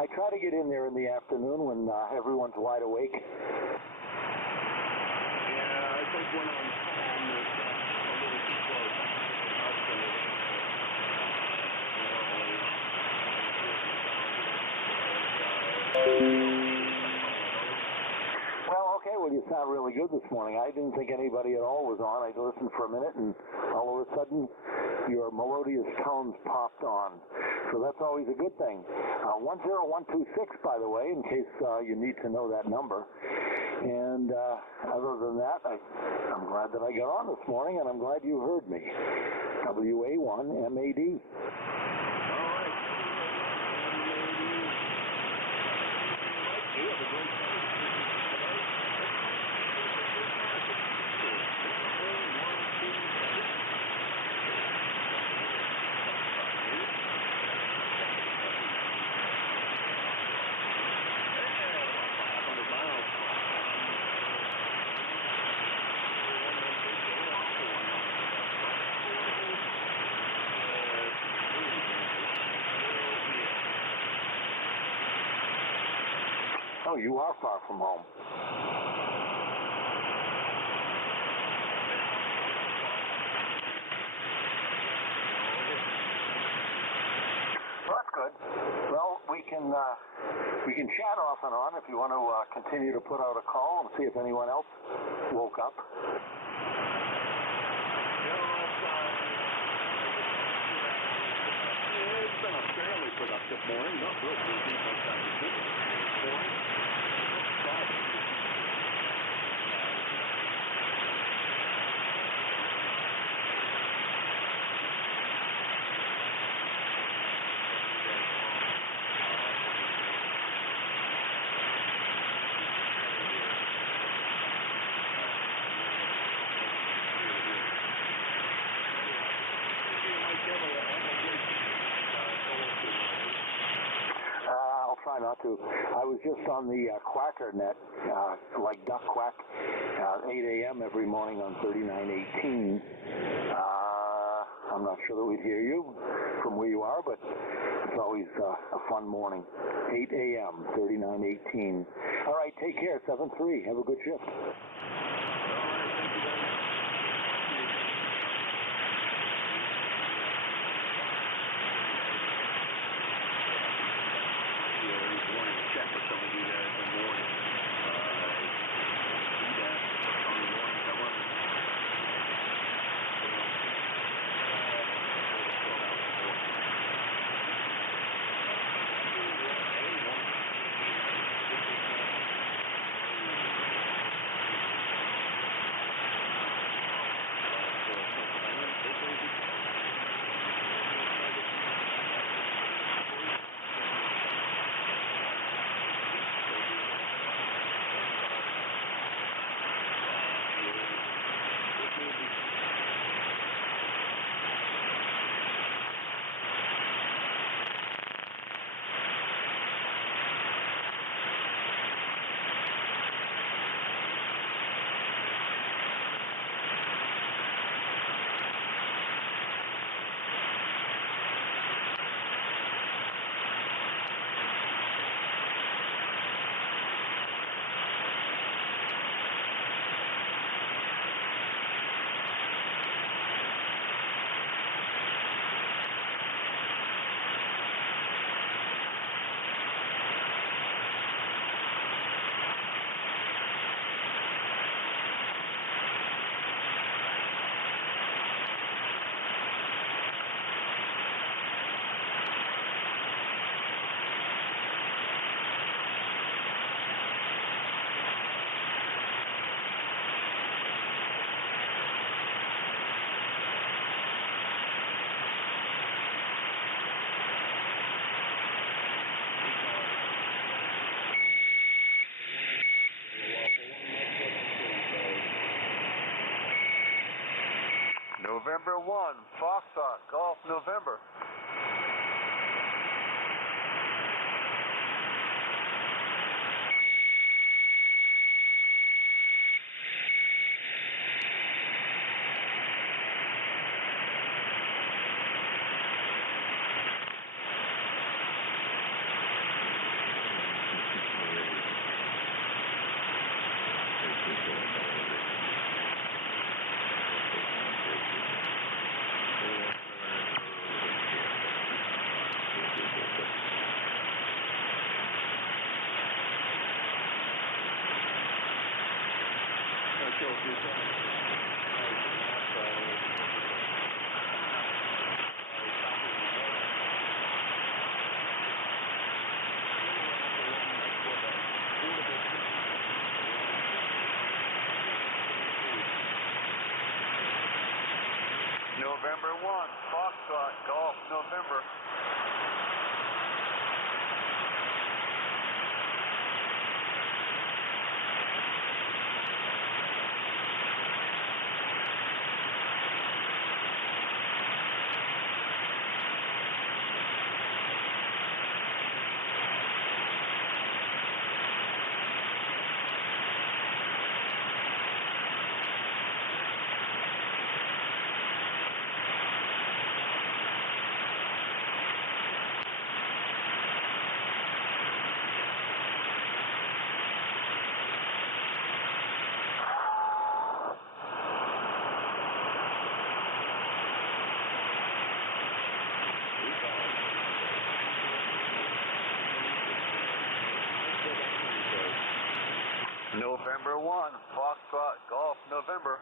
I try to get in there in the afternoon when everyone's wide awake. Yeah, I think when I'm home, it's a little too close. Well, okay, well, you sound really good this morning. I didn't think anybody at all was on. I listened for a minute, and all of a sudden, your melodious tones popped on. So that's always a good thing. 10126, by the way, in case you need to know that number. And other than that, I'm glad that I got on this morning, and I'm glad you heard me. WA1MAD. Oh, you are far from home. Well, that's good. Well, we can chat off and on if you want to continue to put out a call and see if anyone else woke up. It's been a fairly productive morning, not real busy, but morning. I'll try not to. I was just on the Quacker net, like duck quack, 8 a.m. every morning on 3918. I'm not sure that we'd hear you from where you are, but it's always a fun morning. 8 a.m., 3918. All right, take care, 7-3. Have a good shift. November 1, Foxtrot, Golf, November. November 1, Foxtrot Golf, November.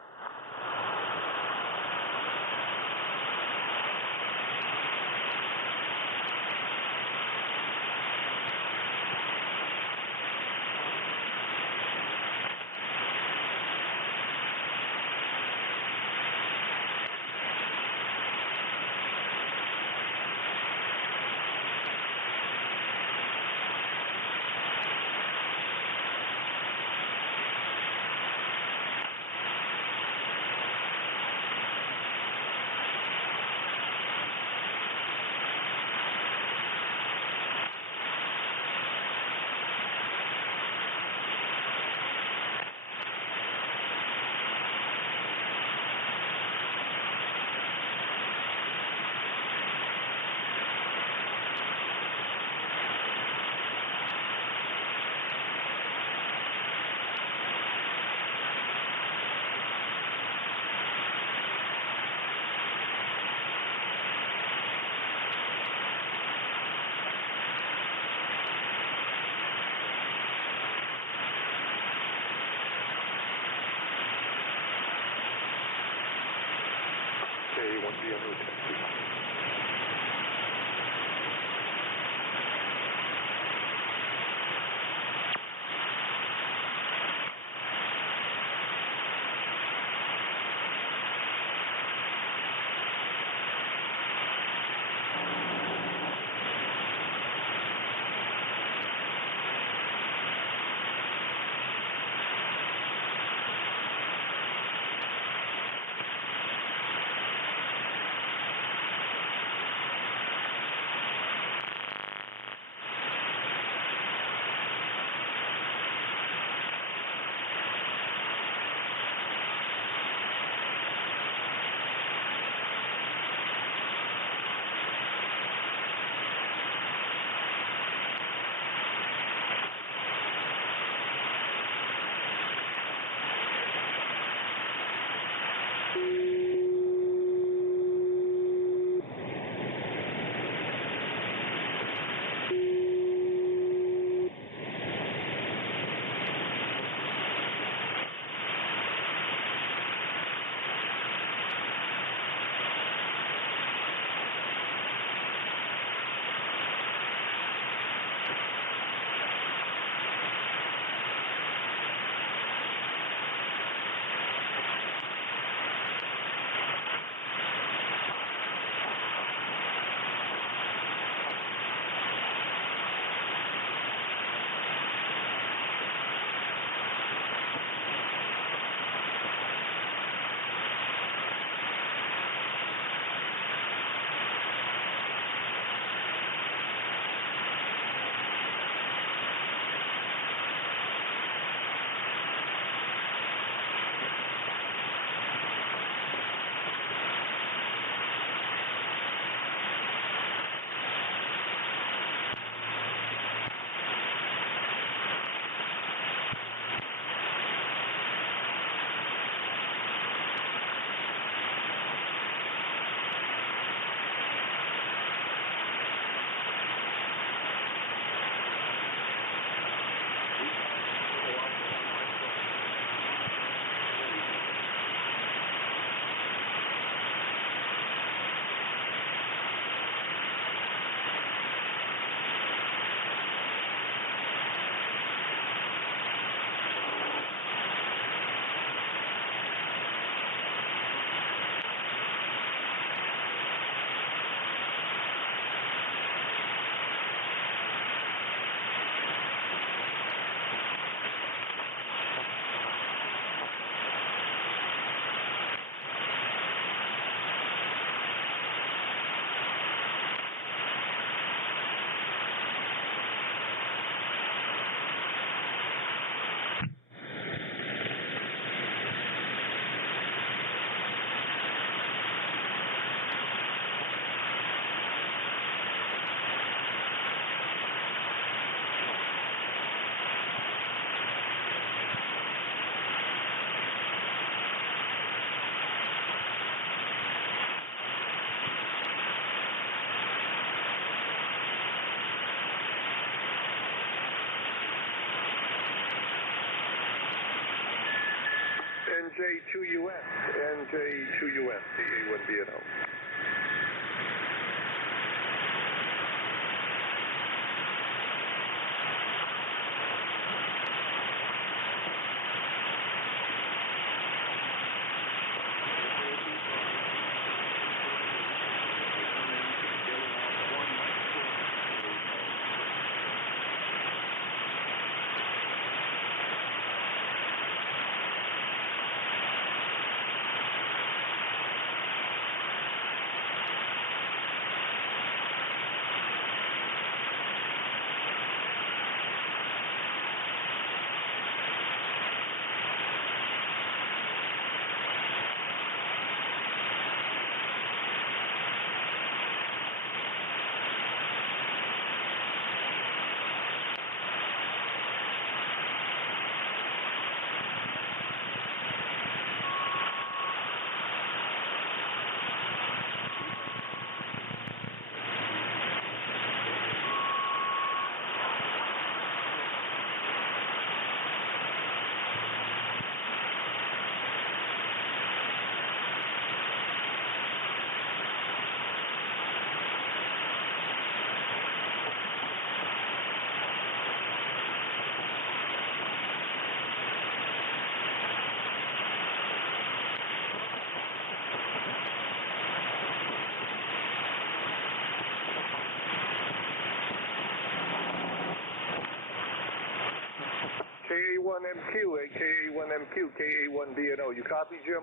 NJ2US, NJ2US, KA1BNO. KA1MQ, KA1MQ, KA1BNO. You copy, Jim?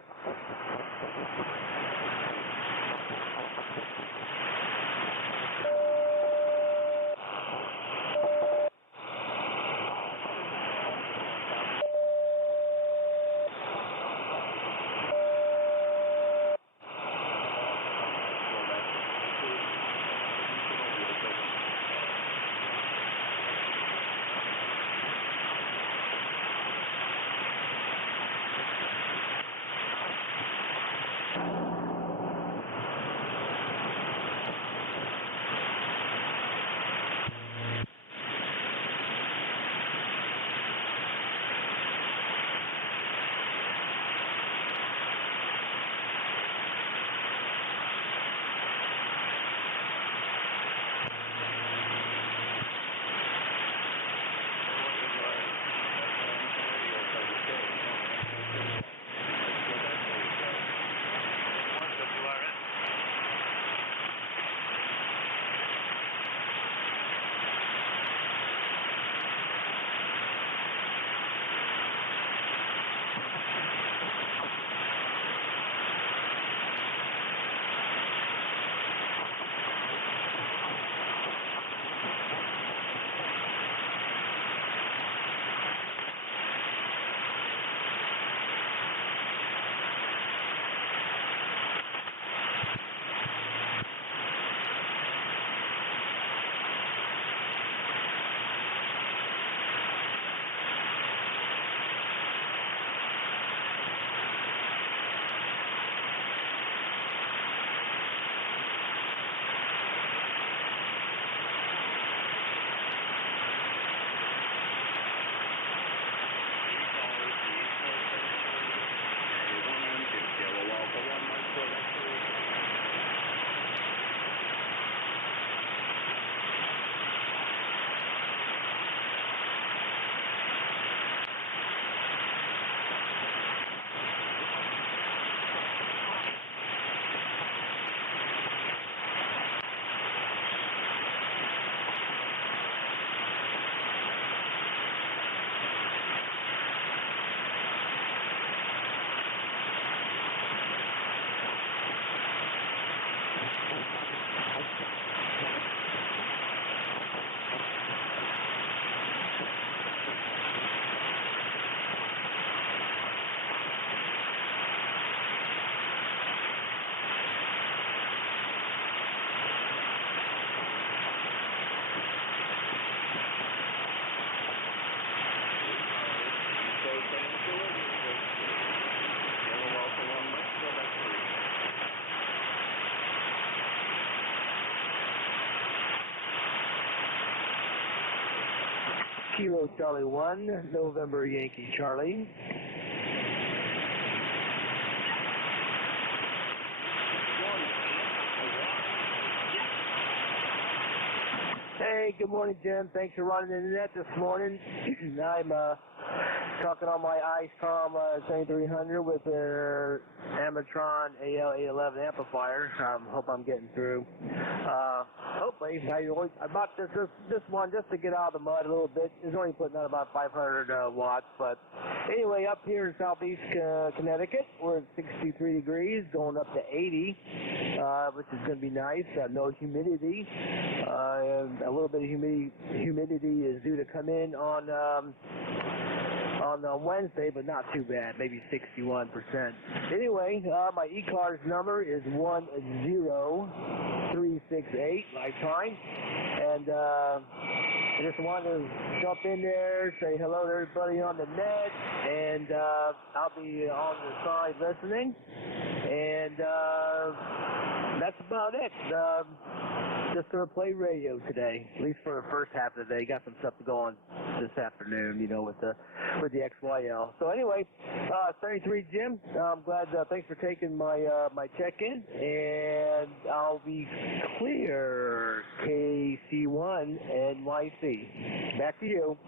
Kilo Charlie 1, November Yankee Charlie. Hey, good morning, Jim. Thanks for running the net this morning. I'm talking on my ICOM 7300 with their Amatron AL811 amplifier. Hope I'm getting through. Hopefully, I bought this one just to get out of the mud a little bit. It's only putting out about 500 watts, but anyway, up here in southeast Connecticut, we're at 63 degrees, going up to 80, which is going to be nice. No humidity. A little bit of humidity is due to come in on Wednesday, but not too bad, maybe 61%. Anyway, my ECARS number is 10368, my time, and I just wanted to jump in there, say hello to everybody on the net, and I'll be on the side listening, and that's about it. Just going to play radio today, at least for the first half of the day. Got some stuff to go on this afternoon, you know, with the XYL. So anyway, 33 Jim, I'm glad. Thanks for taking my check-in, and I'll be clear. KC1 NYC. Back to you.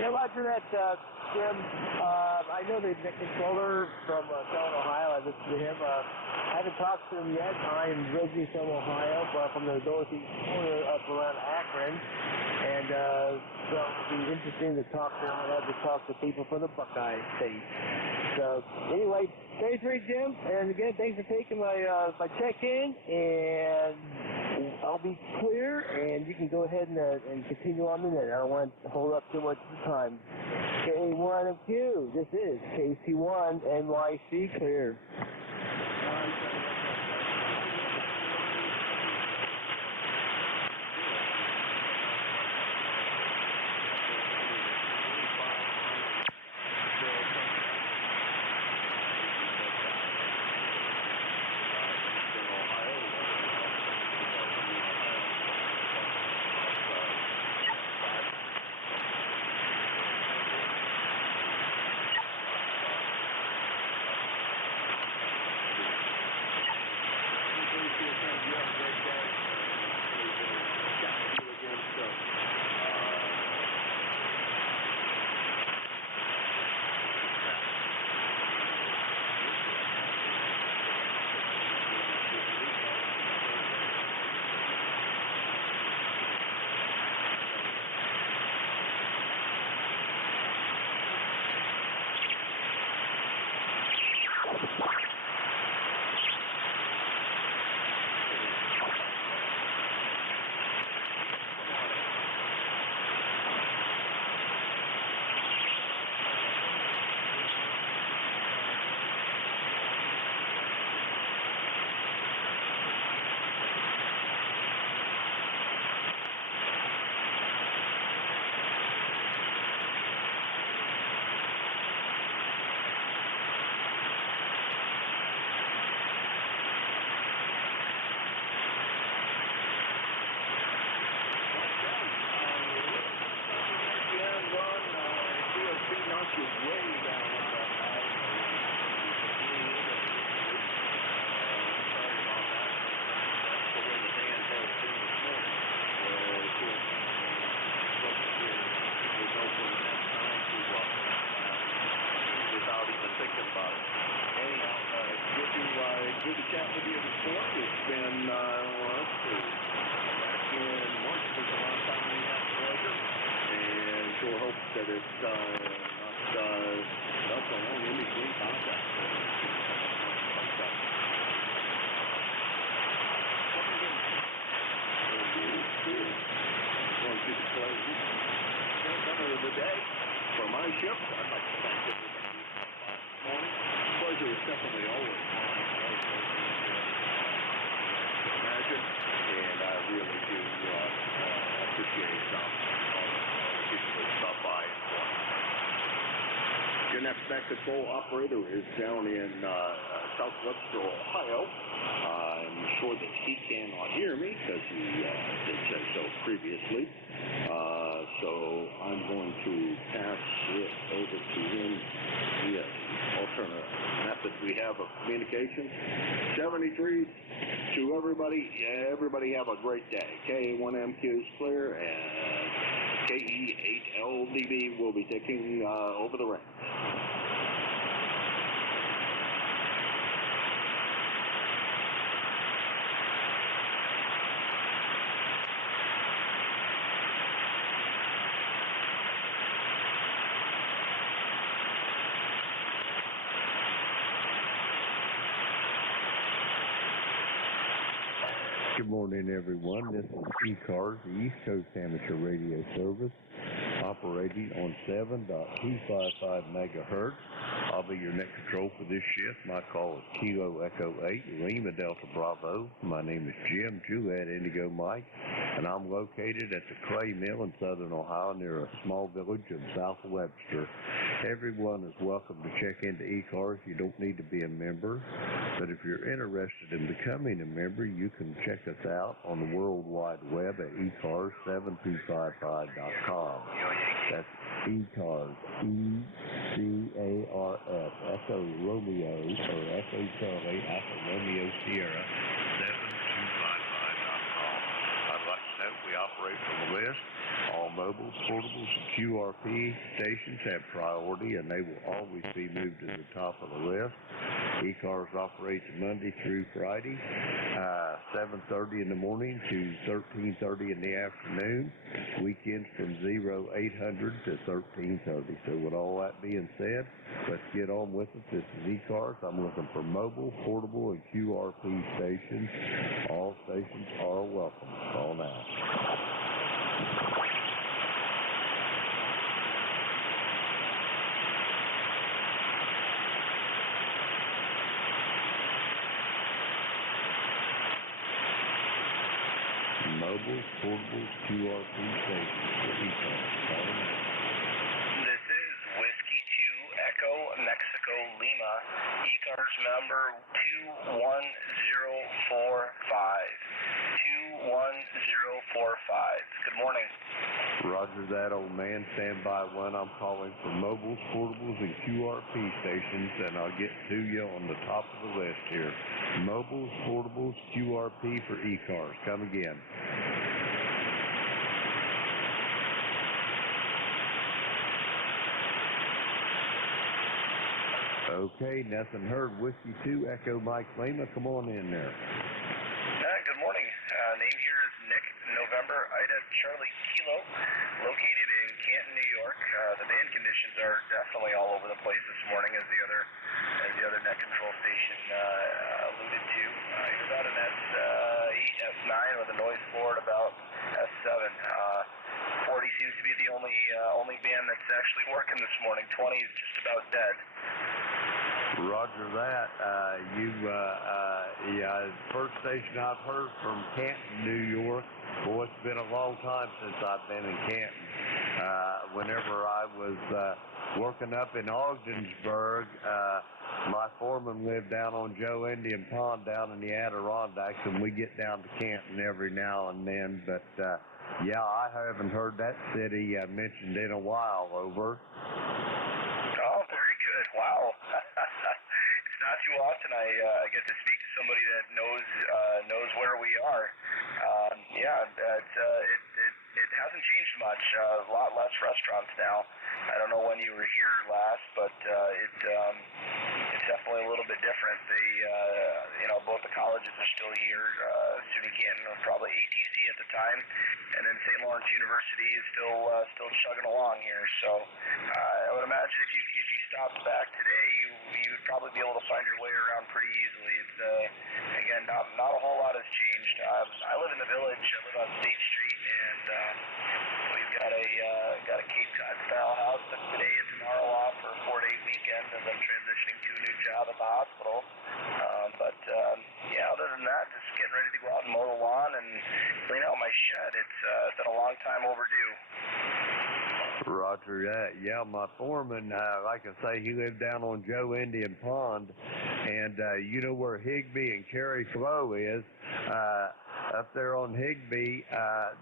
Yeah, roger that, Jim. I know the controller from Southern Ohio. I listened to him. I haven't talked to him yet. I'm originally from Ohio, but from the northeast corner up around Akron. And so it'll be interesting to talk to him. I'll have to talk to people from the Buckeye State. So anyway, 33 Jim. And again, thanks for taking my check-in. And I'll be clear, and you can go ahead and continue on the net. I don't want to hold up too much of the time. KA1MQ, this is KC1 NYC clear. that it's not so long in between contact. Going to declare winner of the day for my ship. I'd like to thank everybody this morning. Pleasure is definitely always mine. Imagine, and I really do appreciate people that stop by and watch. Your next back control operator is down in southwestern Ohio. I'm sure that he cannot hear me because he did say so previously. So I'm going to pass it over to him via alternate method we have of communication. 73 to everybody. Everybody have a great day. KA1MQ is clear, and KE8LDB will be taking over the range. Good morning, everyone. This is ECARS, the East Coast Amateur Radio Service, operating on 7.255 megahertz. I'll be your next control for this shift. My call is Kilo Echo 8, Lima Delta Bravo. My name is Jim Juliet Indigo Mike, and I'm located at the Clay Mill in southern Ohio near a small village of South Webster. Everyone is welcome to check into ECARS. You don't need to be a member, but if you're interested in becoming a member, you can check us out on the World Wide Web at ECARS7255.com. That's ECARS, E-C-A-R-S, Echo Romeo, or Echo Charlie, Alpha Romeo Sierra, 7255.com. I'd like to note we operate from a list. All mobiles, portables, and QRP stations have priority, and they will always be moved to the top of the list. ECARS operates Monday through Friday, 7:30 in the morning to 13:30 in the afternoon. Weekends from 0800 to 13:30. So with all that being said, let's get on with it. This is ECARS. I'm looking for mobile, portable, and QRP stations. All stations are welcome. Call now. Mobile, portable, QRP stations for ECARS. Call now. This is Whiskey 2 Echo Mexico Lima, ECARS number 21045. 21045. Good morning. Roger that, old man. Stand by one. I'm calling for mobiles, portables, and QRP stations, and I'll get to you on the top of the list here. Mobiles, portables, QRP for ECARS. Come again. Okay, nothing heard. Whiskey 2, Echo Mike Lima. Come on in there. Good morning. Name here is Nick November Ida Charlie Kilo, located in Canton, New York. The band conditions are definitely all over the place this morning, as the other net control station alluded to. You're about an S8, S9 with a noise floor at about S7. 40 seems to be the only band that's actually working this morning. 20 is just about dead. Roger that. First station I've heard from Canton, New York. Boy, it's been a long time since I've been in Canton. Whenever I was working up in Ogdensburg, my foreman lived down on Joe Indian Pond down in the Adirondacks, and we get down to Canton every now and then. But, I haven't heard that city mentioned in a while. Over. Oh, very good. Wow. It's not too often I get to speak to somebody that knows where we are. It hasn't changed much. A lot less restaurants now. I don't know when you were here last, but it's definitely a little bit different. They, both the colleges are still here. SUNY Canton was probably ATC at the time, and then St. Lawrence University is still chugging along here. So I would imagine if you stopped back today, you'd probably be able to find your way around pretty easily. It's again, not a whole lot has changed. I live in the village. I live on State Street, and we've got a Cape Cod style house that's today and tomorrow off for a 4-day weekend as I'm transitioning to a new job at the hospital. Other than that, just getting ready to go out and mow the lawn and clean out my shed. It's been a long time overdue. Roger that. Yeah, my foreman, like I say, he lived down on Joe Indian Pond, and you know where Higbee and Cary Flow is. Up there on Higbee,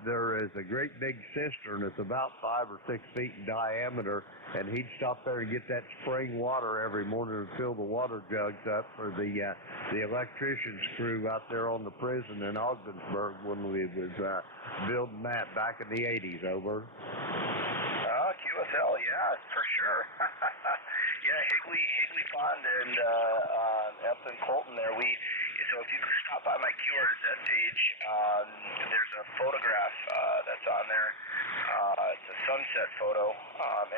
there is a great big cistern that's about 5 or 6 feet in diameter, and he'd stop there and get that spring water every morning and fill the water jugs up for the electrician's crew out there on the prison in Ogdensburg when we was building that back in the 80s, over. QSL, yeah, for sure. Yeah, Higley Pond and up in Colton there. So if you stop by my QRZ page, there's a photograph that's on there. It's a sunset photo,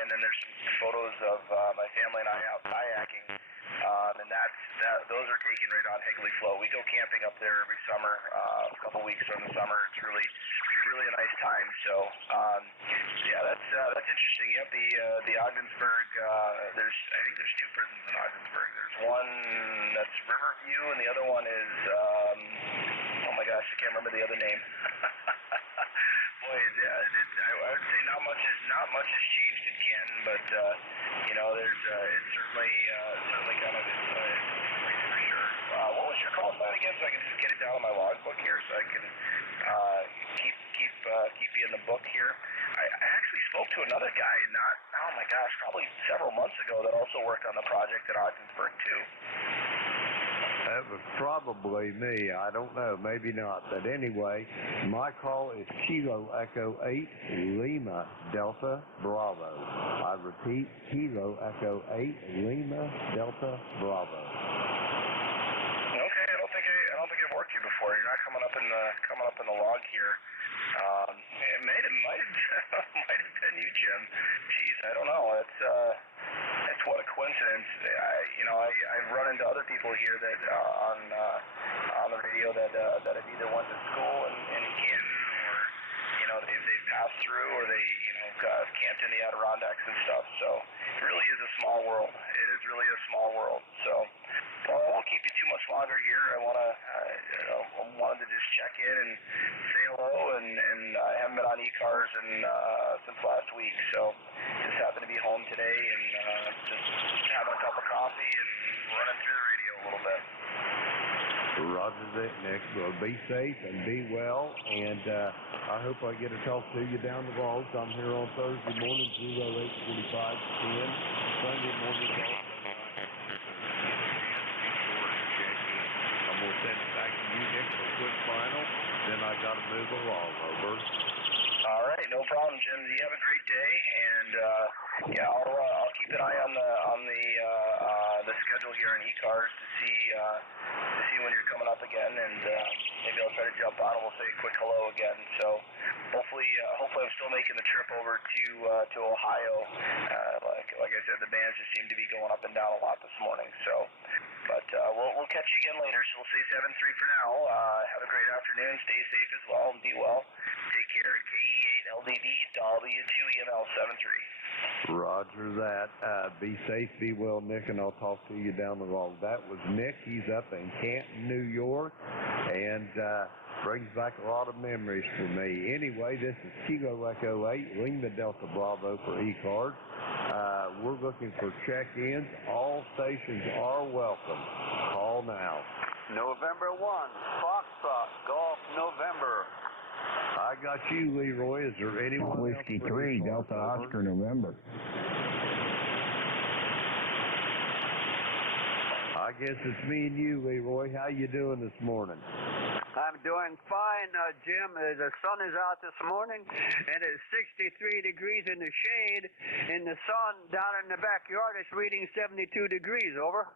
and then there's some photos of my family and I out kayaking. And those are taken right on Higley Flow. We go camping up there every summer, a couple weeks during the summer. It's really a nice time. So, that's interesting. Yep, the Ogdensburg. I think there's 2 prisons in Ogdensburg. There's one that's Riverview, and the other one is oh my gosh, I can't remember the other name. Boy, I would say not much has changed in Canton, but there's it's certainly kind of its place for sure. What was your call sign again, so I can just get it down on my logbook here, so I can keep you in the book here. I actually spoke to another guy, probably several months ago, that also worked on the project at Ogdensburg too. That was probably me. I don't know. Maybe not. But anyway, my call is Kilo Echo 8 Lima Delta Bravo. I repeat, Kilo Echo 8 Lima Delta Bravo. Okay, I don't think I've worked you before. You're not coming up in the log here. It might have been you, Jim. Jeez, I don't know. It's what a coincidence. I've run into other people here that on the radio that have either went to school in Canton, or they've passed through, or they camped in the Adirondacks and stuff. So it really is a small world. It is really a small world. So I won't keep you too much longer here. I wanted to just check in and say hello, and I haven't been on ECARS since last week, so just happened to be home today and just having a cup of coffee and running through the radio a little bit. Roger that, Nick. Well, be safe and be well, and I hope I get to talk to you down the road. I'm here on Thursday morning, 08:45 to 10. Sunday morning, I'm going to send it back to you, Nick, for a quick final. Then I got to move along, over. All right, no problem, Jim. You have a great day, and I'll keep an eye on the schedule here in ECARS to see when you're coming up again, and maybe I'll try to jump on and we'll say a quick hello again. So hopefully I'm still making the trip over to Ohio. Like I said, the bands just seem to be going up and down a lot this morning. So, but we'll catch you again later. So we'll say 7-3 for now. Have a great afternoon. Stay safe as well and be well. Take care. KE8LDD W2EML 73. Roger that. Be safe, be well, Nick, and I'll talk to you down the road. That was Nick. He's up in Canton, New York, and brings back a lot of memories for me. Anyway, this is Kilo Echo 8, Lima Delta Bravo for ECARS. We're looking for check-ins. All stations are welcome. Call now. November 1, Foxtrot, Golf, November. I got you, Leroy. Is there anyone Whiskey else? 3, Delta Oscar, November. I guess it's me and you, Leroy. How you doing this morning? I'm doing fine, Jim. The sun is out this morning, and it's 63 degrees in the shade. In the sun down in the backyard, it's reading 72 degrees, over.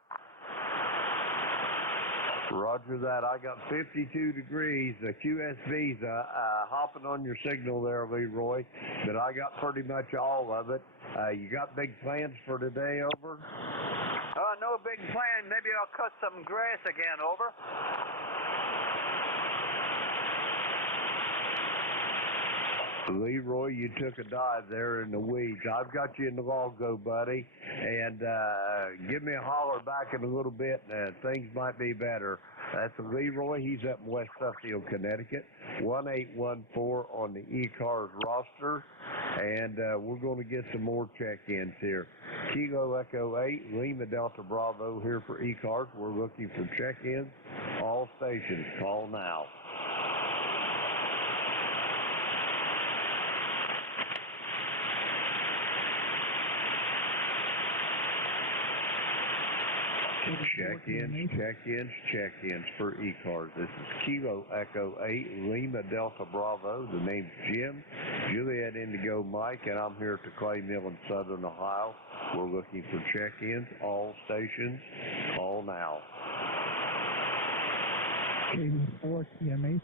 Roger that. I got 52 degrees. The QSV's hopping on your signal there, Leroy, but I got pretty much all of it. You got big plans for today, over? No big plan. Maybe I'll cut some grass again, over. Leroy, you took a dive there in the weeds. I've got you in the log go, buddy, and give me a holler back in a little bit, and things might be better. That's Leroy. He's up in West Suffield, Connecticut, 1814 on the ECARS roster, and we're going to get some more check-ins here. Kilo Echo 8, Lima Delta Bravo here for ECARS. We're looking for check-ins. All stations, call now. Check-ins for ECARS. This is Kilo Echo 8, Lima Delta Bravo. The name's Jim, Juliet Indigo Mike, and I'm here at the Clay Mill in Southern Ohio. We're looking for check-ins. All stations, call now. KD4 TMH.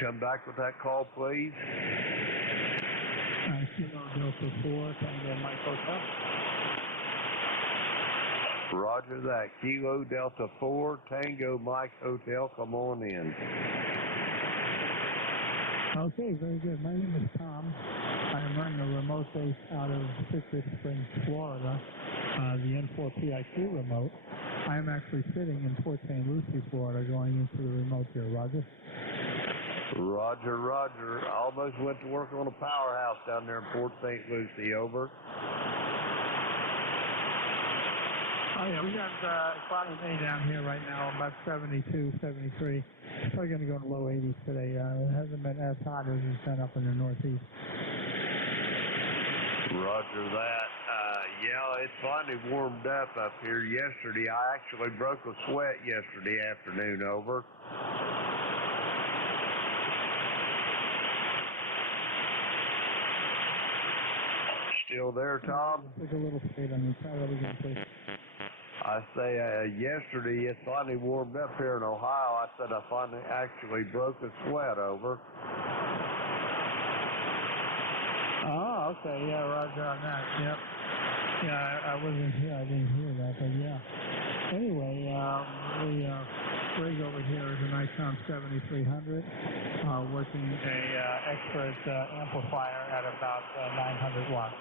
Come back with that call, please. Kilo Delta 4, Tango Mike Hotel. Roger that. Kilo Delta 4, Tango Mike Hotel. Come on in. Okay, very good. My name is Tom. I am running a remote base out of Citrus Springs, Florida, the N4PIQ remote. I am actually sitting in Port St. Lucie, Florida, going into the remote here. Roger. Roger, roger. I almost went to work on a powerhouse down there in Port St. Lucie. Over. Oh, yeah, we got cloudy day down here right now, about 72, 73. It's probably going to go in the low 80s today. It hasn't been as hot as it's been up in the Northeast. Roger that. Yeah, it's finally warmed up here yesterday. I actually broke a sweat yesterday afternoon, over. Still there, Tom? Take a little straight on me. Try that again, please. I say yesterday it finally warmed up here in Ohio. I said I finally actually broke a sweat, over. Oh, okay. Yeah, roger on that. Yep. Yeah, I wasn't here. I didn't hear that, but yeah. Anyway, the rig over here is a Nikon 7300, working a expert amplifier at about 900 watts.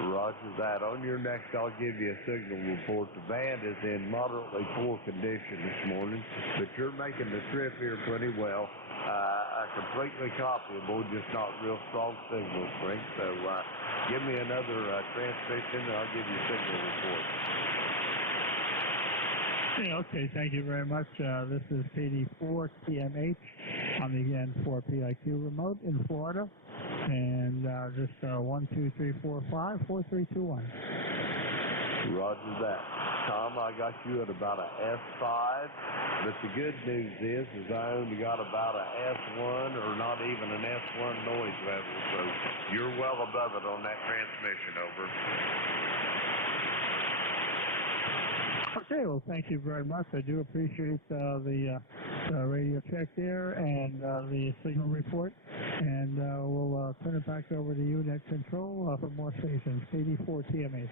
Roger that. On your next, I'll give you a signal report. The band is in moderately poor condition this morning, but you're making the trip here pretty well. Completely copyable, just not real strong signal strength. So give me another transmission, and I'll give you a signal report. Yeah, okay, thank you very much. This is KD4 TMH on the N4PIQ remote in Florida. And just 1, 2, 3, 4, 5, 4, 3, 2, 1. Roger that. Tom, I got you at about a S5, but the good news is I only got about a S1 or not even an S1 noise level, so you're well above it on that transmission, over. Okay, well, thank you very much. I do appreciate the radio check there and the signal report. And we'll turn it back over to you, Net Control, for more stations. KD4 TMH.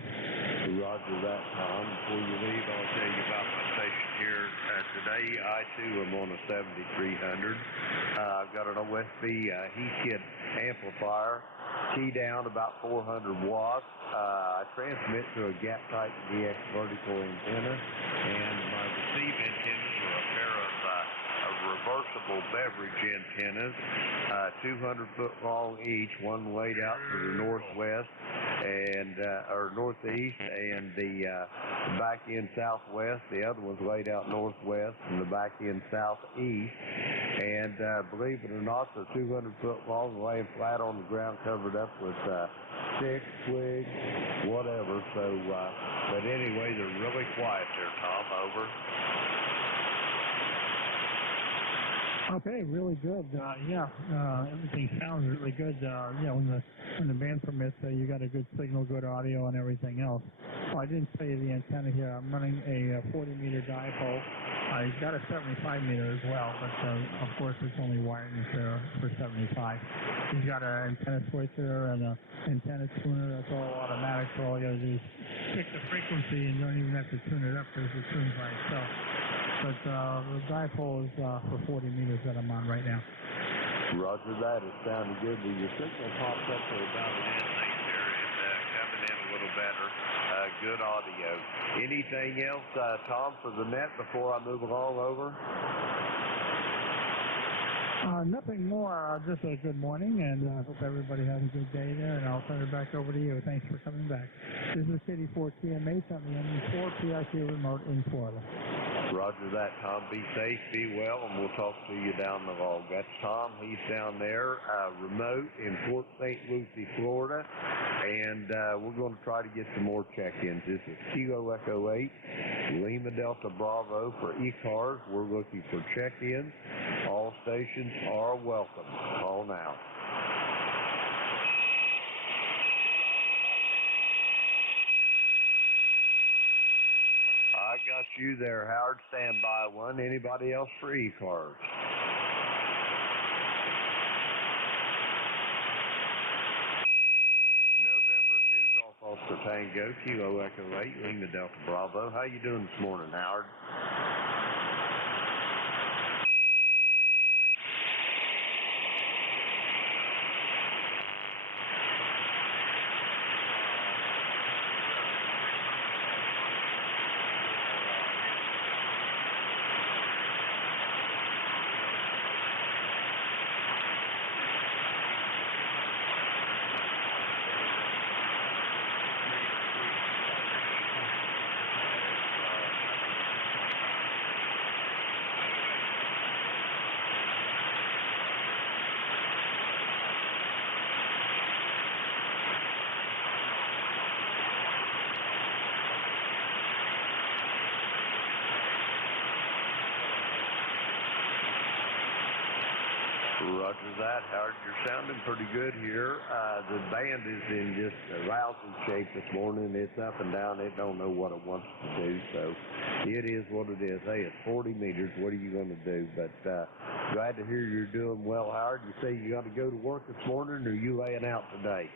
Roger that, Tom. Before you leave, I'll tell you about my station here. Today, I, too, am on a 7300. I've got an OSB Heathkit amplifier, key down about 400 watts. I transmit to a gap-type DX vertical antenna, and my receive antennas are a pair of reversible beverage antennas, 200 foot long each, one laid out to the northwest and or northeast, and the back end southwest. The other one's laid out northwest and the back end southeast. And believe it or not, they're 200 foot long, laying flat on the ground, covered up with sticks, twigs, whatever. So, but anyway, they're really quiet there, Tom. Over. Okay, really good. Everything sounds really good. When the band permits, you got a good signal, good audio, and everything else. Well, I didn't tell you the antenna here. I'm running a 40-meter dipole. He's got a 75-meter as well, but of course it's only wiring for 75. He's got an antenna switcher and an antenna tuner. That's all automatic, so all you got to do is pick the frequency and you don't even have to tune it up because it tunes by itself. But the dipole is for 40 meters that I'm on right now. Roger that. It sounded good. Well, your signal popped up to about an S8 there and coming in a little better. Good audio. Anything else, Tom, for the net before I move along over? Nothing more. Just a good morning, and I hope everybody has a good day there, and I'll turn it back over to you. Thanks for coming back. This is City 4 TMH on the NJ4 PIQ remote in Florida. Roger that, Tom. Be safe, be well, and we'll talk to you down the log. That's Tom. He's down there remote in Port St. Lucie, Florida, and we're going to try to get some more check-ins. This is Kilo Echo 8, Lima Delta Bravo for ECARS. We're looking for check-ins. All stations are welcome. Call now. I got you there, Howard. Stand by one. Anybody else for ECARS? November 2, Golf Oscar Tango, Kilo Echo 8, Lima Delta Bravo. How you doing this morning, Howard? Roger that, Howard. You're sounding pretty good here. The band is in just a lousy shape this morning. It's up and down. It don't know what it wants to do, so it is what it is. Hey, it's 40 meters. What are you going to do? But glad to hear you're doing well, Howard. You say you got to go to work this morning, or are you laying out today?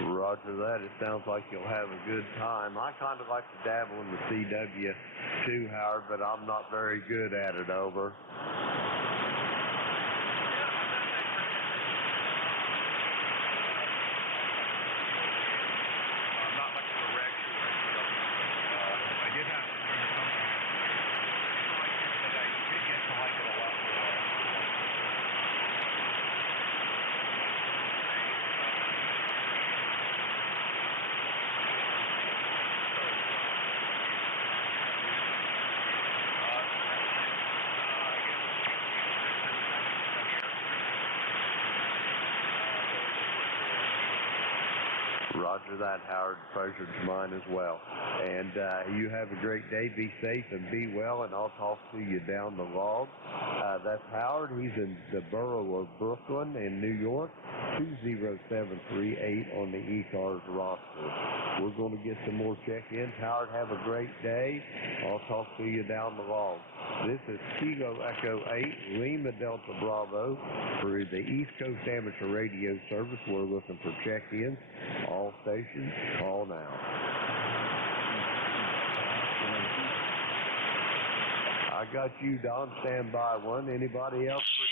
Roger that. It sounds like you'll have a good time. I kind of like to dabble in the CW too, Howard, but I'm not very good at it. Over. Not much of a wreck. I did have to turn it on. But I did get to like it a lot more. Roger that, Howard. Pleasure's mine as well. And you have a great day. Be safe and be well, and I'll talk to you down the log. That's Howard. He's in the borough of Brooklyn in New York. 20738 on the ECARS roster. We're going to get some more check-ins. Howard, have a great day. I'll talk to you down the log. This is Kilo Echo 8, Lima Delta Bravo for the East Coast Amateur Radio Service. We're looking for check-ins. All stations, call now. I got you, Don. Stand by one. Anybody else for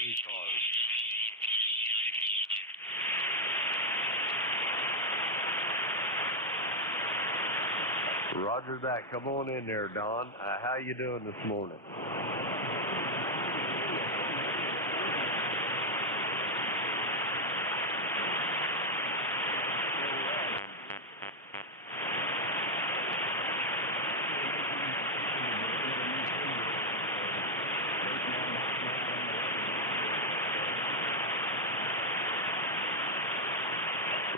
ECARS? Roger that. Come on in there, Don. How you doing this morning?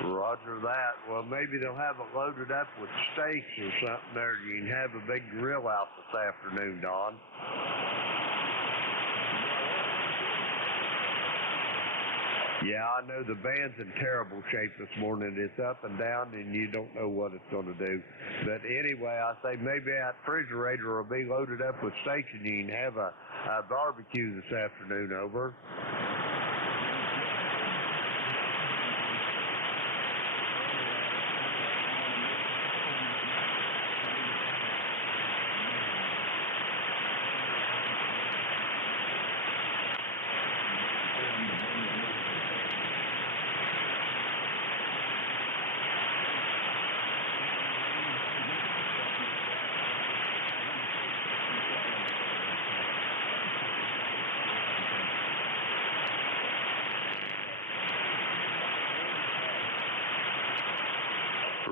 Roger that. Well, maybe they'll have it loaded up with steaks or something there. You can have a big grill out this afternoon, Don. Yeah, I know the band's in terrible shape this morning. It's up and down, and you don't know what it's going to do. But anyway, I say maybe that refrigerator will be loaded up with steaks, and you can have a barbecue this afternoon, over.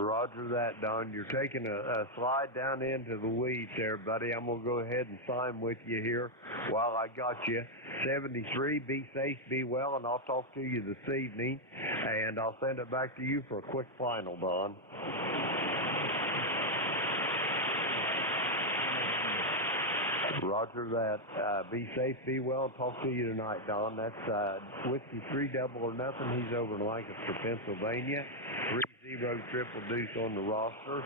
Roger that, Don. You're taking a slide down into the weeds there, buddy. I'm going to go ahead and sign with you here while I got you. 73, be safe, be well, and I'll talk to you this evening, and I'll send it back to you for a quick final, Don. Roger that. Be safe, be well, talk to you tonight, Don. That's Whiskey 3 Double or Nothing. He's over in Lancaster, Pennsylvania. 30 triple deuce on the roster,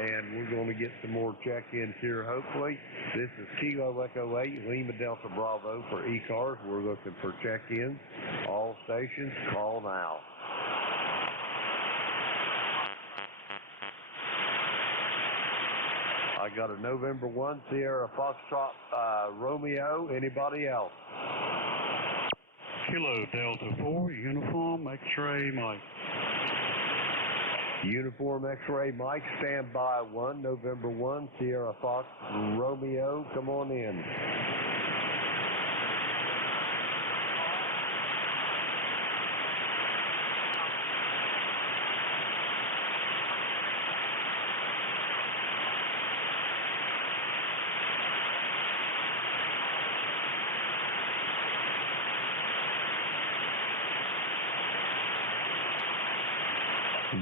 and we're going to get some more check-ins here, hopefully. This is Kilo Echo 8, Lima Delta Bravo for ECARS. We're looking for check-ins. All stations, call now. I got a November 1 Sierra Foxtrot Romeo. Anybody else? Kilo Delta 4, Uniform X-Ray Mike. Uniform X-Ray Mike, stand by 1, November 1, Sierra Fox Romeo. Come on in.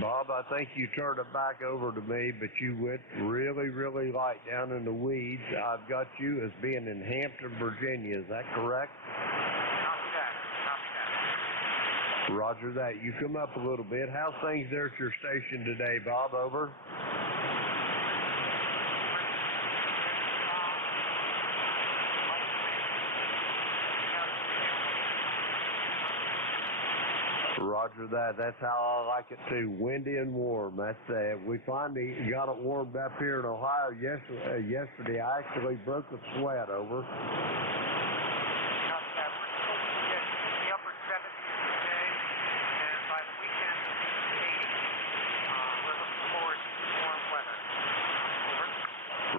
Bob, I think you turned it back over to me, but you went really, really light down in the weeds. I've got you as being in Hampton, Virginia. Is that correct? Copy that. Roger that. You come up a little bit. How's things there at your station today, Bob? Over. Roger that. That's how I like it too. Windy and warm. That's we finally got it warmed up here in Ohio yesterday. I actually broke a sweat, over. We're supposed to get the upper 70s today, and by the weekend, 80s. We're looking forward to warm weather. Over.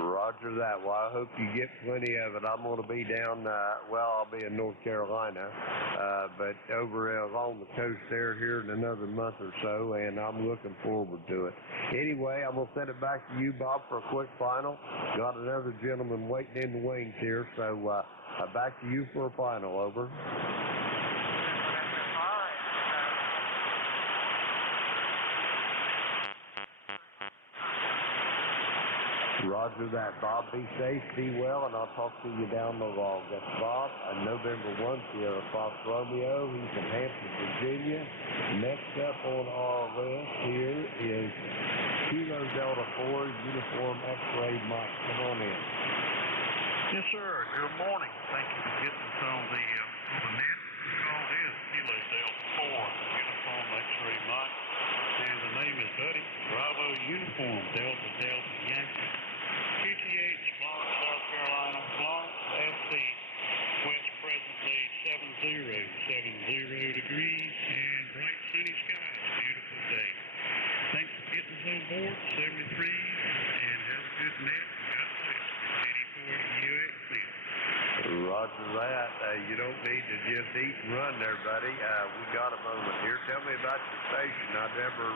Roger that. Well, I hope you get plenty of it. I'm going to be down, I'll be in North Carolina, but over along the coast there here in another month or so, and I'm looking forward to it. Anyway, I'm going to send it back to you, Bob, for a quick final. Got another gentleman waiting in the wings here, so back to you for a final, over. Roger. Roger that, Bob. Be safe, be well, and I'll talk to you down the road. That's Bob, November 1, Sierra Fox Romeo. He's in Hampton, Virginia. Next up on our list here is Kilo Delta 4 Uniform X-Ray Mike. Come on in. Yes, sir. Good morning. Thank you for getting us on the net. The call is Kilo Delta 4 Uniform X-Ray Mike. And the name is Buddy. Bravo Uniform Delta Delta Yankee. QTH, Florence, South Carolina. Florence, SC. West presently 70 degrees and bright sunny skies. Beautiful day. Thanks for getting us on board. 73s and have a good net. God bless. 84UXN. Roger that. You don't need to just eat and run there, buddy. We got a moment here. Tell me about your station. I never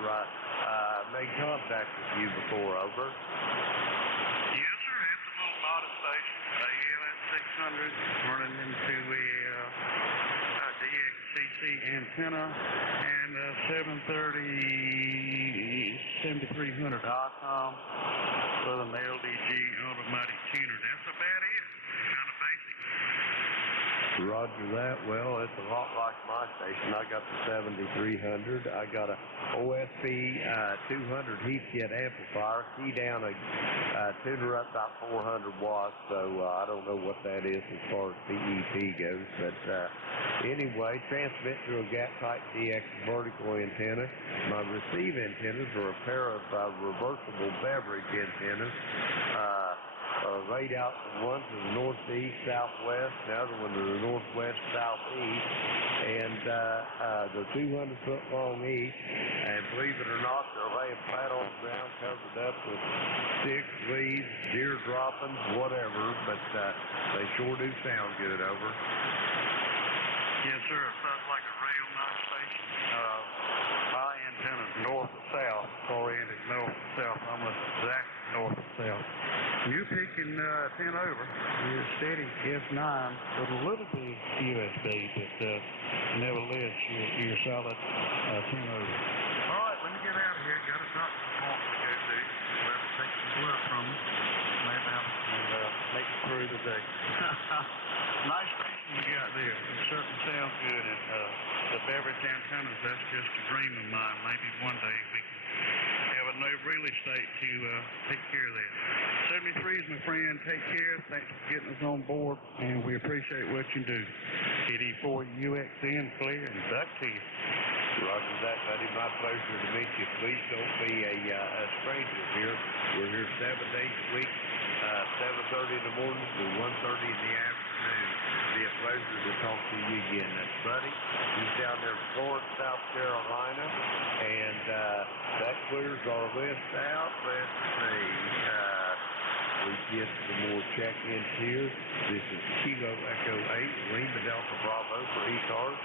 made contact with you before. Over. Yes, sir. It's a little modest station. ALS 600 running into a DXCC antenna and 730 7300 ICOM with an LDG automatic tuner. That's about it. Kind of basic. Roger that. Well, it's a lot like my station. I got the 7300. I got a OSP 200 heat-jet amplifier. Key down a tuner up about 400 watts. So I don't know what that is as far as PEP goes. But anyway, transmit through a gap-type DX vertical antenna. My receive antennas are a pair of reversible beverage antennas. Laid out one to the northeast, southwest, the other one to the northwest, southeast, and they're 200 foot long each, and believe it or not, they're laying flat on the ground, covered up with sticks, leaves, deer droppings, whatever, but they sure do sound good. Over. Yes, sir. It sounds like a real nice station. My antenna's north to south, oriented north to south, almost exactly north to south. You're picking 10 over. You're steady S9 with a little bit USB, but nevertheless, you're solid 10 over. All right, let me get out of here. Got a doctor's appointment to go to. We'll have to take some blood from them. Maybe I can make it through the day. Nice station you got there. It certainly sounds good. And the beverage antennas, that's just a dream of mine. Maybe one day we can have a new real estate to take care of that. 73s, my friend, take care. Thanks for getting us on board, and we appreciate what you do. 84UXN, clear, and back to you. Roger that, buddy. My pleasure to meet you. Please don't be a stranger here. We're here 7 days a week, 7:30 in the morning to 1:30 in the afternoon. It'll be a pleasure to talk to you again. That's Buddy. He's down there in Florence, South Carolina, and that clears our list out. Let's see. We get some more check-ins here. This is Kilo Echo 8, Lima Delta Bravo for ECARS.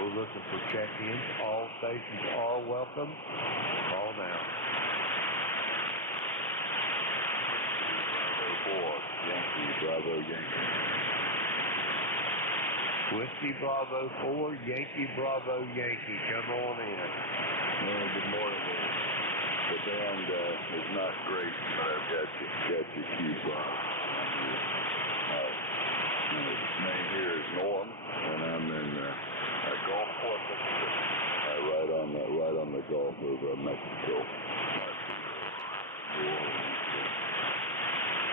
We're looking for check-ins. All stations are welcome. Call now. Yankee, Bravo, Yankee. Whiskey Bravo 4, Yankee Bravo, Yankee. Come on in. Good morning. The band is not great, but I've got your cue from. My name here is Norm, and I'm in Gulf Port, right on the Gulf of Mexico.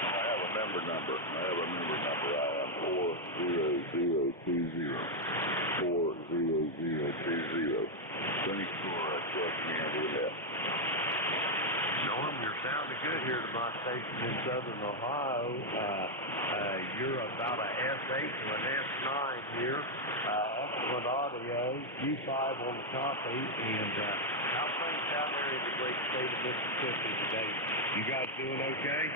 I have a member number. I am 40020. 40020. Thanks for checking in with that. Norm, you're sounding good here to my station in Southern Ohio. You're about a S8 to an S9 here. Excellent audio, Q5 on the copy, and how's things down there in the great state of Mississippi today? You guys doing okay?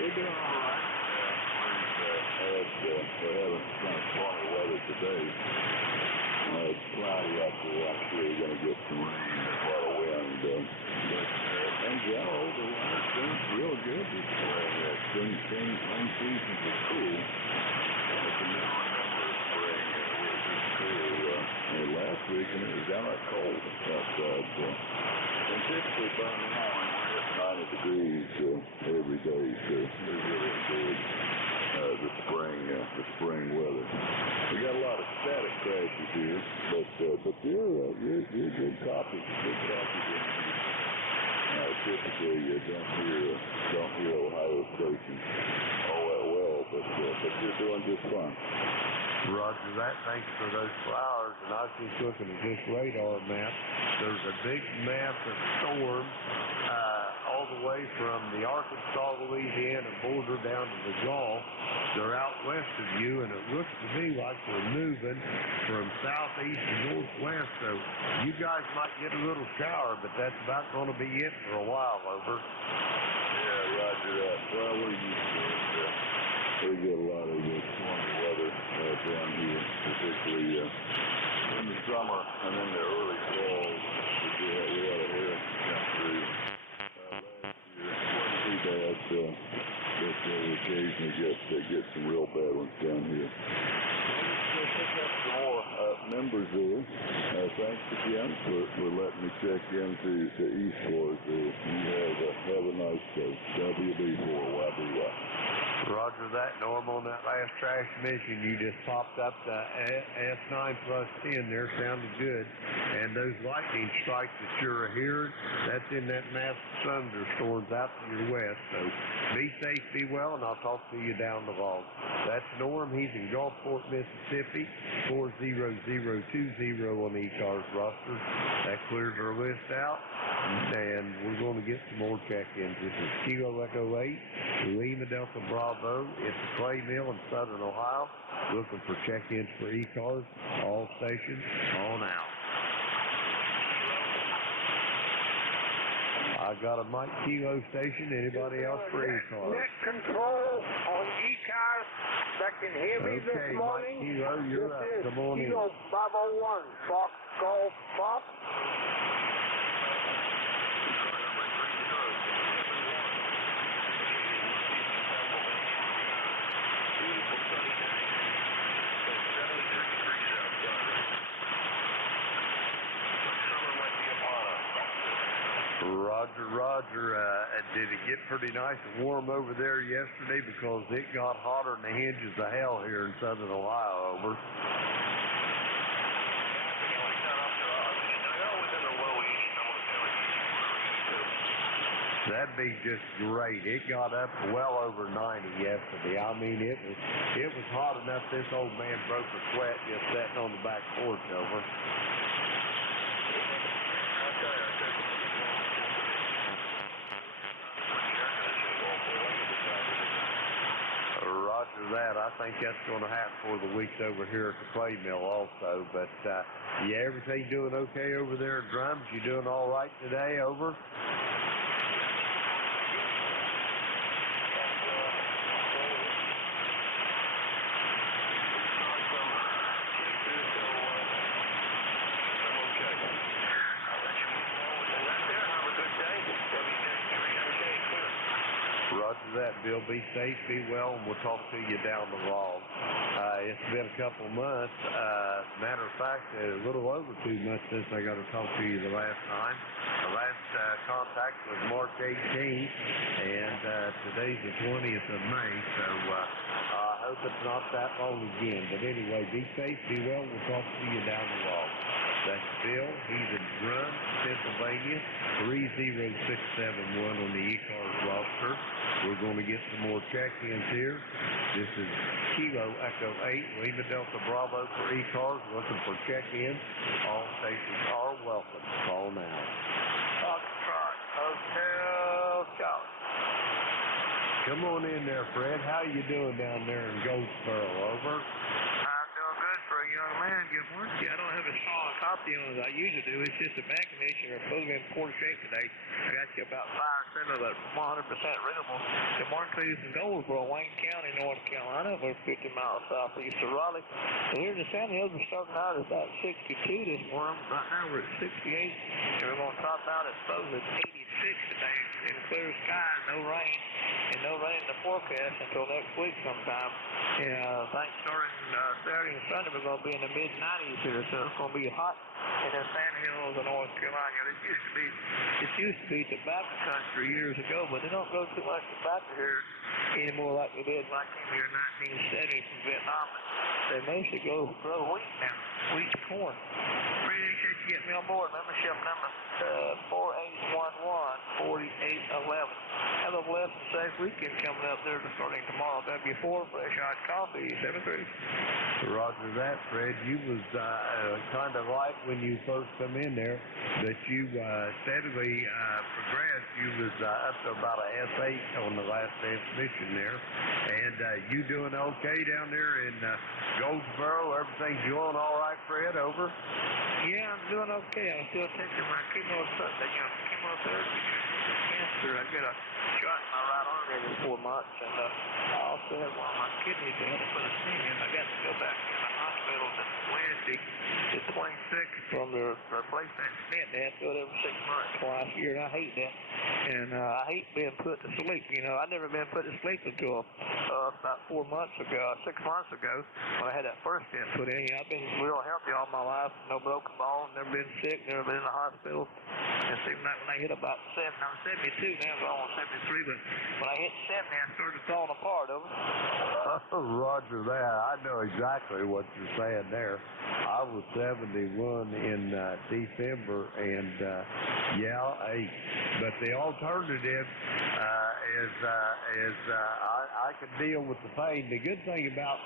We're doing all right. We're having kind of stormy weather today. It's cloudy out there. I'm sure we're going to get some rain and a lot of wind. But in general, the weather's been real good this spring. Spring seasons are cool. I can remember spring it was just cool. Last week, and it was downright cold outside. And typically by now, 90 degrees every day, so we really enjoyed the spring weather. We got a lot of static crashes here, but you're good copy. Good copy. Typically, you don't hear Ohio stations all that well, but you're doing just fine. Roger that. Thanks for those flowers. And I was just looking at this radar map. There's a big massive storm all the way from the Arkansas, Louisiana border down to the Gulf. They're out west of you, and it looks to me like they're moving from southeast to northwest. So you guys might get a little shower, but that's about going to be it for a while, over. Yeah, roger that. Well, we're used to it. We get a lot of stormy weather down here, particularly in the summer and in the early fall. We had a hurricane come through last year. It wasn't too bad, but we occasionally get some real bad ones down here. We'll pick up some more members there. Thanks again for letting me check into ECARS. You have a nice day. WB4YBY. Roger that, Norm. On that last transmission, you just popped up the S9 plus 10 there. Sounded good. And those lightning strikes that you're hearing, that's in that massive thunderstorms out to your west. So be safe, be well, and I'll talk to you down the log. That's Norm. He's in Gulfport, Mississippi, 40020 on the ECARS roster. That clears our list out, and we're going to get some more check-ins. This is Kilo Echo 8, Lima Delta Bravo. It's a clay mill in southern Ohio. Looking for check-ins for ECARS. All stations on out. I got a Mike Kilo station. Anybody else for ECARS? Net control on ECARS that can hear me this morning. Mike Kilo, you're up. Come on in. Kilo Bravo 1, Fox Golf Pop. Roger. Did it get pretty nice and warm over there yesterday? Because it got hotter than the hinges of hell here in southern Ohio, over. That'd be just great. It got up well over 90 yesterday. I mean, it was hot enough this old man broke a sweat just sitting on the back porch, over. Roger that. I think that's going to happen for the weeks over here at the clay mill also. But, yeah, everything doing okay over there at Drums? You doing all right today, over? Roger that, Bill. Be safe, be well, and we'll talk to you down the road. It's been a couple months. Matter of fact, a little over 2 months since I got to talk to you the last time. The last contact was March 18th, and today's the 20th of May, so I hope it's not that long again. But anyway, be safe, be well, we'll talk to you down the road. That's Bill. He's in Drums, Pennsylvania, 30671 on the ECARS roster. We're going to get some more check-ins here. This is Kilo Echo 8, Lima Delta Bravo for ECARS, looking for check-ins. All stations are welcome. Call now. Foxtrot Hotel Charlie. Come on in there, Fred. How you doing down there in Goldsboro, over? I'm doing good for a young man. Good morning. I don't have as strong a copy on as I usually do. It's just a bad condition. We're supposed to be in poor shape today. I got you about 5% of that 100% readable. Good morning to you from Goldsboro, Wayne County, North Carolina. We're 50 miles southeast of Raleigh. So here in the San Diego, we're starting out at about 62 this morning. Right now we're at 68, and we're going to top out at supposed at 86 today. In clear skies, no rain. And and no rain in the forecast until next week sometime. And I think starting Saturday and Sunday we're going to be in the mid-90s here, so it's going to be hot in the Sandhills of North Carolina. It used to be tobacco country years ago, but they don't grow too much tobacco here anymore like they did when I came here in 1970 from Vietnam. They mostly grow wheat now, wheat and corn. Appreciate you getting me on board. Membership number 4811-4811. Have a blessed and safe weekend coming up there starting tomorrow. W4 Fresh Hot Coffee 73. Roger that, Fred. You was kind of like when you first come in there that you steadily progressed. You was up to about a S8 on the last transmission there. And you doing okay down there in Goldsboro? Everything's going all right, Fred? Over? Yeah, I'm doing okay. I'm still taking my chemotherapy for cancer. I get a shot in my right arm every 4 months, and I also have one of my kidneys they had to put a stent in. I got to go back in the hospital this Wednesday, the 26th, from the replace that stent. They have to do it every 6 months, twice a year, and I hate that. And I hate being put to sleep. You know, I've never been put to sleep until about 6 months ago, when I had that first stent put in. I've been real healthy all my life, no broken bone, never been sick, never been in the hospital. And it seemed like when I hit about 7, I'm 72 now, I'm on 73, but when I hit 70, I started falling apart, over. Roger that. I know exactly what you're saying there. I was 71 in December, and but the alternative is I can deal with the pain. The good thing about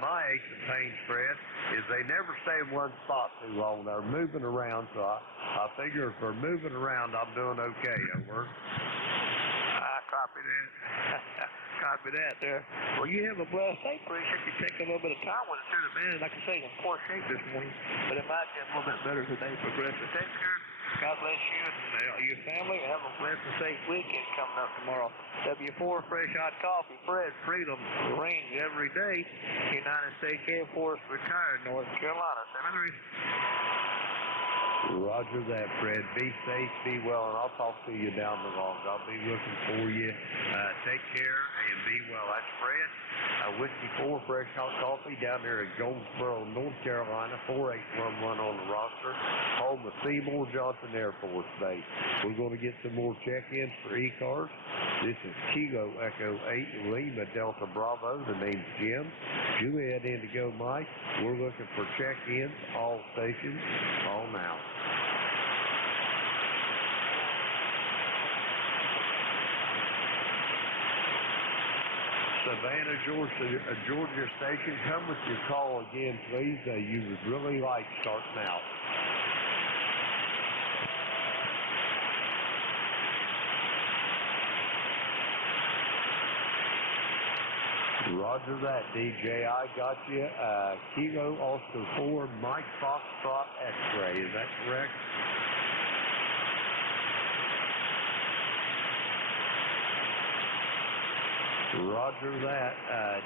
my aches and pains, Fred, is they never stay in one spot too long. They're moving around, so I figure if they're moving around, I'm doing okay. Over. I copy that. Copy that there. Well, you have a blessed day. Appreciate you taking a little bit of time with us here, man. Like I say, in poor shape this morning, but it might get a little bit better as the day progresses. Take care. God bless you and your family. Have a blessed and safe weekend coming up tomorrow. W4 Fresh Hot Coffee, Fred, Freedom, range every day. United States Air Force, retired, North Carolina. 73. Roger that, Fred. Be safe, be well, and I'll talk to you down the road. I'll be looking for you. Take care and be well. That's Fred. Whiskey 4 Fresh Hot Coffee down there in Goldsboro, North Carolina, 4811 on the roster. Home of Seymour Johnson Air Force Base. We're going to get some more check-ins for ECARS. This is Kilo Echo 8 Lima Delta Bravo. The name's Jim. Juliet Indigo Mike. We're looking for check-ins, all stations. Call now. Savannah, Georgia station, come with your call again, please. You would really like starting out. Roger that, DJ. I got you. Kilo Oscar 4, Mike Foxtrot X-ray. Is that correct? Roger that.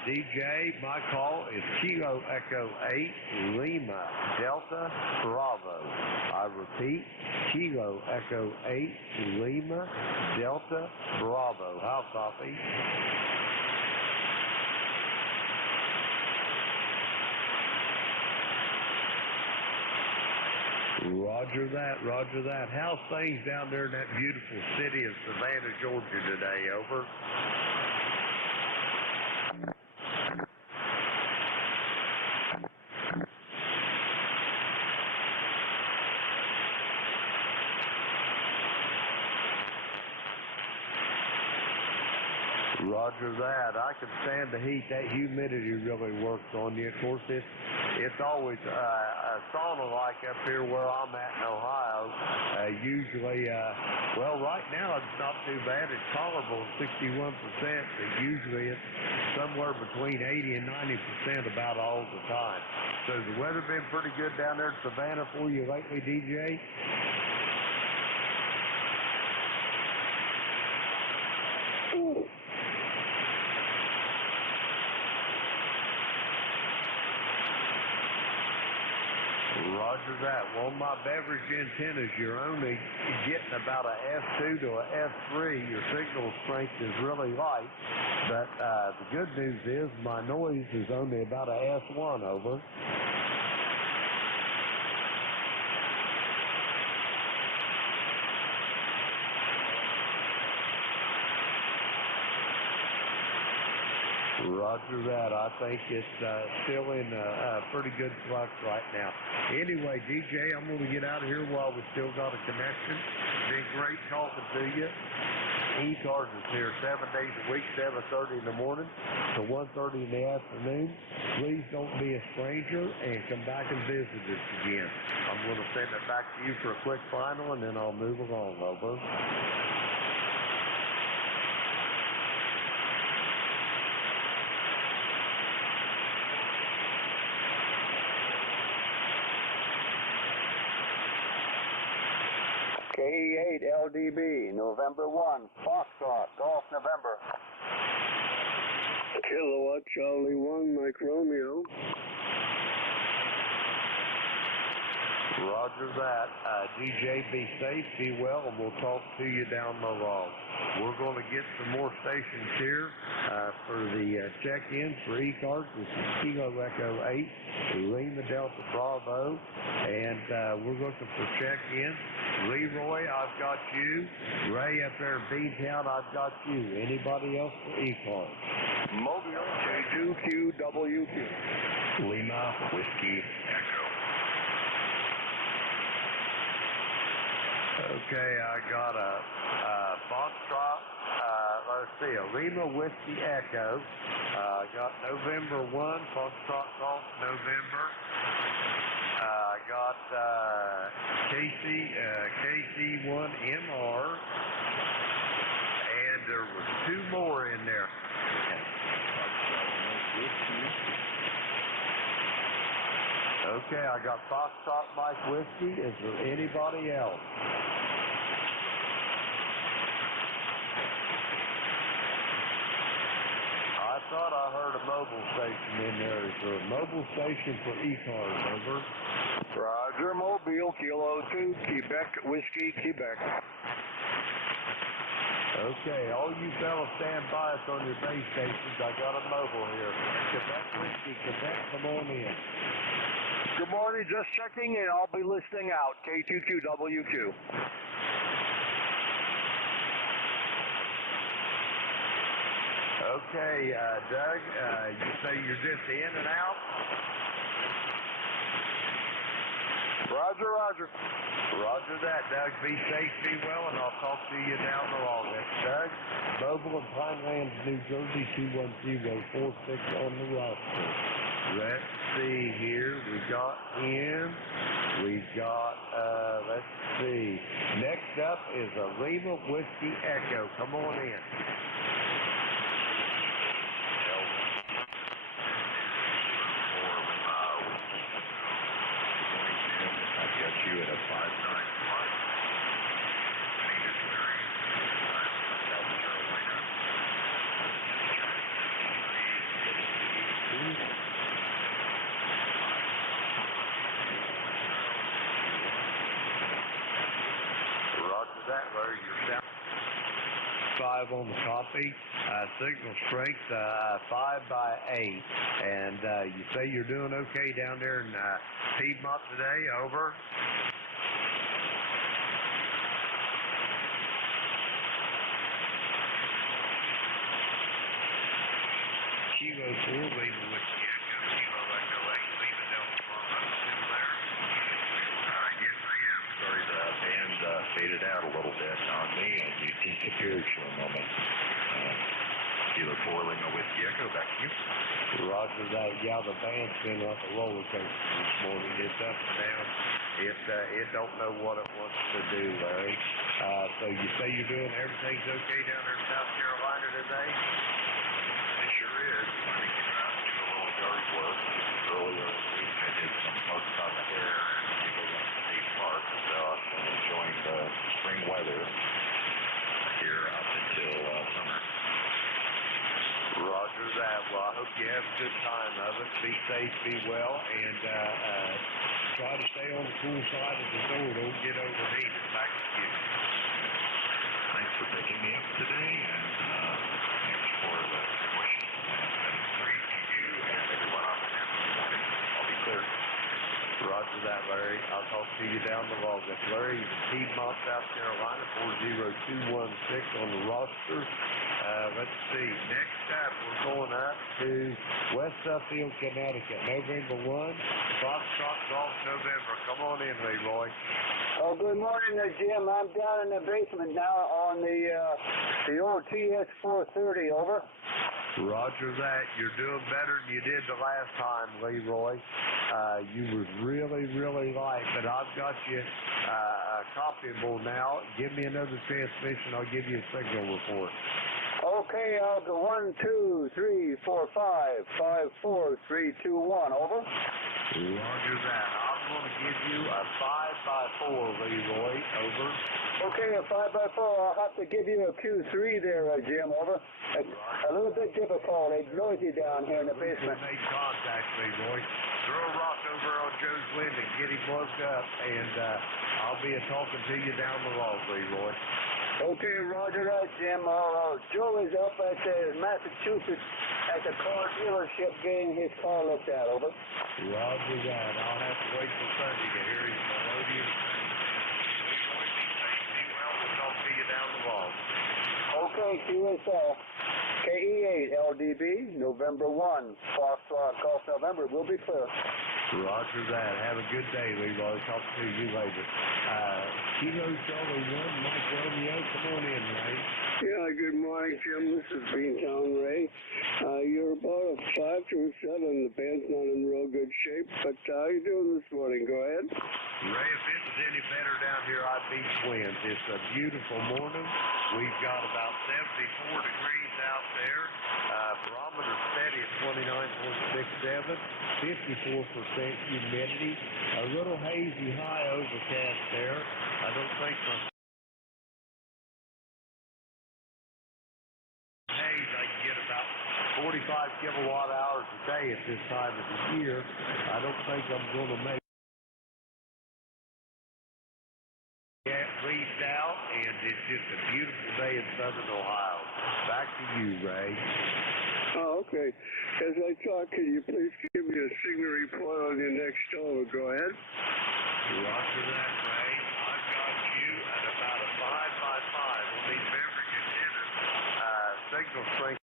DJ, my call is Kilo Echo 8, Lima, Delta, Bravo. I repeat, Kilo Echo 8, Lima, Delta, Bravo. How copy? Roger that, roger that. How's things down there in that beautiful city of Savannah, Georgia today, over? Roger that. I can stand the heat. That humidity really works on you. Of course, it's always a sauna-like up here where I'm at in Ohio. Usually, right now it's not too bad. It's tolerable, 61%, but usually it's somewhere between 80 and 90% about all the time. So has the weather been pretty good down there in Savannah for you lately, DJ? Roger that. Well, my beverage antennas, you're only getting about a F2 to a F3. Your signal strength is really light. But the good news is my noise is only about a S1, over. Roger that. I think it's still in a pretty good flux right now. Anyway, DJ, I'm going to get out of here while we still got a connection. Been great talking to you. ECARS is here 7 days a week, 7:30 in the morning to 1:30 in the afternoon. Please don't be a stranger and come back and visit us again. I'm going to send it back to you for a quick final, and then I'll move along, over. KE8 LDB, November 1, Foxtrot, Golf November. Kilowatt Charlie 1, Mike Romeo. Roger that. DJ, be safe, be well, and we'll talk to you down the road. We're going to get some more stations here for the check-in for ECARS. This is Kilo Echo 8, Lima Delta Bravo, and we're looking for check-in. Leroy, I've got you. Ray up there in Beantown, I've got you. Anybody else for ECARS? Mobile, J2QWQ. Lima, Whiskey, Echo. Okay, I got a Foxtrot, let's see, a Lima Whiskey Echo. I got November 1, Foxtrot Golf November. I got KC1MR, and there was 2 more in there. Okay, I got Foxtrot Mike Whiskey. Is there anybody else? I thought I heard a mobile station in there. Is there a mobile station for ECARS, over? Roger, Mobile, Kilo 2, Quebec, Whiskey, Quebec. Okay, all you fellas stand by us on your base stations. I got a mobile here. Quebec Whiskey, Quebec, come on in. Good morning, just checking in. I'll be listening out. K22WQ. Okay, Doug, you say you're just in and out? Roger, roger. Roger that, Doug. Be safe, be well, and I'll talk to you down the road. That's Doug, Mobile in Pinelands, New Jersey, 21046 on the roster. Let's see here. We got, let's see. Next up is a Lima Whiskey Echo. Come on in. I've got you at a 595. South Carolina. Roger that, Larry. You're down 5 on the copy. Signal strength 5 by 8. And you say you're doing okay down there in Piedmont today, over. Kilo 4, Lima Whiskey Echo, Kilo Echo 8, Lima Delta Bravo, still there? Yes, I am. Sorry, the band faded out a little bit on me, and you disappeared for a moment. Kilo 4, Lima Whiskey Echo, back to you. Roger that. Yeah, the band's been like a roller coaster this morning. It's up and down. It don't know what it wants to do, Larry. So you say you're doing everything's okay down there in South Carolina today? It sure is. I think you got to do a little yard work. Earlier this week, I did some work on the hair at Golden State Park, so I've been enjoying the spring weather here up until summer. Roger that. Well, I hope you have a good time of it. Be safe, be well, and Try to stay on the cool side of the door. Don't get overheated. Back to you. Thanks for picking me up today, and thanks for the wishes and greeting to you and everyone on the net this morning. I'll be clear. Roger that, Larry. I'll talk to you down the road. That's Larry in Piedmont, South Carolina, 40216 on the roster. Let's see. Next up, we're going up to West Suffield, Connecticut, November 1, Foxtrot Golf November. Come on in, Leroy. Oh, good morning, Jim. I'm down in the basement now on the old TS430, over. Roger that. You're doing better than you did the last time, Leroy. You was really, really light, but I've got you copyable now. Give me another transmission. I'll give you a signal report. Okay, I'll go 1, 2, 3, 4, 5, 5, 4, 3, 2, 1, over. Roger that. I'm going to give you a 5x4, Leroy, over. Okay, a 5x4. I'll have to give you a Q3 there, Jim, over. A little bit difficult. It's noisy down here in the basement. Make contact, Leroy. Throw a rock over on Joe's window, get him plugged up, and I'll be talking to you down the road, Leroy. Okay, roger that, Jim. Joe is up at Massachusetts at the car dealership getting his car looked at, over. Roger that. I'll have to wait till Sunday to hear his melodious thing. Leroy, be safe, be well. We'll talk to you down the road. Okay, QSL. KE8 LDB, November 1, Foxtrot Golf November. We'll be clear. Roger that. Have a good day, Leroy. Talk to you later. Kilo Charlie 1, Mike Romeo. Come on in, Ray. Yeah, good morning, Jim. This is Beantown Ray. You're about a 5 to 7. The band's not in real good shape, but how you doing this morning? Go ahead. Ray, if it was any better down here, I'd be twins. It's a beautiful morning. We've got about 74 degrees out there. Barometer steady at 29.67, 54% humidity. A little hazy high overcast there. I don't think my haze, I can get about 45 kilowatt hours a day at this time of the year. I don't think I'm going to make leased out, and it's just a beautiful day in southern Ohio. Back to you, Ray. Oh, okay. As I talk, can you please give me a signal report on your next over? Go ahead. Roger that, Ray. I've got you at about a 5x5 on these beverage antennas. Signal strength,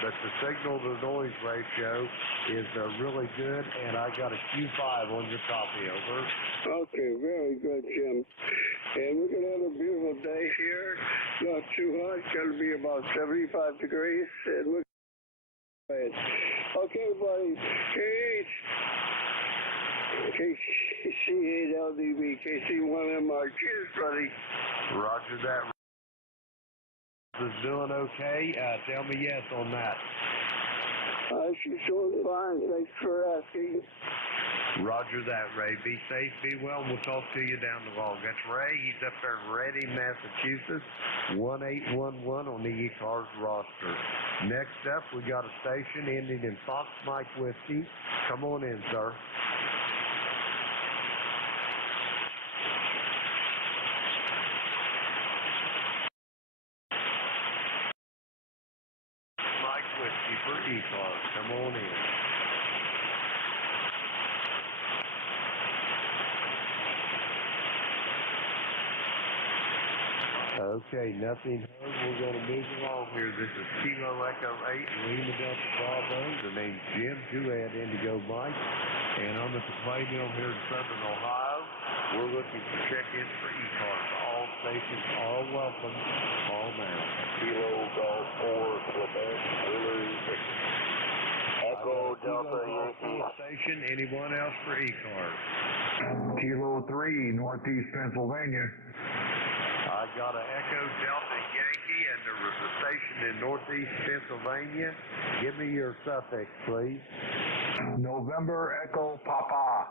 but the signal to noise ratio is really good, and I got a Q5 on your copy, over. Okay, very good, Jim. And we're going to have a beautiful day here. Not too hot. It's going to be about 75 degrees. And we're okay, buddy. KC8 LDB, KC1MR. Cheers, buddy. Roger that. Is doing okay? Tell me yes on that. She's doing fine. Thanks for asking. Roger that, Ray. Be safe, be well. We'll talk to you down the road. That's Ray. He's up there in Reading, Massachusetts, 1811 on the ECARS roster. Next up, we got a station ending in Fox Mike Whiskey. Come on in, sir. Mike Whiskey for ECARS. Come on in. Okay, nothing heard. We're going to move along here. This is Kilo Echo 8 and Lima Delta Bravo. The name's Jim, Duet Indigo Mike, and I'm at the Clay Mill here in southern Ohio. We're looking for check-ins for ECARS. All stations are welcome. All now. Kilo Golf 4, Quebec, Zulu, Echo Delta Yankee. Station. Anyone else for ECARS? Kilo 3, Northeast Pennsylvania. I got an Echo Delta Yankee, and there was a station in Northeast Pennsylvania. Give me your suffix, please. November Echo Papa.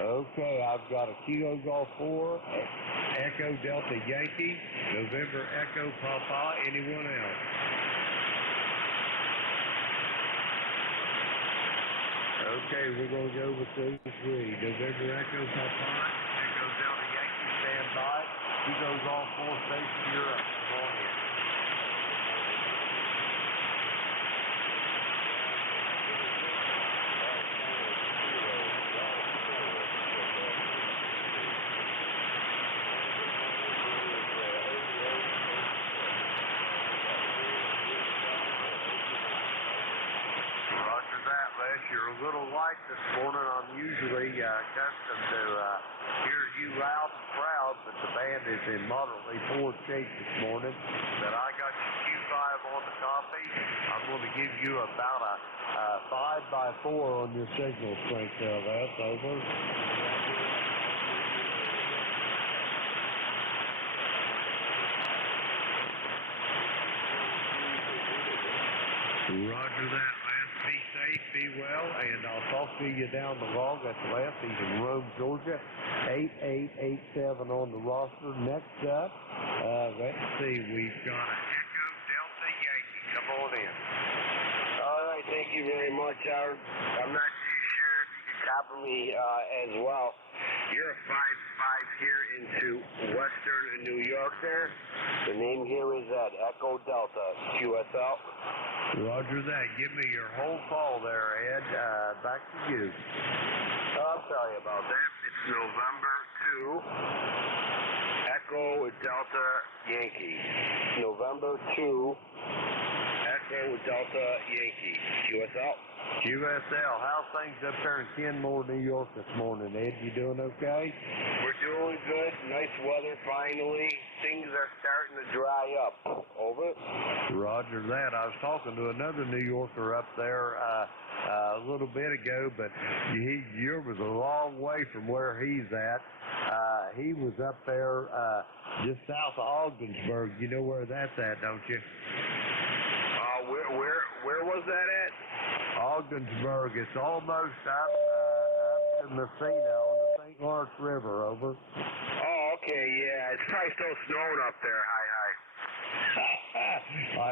Okay, I've got a Kilo Golf 4, Echo Delta Yankee, November Echo Papa. Anyone else? Okay, we're going to go with those three. November Echo Papa, Echo Delta Yankee, stand by. He goes all 4 stations, you're up. Come on in. You're a little light this morning. I'm usually accustomed to hear you loud and proud, but the band is in moderately poor shape this morning. But I got your Q5 on the copy. I'm going to give you about a 5x4 on your signal strength there. That's over. Roger that, man. Be safe, be well, and I'll talk to you down the log at the left. He's in Rome, Georgia. 8887 on the roster. Next up, let's see, we've got an Echo Delta Yankee. Come on in. All right, thank you very much, Howard. I'm not too sure if you can copy me as well. You're a 5-5 here into western New York there. The name here is Echo Delta QSL. Roger that. Give me your whole call there, Ed. Back to you. I'm sorry about that. It's November 2, Echo Delta Yankee. November 2, Echo Delta Yankee. QSL. QSL. How's things up there in Kenmore, New York this morning, Ed? You doing okay? We're doing good. Nice weather finally. Things are starting to dry up. Over. Roger that. I was talking to another New Yorker up there a little bit ago, but you was a long way from where he's at. He was up there just south of Ogdensburg. You know where that's at, don't you? Where was that at? Ogdensburg. It's almost up in Messina on the St. Lawrence River. Over. Oh, okay, yeah. It's probably still snowing up there. Hi.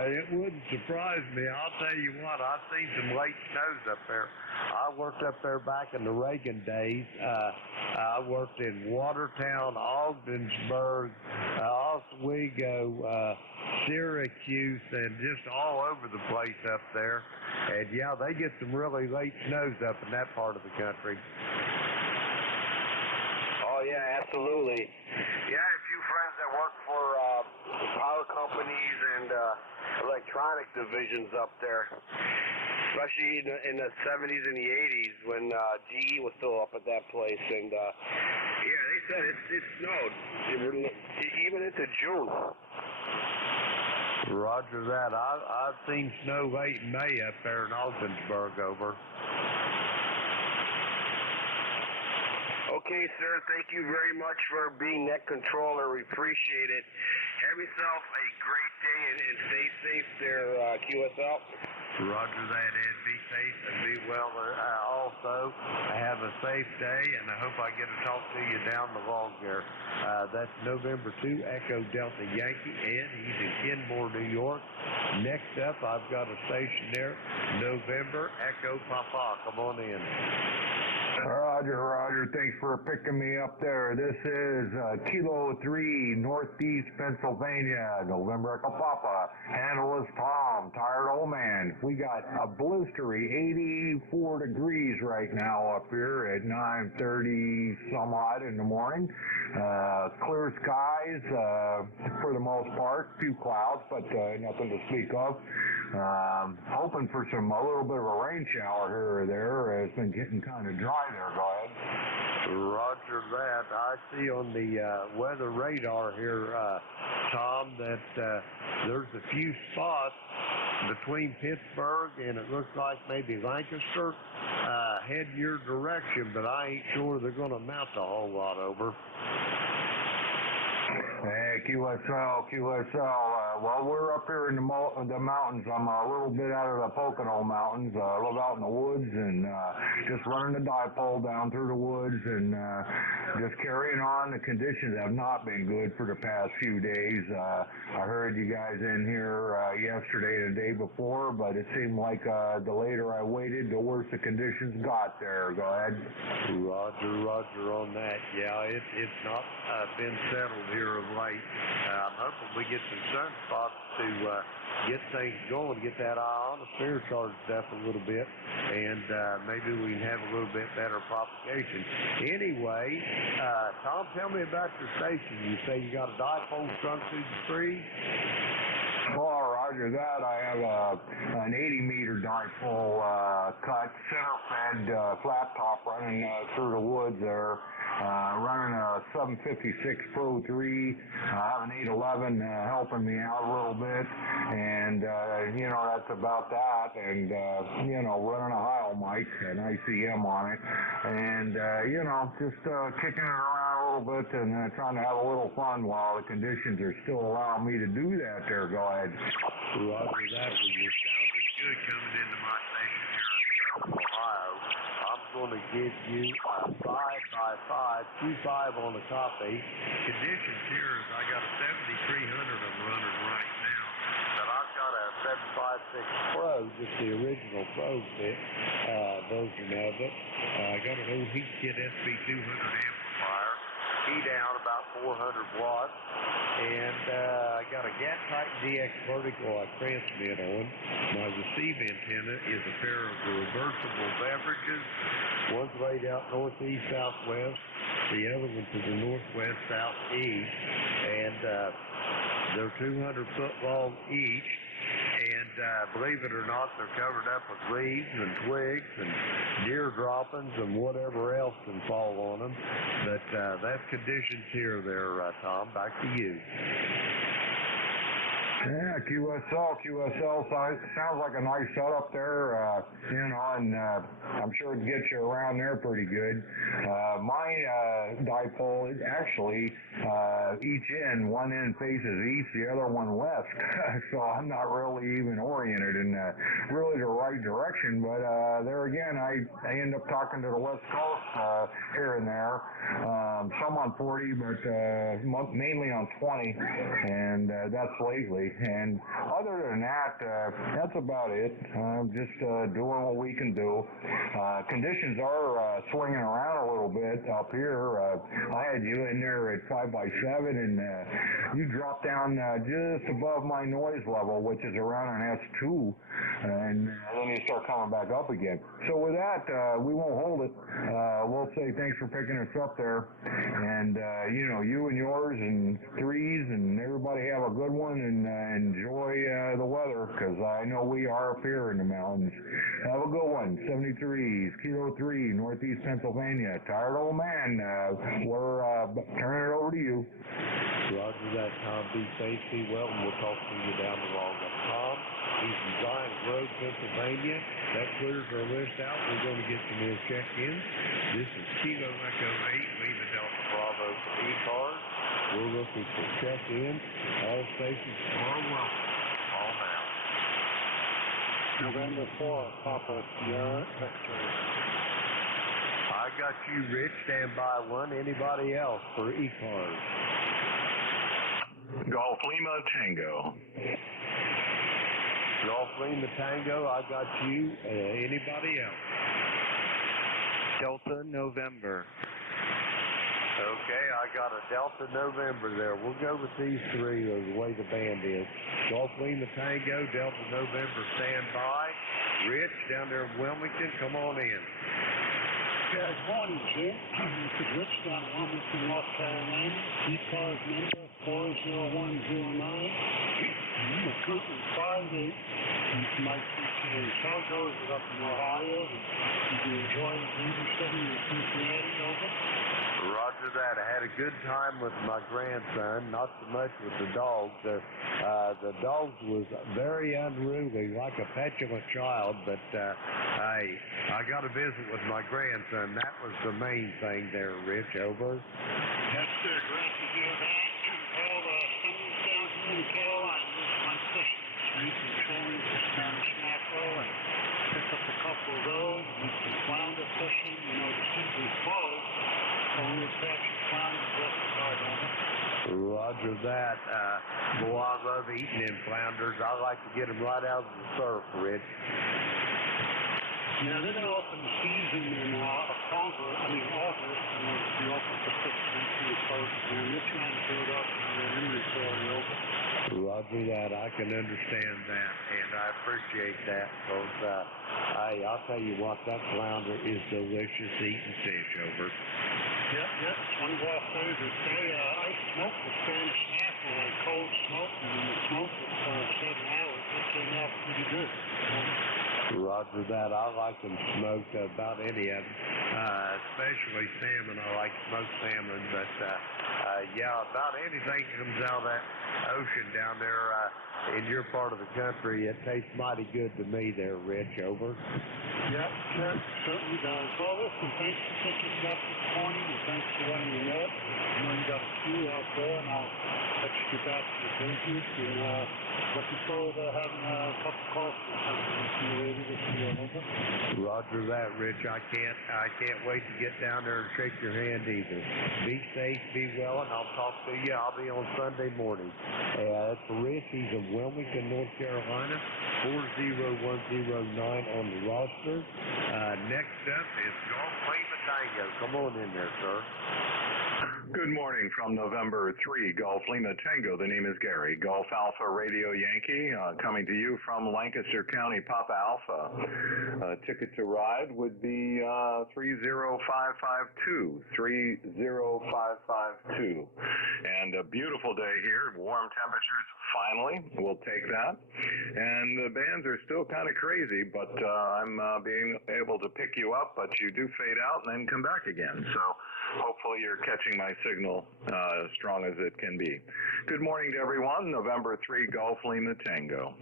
It wouldn't surprise me. I'll tell you what, I've seen some late snows up there. I worked up there back in the Reagan days. I worked in Watertown, Ogdensburg, Oswego, Syracuse, and just all over the place up there. And yeah, they get some really late snows up in that part of the country. Oh, yeah, absolutely. Yeah, I have a few friends that work for power companies and electronic divisions up there, especially in the 70s and the 80s when GE was still up at that place. And, yeah, they said it snowed even into June. Roger that. I've seen snow late in May up there in Ogdensburg. Over. Okay, sir. Thank you very much for being net controller. We appreciate it. Have yourself a great day and stay safe there, QSL. Roger that, Ed. Be safe and be well also. Have a safe day, and I hope I get to talk to you down the log there. That's November 2, Echo Delta Yankee, Ed. He's in Kenmore, New York. Next up, I've got a station there, November Echo Papa. Come on in. Roger. Thanks for picking me up there. This is Kilo 3, Northeast Pennsylvania, November Echo Papa. Handle is Tom, tired old man. We got a blistery 84 degrees right now up here at 9:30 some odd in the morning. Clear skies for the most part. Few clouds, but nothing to speak of. Hoping for a little bit of a rain shower here or there. It's been getting kind of dry there. Go ahead. Roger that. I see on the weather radar here, Tom, that there's a few spots between Pittsburgh and it looks like maybe Lancaster head your direction, but I ain't sure they're going to mount a whole lot. Over. Hey, QSL, Well, we're up here in the mountains. I'm a little bit out of the Pocono Mountains. I live out in the woods and just running the dipole down through the woods and just carrying on. The conditions have not been good for the past few days. I heard you guys in here yesterday and the day before, but it seemed like the later I waited, the worse the conditions got there. Go ahead. Roger on that. Yeah, it's not been settled here of late. I'm hoping we get some sun spots to get things going, get that ionosphere charged up a little bit, and maybe we can have a little bit better propagation. Anyway, Tom, tell me about your station. You say you got a dipole strung through the tree? Well, roger that. I have an 80-meter dipole cut, center-fed flat top running through the woods there. Running a 756 Pro 3. I have an 811 helping me out a little bit. And, that's about that. And, running a Heil mic, an ICM on it. And, just kicking it around a little bit and trying to have a little fun while the conditions are still allowing me to do that there. Go ahead. Roger that. Well, your sound is good coming into my station here in Southern Ohio. I'm going to give you a 5x5, 2.5 on the copy. Conditions here is I got a 7300 I'm running right now, but I've got a 756 Pro, just the original Pro version of it. I got an old heat kit SP200 amplifier. Down about 400 watts, and I got a Gat Titan DX vertical I transmit on. My receive antenna is a pair of reversible beverages. One's laid out northeast, southwest, the other one to the northwest, southeast, and they're 200 foot long each. And believe it or not, they're covered up with leaves and twigs and deer droppings and whatever else can fall on them. But that's conditions here there, Tom. Back to you. Yeah, QSL sounds like a nice setup there, and I'm sure it gets you around there pretty good. My dipole is actually each end, one end faces east, the other one west, so I'm not really even oriented in really the right direction, but there again, I end up talking to the West Coast here and there, some on 40, but mainly on 20, and that's lately. And other than that, that's about it. Just doing what we can do. Conditions are swinging around a little bit up here. I had you in there at 5x7, and you dropped down just above my noise level, which is around an S2, and then you start coming back up again. So with that, we won't hold it. We'll say thanks for picking us up there, and you and yours and threes and everybody have a good one, and enjoy the weather, because I know we are up here in the mountains. Have a good one. 73s, Kilo 3, Northeast Pennsylvania. Tired old man. We're turning it over to you. Roger that, Tom. Be safe, be well, and we'll talk to you down the road. Tom, he's in Zion Grove, Pennsylvania. That clears our list out. We're going to get some more check-ins. This is Kilo Echo 8, Lima Delta Bravo for ECARS. We're looking for check-in. All stations are welcome. All now. November 4, Papa Sierra X-ray. I got you, Rich. Stand by one. Anybody else for ECARS? Golf Lima Tango. Golf Lima Tango, I got you. Anybody else? Delta November. Okay, I got a Delta November there. We'll go with these three the way the band is. Golf Lima Tango, Delta November, stand by. Rich, down there in Wilmington, come on in. Good morning, Jim. This is Rich down in Wilmington, North Carolina. ECARS number 40109. Recruiting 5-8. My CPA Tangos is up in Ohio. You've been enjoying babysitting in Cincinnati, over. Roger that. I had a good time with my grandson, not so much with the dogs. The dogs was very unruly, like a petulant child, but I got to visit with my grandson. That was the main thing there, Rich. Over. Yes, sir. Glad to hear that. Well, things down here in Carolina, meet some children just down to Smackwell and pick up a couple of those, do some flounder fishing. You know, the season's closed, so we'll catch some flounder just about over. Roger that. Boy, I love eating them flounders. I like to get them right out of the surf, Rich. Yeah, they're going to open the season in August, and it'll be open for 6 weeks and it closes again. They're trying to build up their inventory over. Roger that. I can understand that, and I appreciate that, because I'll tell you what, that flounder is delicious eating fish, over. Yep, it's one of our favorites. I smoked the Spanish snaffle, like cold smoke, and when you smoke it for 7 hours, it came out pretty good. Roger that. I like them smoked, about any of them, especially salmon. I like smoked salmon, but yeah, about anything that comes out of that ocean down there in your part of the country, it tastes mighty good to me there, Rich, over. Yep, certainly does. Well, listen, thanks for picking us up this morning, and thanks for letting me know. I know you got a few out there, and I'll let you get back to your business, and looking forward to having a cup of coffee or something with you later this year, over. Roger that, Rich. I can't wait to get down there and shake your hand either. Be safe, be well, and I'll talk to you. I'll be on Sunday morning. That's Rich. He's in Wilmington, North Carolina, 40109 on the roster. Next up is Golf Lima Tango. Come on in there, sir. Good morning from November 3, Golf Lima Tango. The name is Gary. Golf Alpha Radio Yankee, coming to you from Lancaster County, Papa Alpha. Ticket to ride would be 30552. 30552. And a beautiful day here. Warm temperatures, finally. We'll take that. And the bands are still kind of crazy, but I'm being able to pick you up, but you do fade out and then come back again. So hopefully you're catching my signal as strong as it can be. Good morning to everyone. November 3, Golf Lima Tango.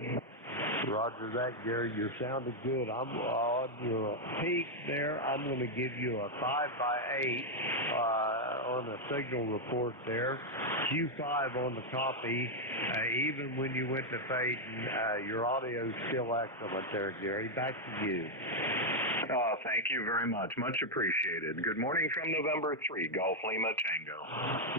Roger that, Gary. You're sounding good. I'm on your peak there. I'm going to give you a 5x8 on the signal report there. Q5 on the copy. Even when you went to fade, your audio is still excellent there, Gary. Back to you. Thank you very much. Much appreciated. Good morning from November 3, Golf Lima Tango.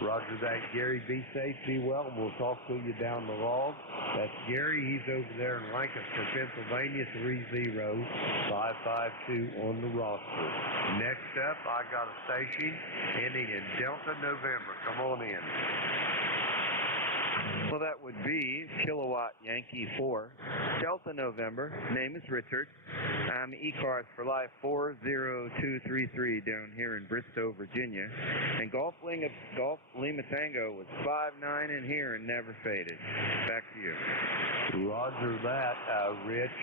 Roger that, Gary. Be safe, be well, and we'll talk to you down the log. That's Gary. He's over there in Lancaster, Pennsylvania, 30552 on the roster. Next up, I got a station ending in Delta November. Come on in. Well, that would be Kilowatt Yankee 4, Delta November. Name is Richard. I'm ECARS for Life 40233 down here in Bristow, Virginia. And Golf Lima Tango was 5'9" in here and never faded. Back to you. Roger that, Rich.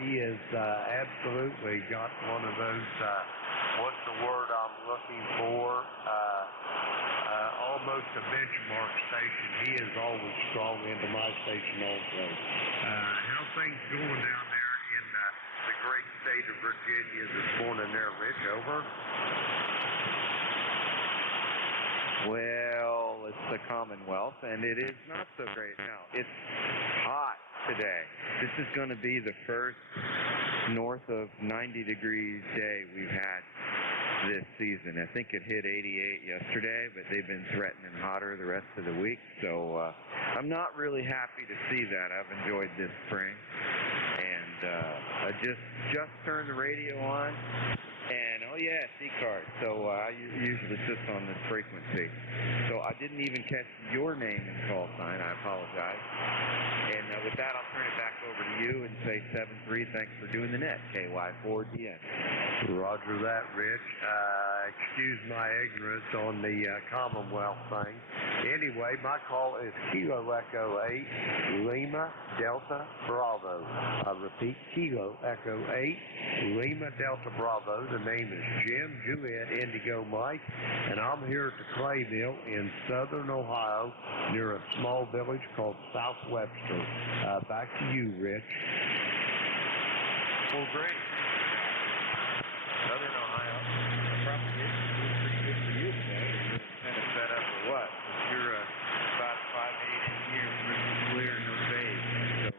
He has absolutely got one of those, what's the word I'm looking for? Almost a benchmark station. He is always strong into my station also. How things going down there in the great state of Virginia this morning there, Rich? Over? Well, it's the Commonwealth, and it is not so great now. It's hot today. This is going to be the first north of 90 degrees day we've had this season. I think it hit 88 yesterday, but they've been threatening hotter the rest of the week, so I'm not really happy to see that. I've enjoyed this spring, and I just turned the radio on, and oh yeah, it's ECARS, so I usually assist on this frequency. So I didn't even catch your name and call sign. I apologize. And with that, I'll turn it back over to you and say 7-3, thanks for doing the net, KY4DN. Roger that, Rich. Excuse my ignorance on the Commonwealth thing. Anyway, my call is Kilo Echo 8, Lima Delta Bravo. I repeat, Kilo Echo 8, Lima Delta Bravo. The name is Jim Juliet Indigo Mike, and I'm here at the Clay Mill in southern Ohio near a small village called South Webster. Back to you, Rich. Well, great. Southern Ohio. The propagation is pretty good for you today. You're kind of set up for what? You're about 5'8" in here, crystal clear, no fade. So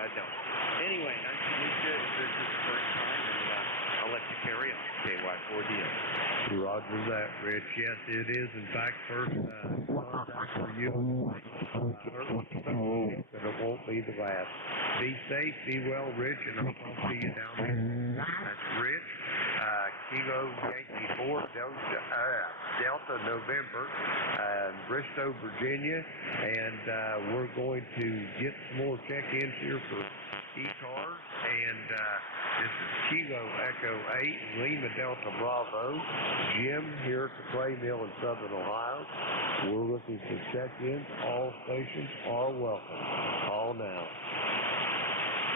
I don't. Anyway, nice to meet you. This is the first time, and I'll let you carry on. KY4DX. Roger that, Rich. Yes, it is, in fact, first contact for you. But it won't be the last. Be safe, be well, Rich, and I'll talk to you down there. That's Rich. Kilo Yankee 4 Delta November, Bristow, Virginia, and we're going to get some more check-ins here for ECARS, and this is Kilo Echo 8 Lima Delta Bravo, Jim here at the Clay Mill in Southern Ohio. We're looking for check-ins. All stations are welcome. Call now.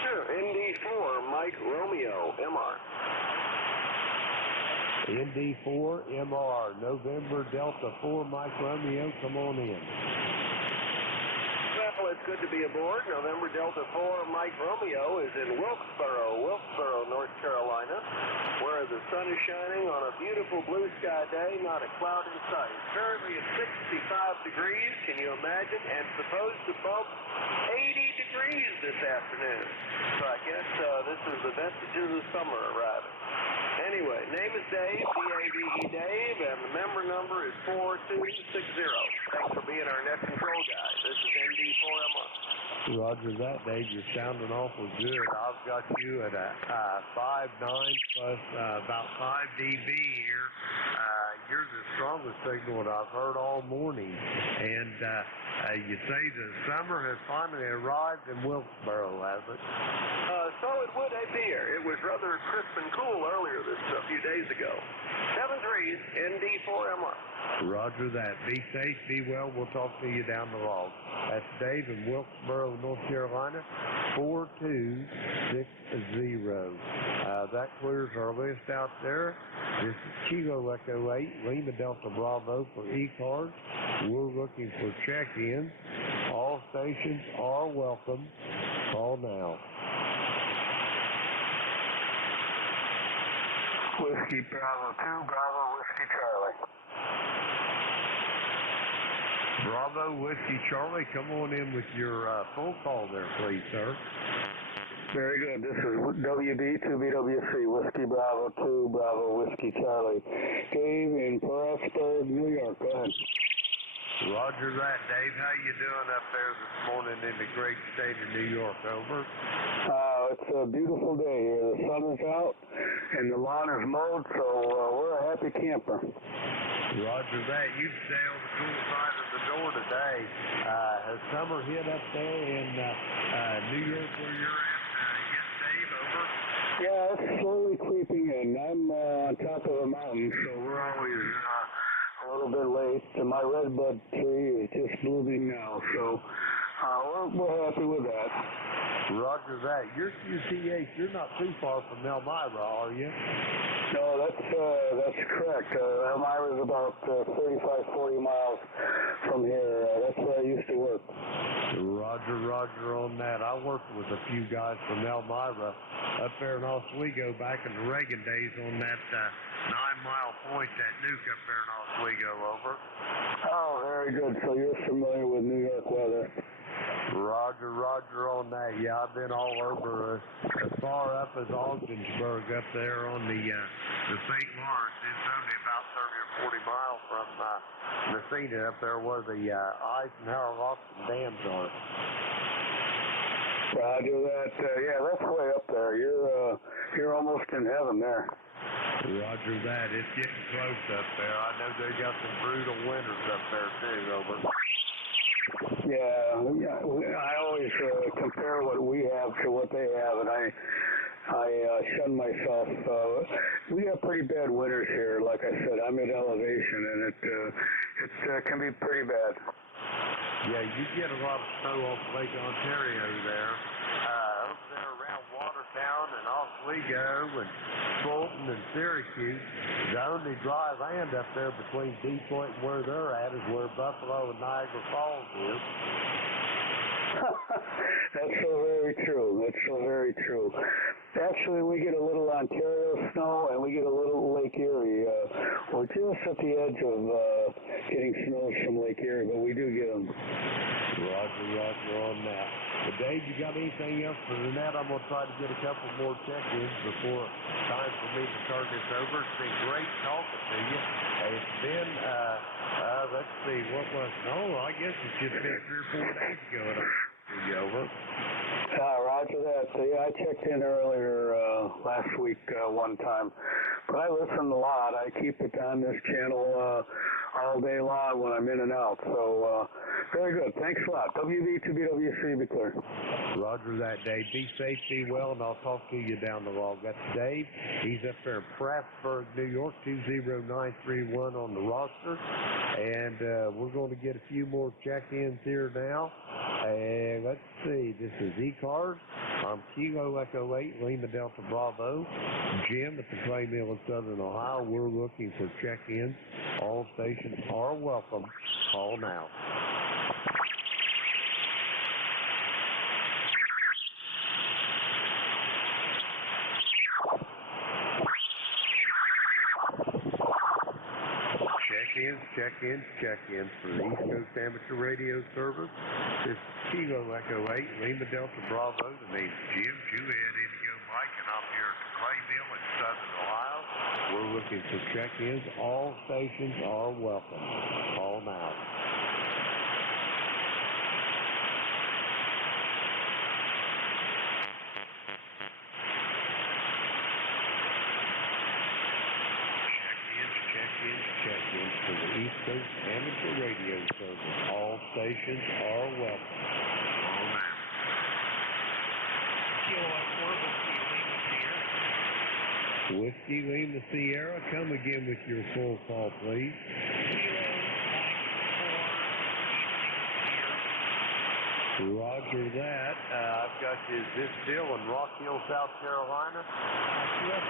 Sure, ND4 Mike Romeo MR. ND4 MR, November Delta 4 Mike Romeo, come on in. Well, it's good to be aboard. November Delta 4 Mike Romeo is in Wilkesboro, North Carolina, where the sun is shining on a beautiful blue sky day, not a cloud in sight. Currently at 65 degrees, can you imagine? And supposed to bump 80 degrees this afternoon. So I guess this is the vestiges of summer arriving. Anyway, name is Dave, D-A-V-E Dave, and the member number is 4260. Thanks for being our net control guy. This is ND4MR. Roger that, Dave. You're sounding awful good. I've got you at a 5.9 plus about 5 dB here. You're the strongest signal that I've heard all morning. And you say the summer has finally arrived in Wilkesboro, has it? So it would appear. It was rather crisp and cool earlier a few days ago. 73's ND4MR. Roger that. Be safe, be well. We'll talk to you down the road. That's Dave in Wilkesboro, North Carolina, 4260. That clears our list out there. This is Kilo Echo 8, Lima Delta Bravo for ECARS. We're looking for check-ins. All stations are welcome. Call now. Whiskey Bravo 2, Bravo Whiskey Charlie. Bravo Whiskey Charlie, come on in with your phone call there, please, sir. Very good. This is WB2BWC, Whiskey Bravo 2, Bravo Whiskey Charlie. Dave in Plattsburgh, New York. Go ahead. Roger that, Dave. How you doing up there this morning in the great state of New York? Over. It's a beautiful day here. The sun is out and the lawn is mowed, so we're a happy camper. Roger that. You stay on the cool side of the door today. Has summer hit up there in New York where you're at yet, Dave? Over. Yeah, it's slowly creeping in. I'm on top of a mountain, so we're always a little bit late. And my redbud tree is just blooming now, so we're happy with that. Roger that. You're QTH. You're not too far from Elmira, are you? No, that's correct. Elmira is about 35-40 miles from here. That's where I used to work. Roger on that. I worked with a few guys from Elmira up there in Oswego back in the Reagan days on that 9-mile point, that nuke up there in Oswego. Over. Oh, very good. So you're familiar with New York weather. Roger on that. Yeah, I've been all over as far up as Ogdensburg up there on the St. Lawrence. It's only about 30 or 40 miles from Messina up there where the Eisenhower Austin dams are. Roger that. Yeah, that's way up there. You're almost in heaven there. Roger that. It's getting close up there. I know they got some brutal winters up there too. Over. Yeah. I always compare what we have to what they have, and I shun myself. We have pretty bad winters here. Like I said, I'm at elevation, and it can be pretty bad. Yeah, you get a lot of snow off Lake Ontario there. Over there around Watertown and Oswego and Fulton and Syracuse, the only dry land up there between Detroit and where they're at is where Buffalo and Niagara Falls is. That's so very true. Actually, we get a little Ontario snow and we get a little Lake Erie. We're just at the edge of getting snows from Lake Erie, but we do get them. Roger on that. But Dave, you got anything else for tonight? I'm going to try to get a couple more check-ins before time for me to turn this over. It's been great talking to you. It's been, let's see, I guess it's just been 3 or 4 days ago that I see you over. Roger that. Yeah, I checked in earlier last week one time, but I listen a lot. I keep it on this channel all day long when I'm in and out. So very good. Thanks a lot. WV2BWC, be clear. Roger that, Dave. Be safe, be well, and I'll talk to you down the road. That's Dave. He's up there in Plattsburgh, New York, 20931 on the roster. And we're going to get a few more check-ins here now. And let's see. This is ECARS. I'm Kilo Echo 8, Lima Delta Bravo. Jim at the Clay Mill in Southern Ohio. We're looking for check-ins. All stations are welcome. Call now. Check-ins for the East Coast Amateur Radio Service. This is Kilo Echo 8, Lima Delta Bravo. The name's Jim, Juliet Indigo Mike, and I'm here at the Clay Mill in Southern Ohio. We're looking for check-ins. All stations are welcome. Call now. Check-ins for the East Coast Amateur Radio Service. All stations are welcome. Call now. Whiskey Lima Sierra, come again with your full call, please. Roger that. I've got you. Is this still in Rock Hill, South Carolina? Yes,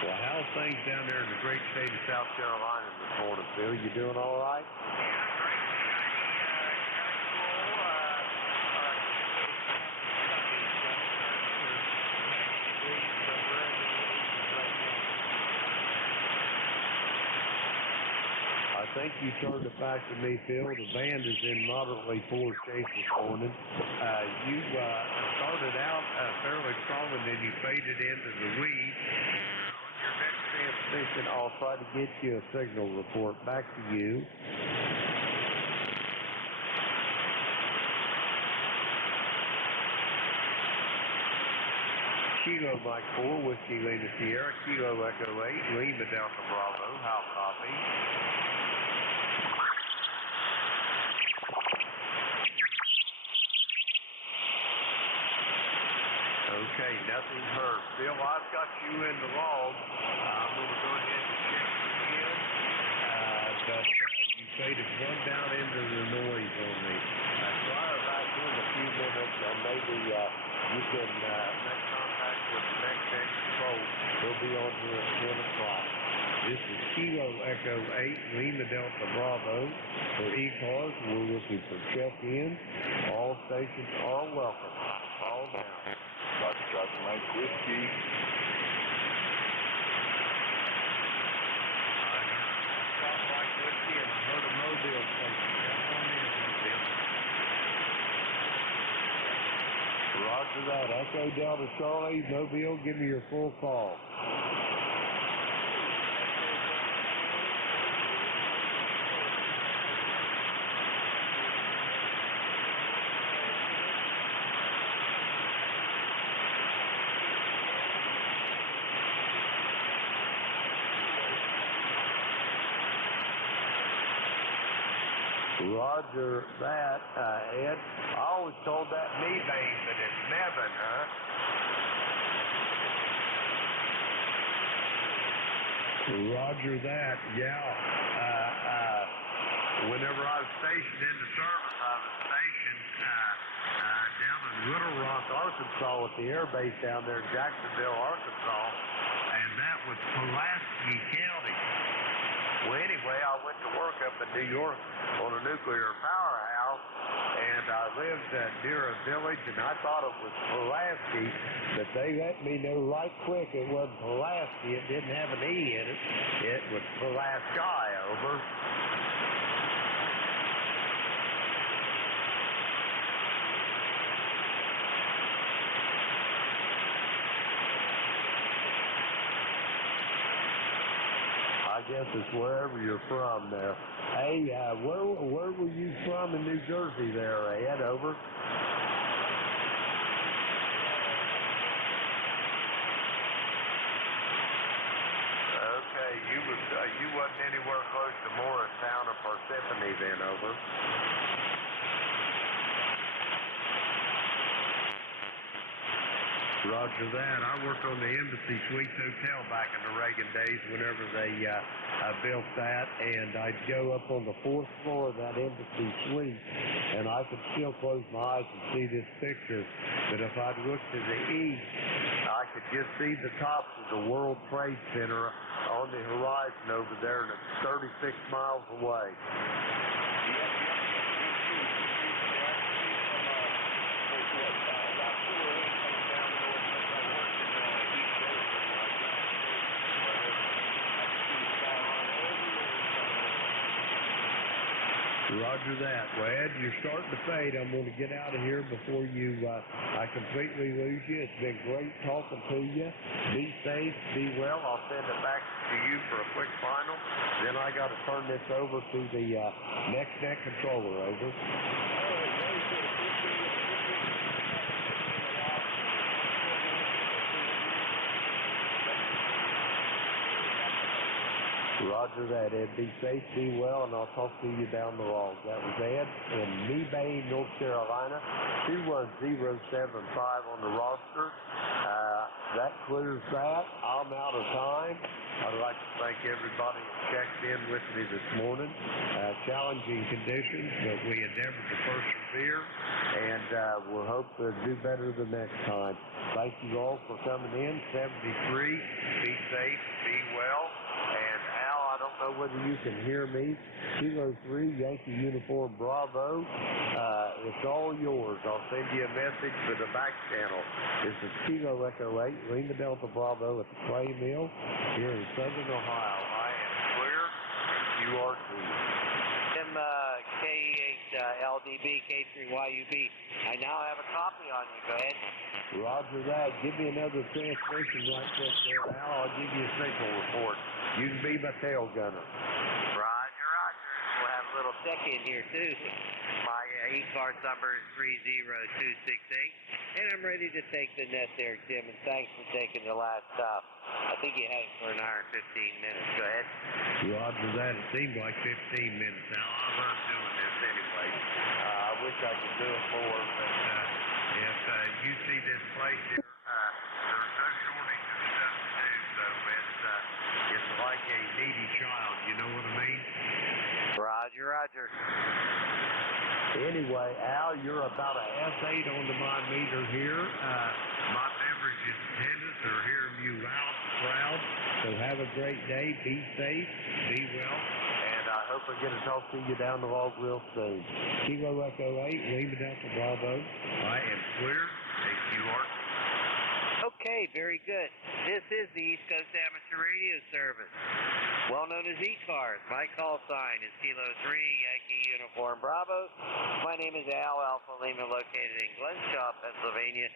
well, how's things down there in the great state of South Carolina this morning, Phil? You doing all right? I think you turned it back to me, Phil. The band is in moderately poor shape this morning. You started out fairly strong, and then you faded into the weeds. On your next transmission, I'll try to get you a signal report. Back to you. Kilo Mike 4, Whiskey Lima Sierra, Kilo Echo 8, Lima Delta Bravo. How copy? Okay, nothing heard. Bill, I've got you in the log. I'm going to go ahead and check again. But you faded one down into the noise on me. Try her back in a few minutes, and maybe you can make contact with the next end control. We'll be on here at 10 o'clock. This is Kilo Echo 8, Lima Delta Bravo. For ECARS, we're looking for check-ins. All stations are welcome. Call now. Got Mike Whiskey. I heard Mike Whiskey, and I heard a Mobile station. Come on in, Mobile. Roger that. Echo Delta Charlie, Mobile, give me your full call. Roger that, Ed. I always told that me vein, but it's Nevin, huh? Roger that, yeah. Whenever I was stationed in the service, I was stationed down in Little Rock, Arkansas, at the air base down there in Jacksonville, Arkansas, and that was Pulaski County. Well, anyway, I went to work up in New York on a nuclear powerhouse, and I lived near a village, and I thought it was Pulaski, but they let me know right quick it wasn't Pulaski. It didn't have an E in it. It was Pulaski, over. guess it's wherever you're from there. Hey, where were you from in New Jersey there, Ed? Over. Okay, you wasn't anywhere close to Morristown or Parsippany then, over. Roger that. I worked on the Embassy Suites Hotel back in the Reagan days whenever they built that, and I'd go up on the 4th floor of that Embassy Suite, and I could still close my eyes and see this picture, but if I'd looked to the east, I could just see the tops of the World Trade Center on the horizon over there, and it's 36 miles away. Roger that. Well, Ed, you're starting to fade. I'm going to get out of here before I completely lose you. It's been great talking to you. Be safe, be well. I'll send it back to you for a quick final. Then I got to turn this over to the next net controller. Over. Roger that, Ed. Be safe, be well, and I'll talk to you down the road. That was Ed in Mebane, North Carolina, 21075 on the roster. That clears that. I'm out of time. I'd like to thank everybody that checked in with me this morning. Challenging conditions, but we endeavored to persevere, and we'll hope to do better the next time. Thank you all for coming in. 73. Be safe, be well, and Al, I don't know whether you can hear me. Kilo 3, Yankee Uniform Bravo. It's all yours. I'll send you a message for the back channel. This is Kilo Echo 8, Lima Delta Bravo at the Clay Mill here in Southern Ohio. I am clear. You are too. K8LDB, K3YUB. I now have a copy on you. Go ahead. Roger that. Give me another transmission right quick there, Al. I'll give you a signal report. You can be my tail gunner. Roger, roger. We'll have a little check-in here, too. My ECARS number is 30268, and I'm ready to take the net there, Jim, and thanks for taking the last stop. I think you had it for an hour and 15 minutes. Go ahead. Roger that. It seemed like 15 minutes. Now, I love doing this anyway. I wish I could do it more, but if you see this place here, there's no shortage of stuff to do, so it's like a needy child, you know what I mean? Roger, roger. Anyway, Al, you're about a S8 onto my meter here. My beverages attendants are hearing you loud and proud, so have a great day. Be safe, be well, and I hope I get to talk to you down the road real soon. Kilo Echo 8, Lima Delta Bravo. I am clear, and you are. Okay, very good. This is the East Coast Amateur Radio Service, well known as ECARS. My call sign is Kilo 3, Yankee Uniform Bravo. My name is Al Alpha Lima, located in Glenshaw, Pennsylvania,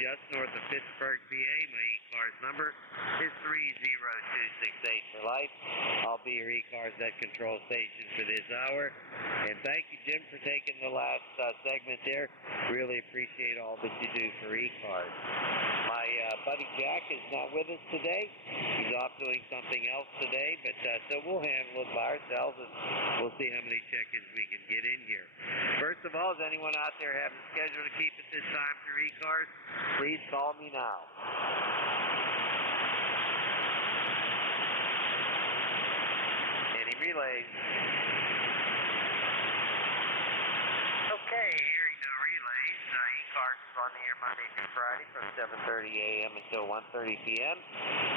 just north of Pittsburgh, PA. My ECARS number is 30268 for life. I'll be your ECARS net control station for this hour. And thank you, Jim, for taking the last segment there. Really appreciate all that you do for ECARS. My buddy Jack is not with us today. He's off doing something else today, but so we'll handle it by ourselves, and we'll see how many check-ins we can get in here. First of all, is anyone out there having a schedule to keep at this time through ECARS? Please call me now. Any relays? Okay, hearing no relays. ECARS is on the air Monday through Friday from 7:30 a.m. until 1:30 p.m.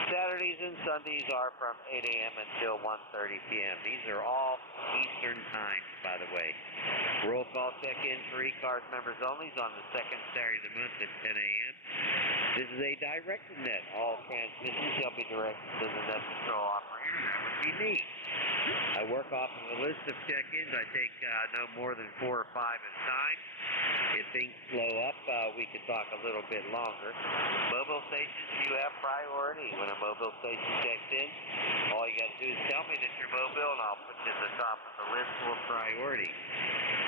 Saturdays and Sundays are from 8 a.m. until 1:30 p.m. These are all Eastern times, by the way. Roll call check-in for ECARS members only is on the second Saturday of the month at 10 a.m. This is a directed net. All transmissions shall be directed to the net control operator. That would be me. I work off of a list of check-ins. I take no more than 4 or 5 at a time. If things slow up, we could talk a little bit longer. Mobile stations, you have priority. When a mobile station checks in, all you got to do is tell me that you're mobile, and I'll put you at the top of the list for priority.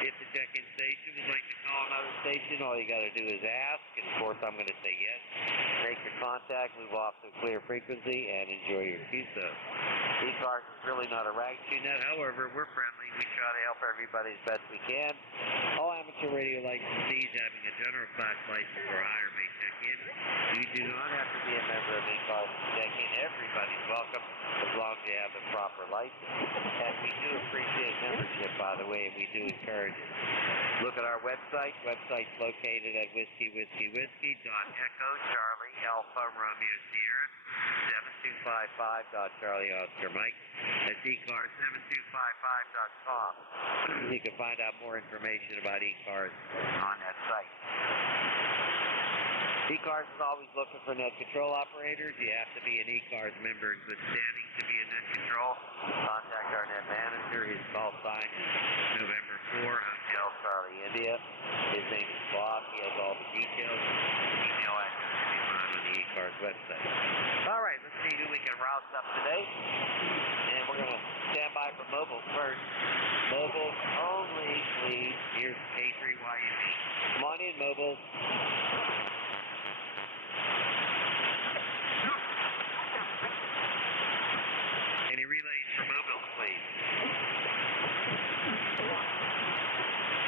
If the check-in station would like to call another station, all you got to do is ask, and of course I'm going to say yes. Make your contact, move off to a clear frequency, and enjoy your QSO. ECARS is really not a rag tune net. However, we're friendly. We try to help everybody as best we can. All amateur radio licensees having a general class license or higher may check in. You do not have to be a member of ECARS to check in. Everybody's welcome as long as you have the proper license. And we do appreciate membership, by the way, and we do encourage it. Look at our website. Website's located at whiskey.echo Charlie Alpha Romeo Sierra 7255. Oscar Mike. That's ECARS7255.com. You can find out more information about ECARS on that site. ECARS is always looking for net control operators. You have to be an ECARS member in good standing to be a net control. Contact our net manager. His call sign is November 4, Hotel Charlie, India. His name is Bob. He has all the details. Email address can be found on the ECARS website. All right, let's see who we can rouse up today. And we're going to stand by for mobile first. Mobile only, please. Here's A3YUB. Come on in, mobile. Any relays for mobile, please?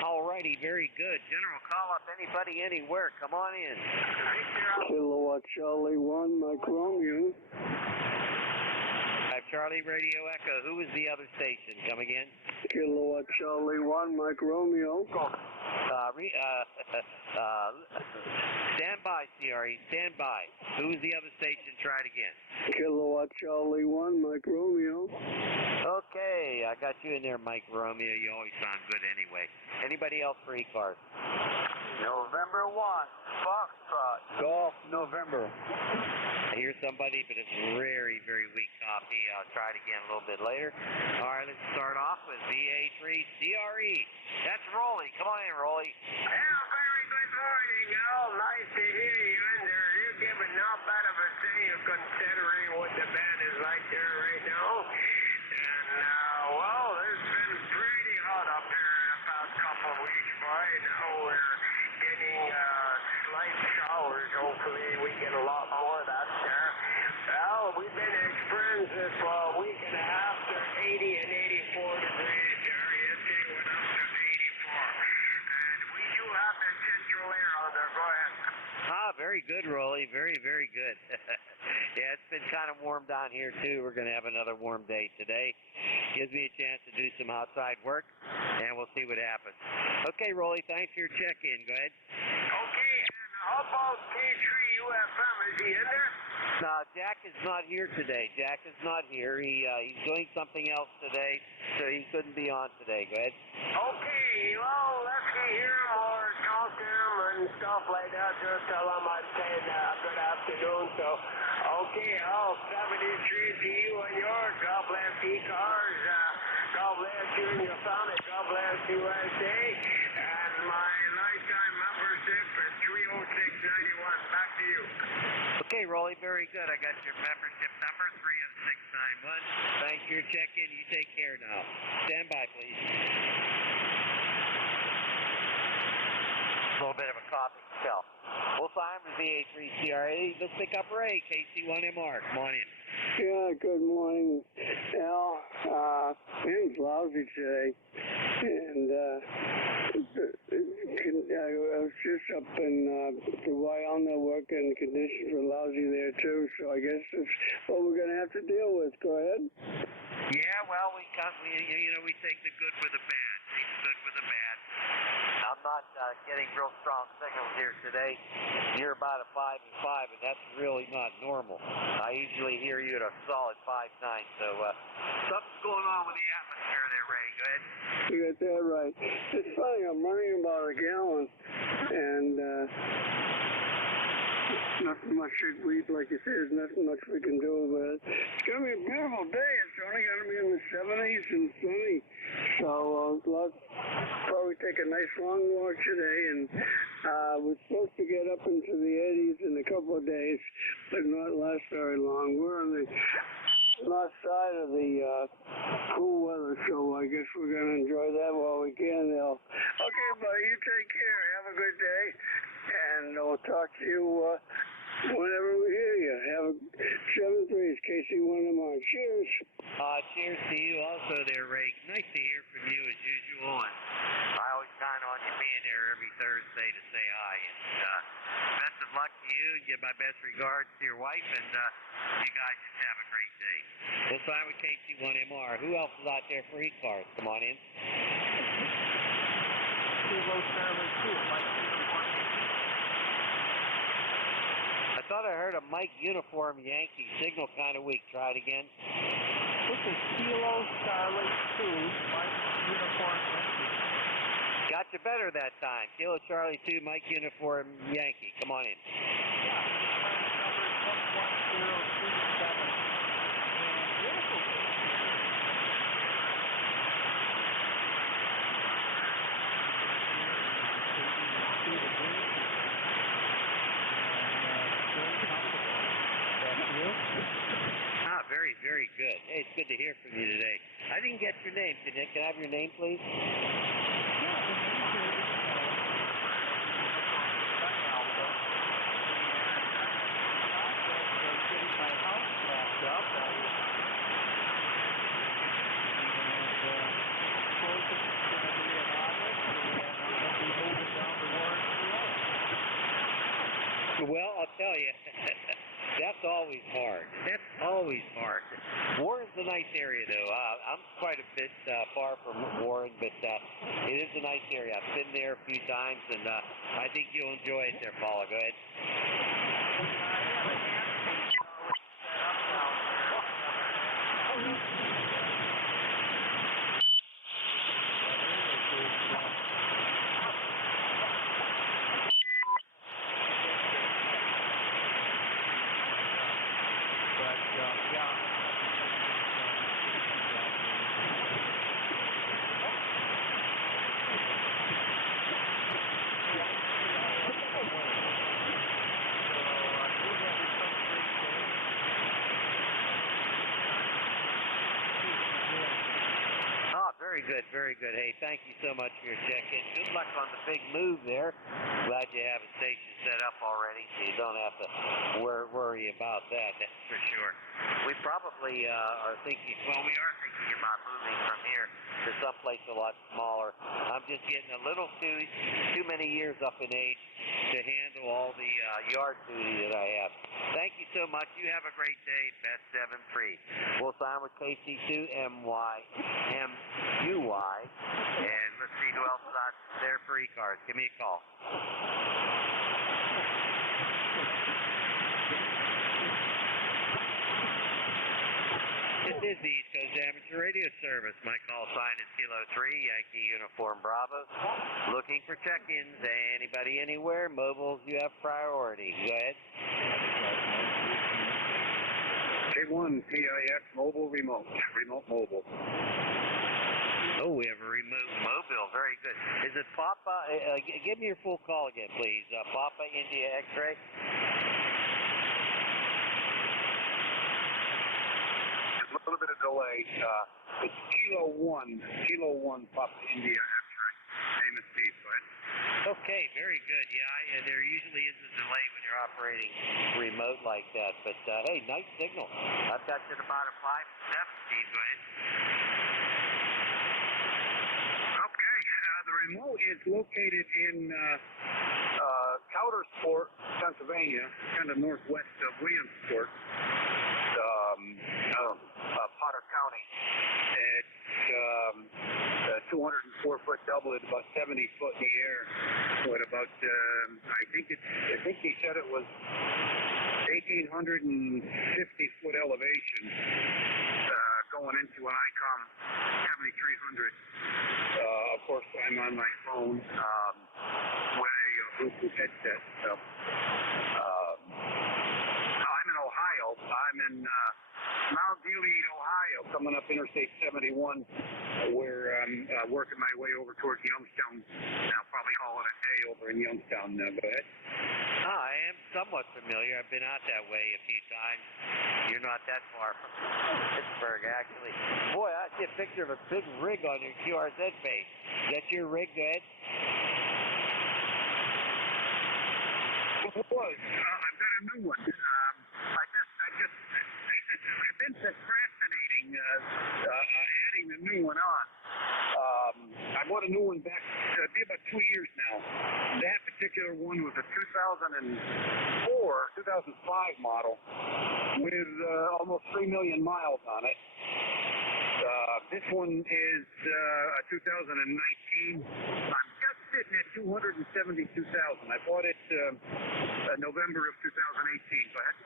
Alrighty, very good. General, call up anybody, anywhere. Come on in. Kilowatt Charlie 1, Mike Romeo. I have Charlie Radio Echo. Who is the other station? Come again? Kilowatt Charlie 1, Mike Romeo. Stand by, CRE. Stand by. Who is the other station? Try it again. Kilowatt Charlie 1, Mike Romeo. Okay, I got you in there, Mike Romeo. You always sound good anyway. Anybody else for ECARS? November 1, Foxtrot, Golf, November. I hear somebody, but it's very, very weak copy. I'll try it again a little bit later. All right, let's start off with VA3CRE. That's Rolly. Come on in, Rolly. Yeah, very good morning, Al. Nice to hear you in there. You're giving not bad of a thing considering what the band is like there right now. And, well, it's been pretty hot up here in the past couple of weeks, boy. Now we're getting slight showers. Hopefully we get a lot more of that there. Well, we've been experiencing this for a week and a half. They're 80 and 84 degrees there. Yesterday went up to 84. And we do have the central air on there. Go ahead. Ah, very good, Rolly. Very, very good. Yeah, it's been kind of warm down here, too. We're going to have another warm day today. Gives me a chance to do some outside work, and we'll see what happens. Okay, Rolly, thanks for your check-in. Go ahead. Okay, and how about K3UFM? Is he in there? No, Jack is not here today. Jack is not here. He's doing something else today, so he couldn't be on today. Go ahead. Okay, well, let me hear him or talk to him and stuff like that. Just tell him I'm saying good afternoon. So, okay, I'll 73 to you and yours. God bless ECARS. God bless you and your family. God bless USA. And my lifetime membership is 30691. Back to you. Okay, Rolly, very good. I got your membership number, 30691. Thanks for your check-in. You take care now. Stand by, please. A little bit of a cough itself. We'll sign with VA3CRE. Let's pick up Ray, KC1MR. Come on in. Yeah, good morning, Al. It's lousy today. And I was just up in Wyoming working. Conditions were lousy there, too. So I guess it's what we're going to have to deal with. Go ahead. Yeah, well, we take the good with the bad. Take the good with the bad. I'm not getting real strong signals here today. You're about a 5 and 5, and that's really not normal. I usually hear you at a solid 5.9, so something's going on with the atmosphere there, Ray. Go ahead. You got that right. It's funny, I'm running about a gallon, and nothing much, like you said, there's nothing much we can do about it. It's going to be a beautiful day. It's only going to be in the 70s and sunny. So let's probably take a nice long walk today. And we're supposed to get up into the 80s in a couple of days, but not last very long. We're on the north side of the cool weather, so I guess we're going to enjoy that while we can. Okay, buddy, you take care. Have a good day, and we'll talk to you whenever we hear you. Have a 7-3 is KC1MR. Cheers. Cheers to you also there, Ray. Nice to hear from you as usual, and I always count on you being there every Thursday to say hi. And best of luck to you. Give my best regards to your wife, and you guys just have a great day. We'll sign with KC1MR. Who else is out there for ECARS? Come on in. I thought I heard a Mike Uniform Yankee signal kind of weak. Try it again. This is Kilo Charlie 2, Mike Uniform Yankee. Got you better that time. Kilo Charlie 2, Mike Uniform Yankee. Come on in. Yeah, number 11027. And beautiful. Very, very good. Hey, it's good to hear from you today. I didn't get your name. Can I have your name, please? Well, I'll tell you, that's always hard. That's always hard. Warren's a nice area, though. I'm quite a bit far from Warren, but it is a nice area. I've been there a few times, and I think you'll enjoy it there, Paula. Go ahead. Very good. Hey, thank you so much for your check-in. Good luck on the big move there. Glad you have a station set up already, so you don't have to worry about that, that's for sure. We probably are thinking, well, we are thinking about moving from here to someplace a lot smaller. I'm just getting a little too many years up in age to handle all the yard duty that I have. Thank you so much. You have a great day. Best 7-3. We'll sign with KC2MY. And let's see who else is out there for ECARS. Give me a call. This is the East Coast Amateur Radio Service. My call sign is Kilo 3, Yankee Uniform Bravo. Looking for check-ins. Anybody, anywhere? Mobiles, you have priority. Go ahead. K1 PIX Mobile Remote. Remote Mobile. Oh, we have a remote mobile. Very good. Is it Papa? Give me your full call again, please. Papa India X-ray. There's a little bit of delay. It's Kilo 1 Papa India X-ray. Name is Steve. Go ahead. Okay, very good. Yeah, there usually is a delay when you're operating remote like that. But, hey, nice signal. I've got you at about a 5-7, Steve. Go ahead. The remote is located in Coudersport, Pennsylvania, kind of northwest of Williamsport, Potter County. It's 204-foot double at about 70 foot in the air. So at about, I think he said it was 1,850 foot elevation. Going into an ICOM 7300. Of course, I'm on my phone with a Bluetooth headset. So, then Mount Gilead, Ohio, coming up Interstate 71, where I'm working my way over towards Youngstown. I'll probably call it a day over in Youngstown. Go ahead. I am somewhat familiar. I've been out that way a few times. You're not that far from Pittsburgh, actually. Boy, I see a picture of a big rig on your QRZ base. Is that your rig? Go ahead. It was. I've got a new one. I've been procrastinating adding the new one on. I bought a new one back, it'll be about 2 years now. That particular one was a 2005 model with almost 3 million miles on it. This one is a 2019. I'm just sitting at 272,000. I bought it November of 2018. Go ahead.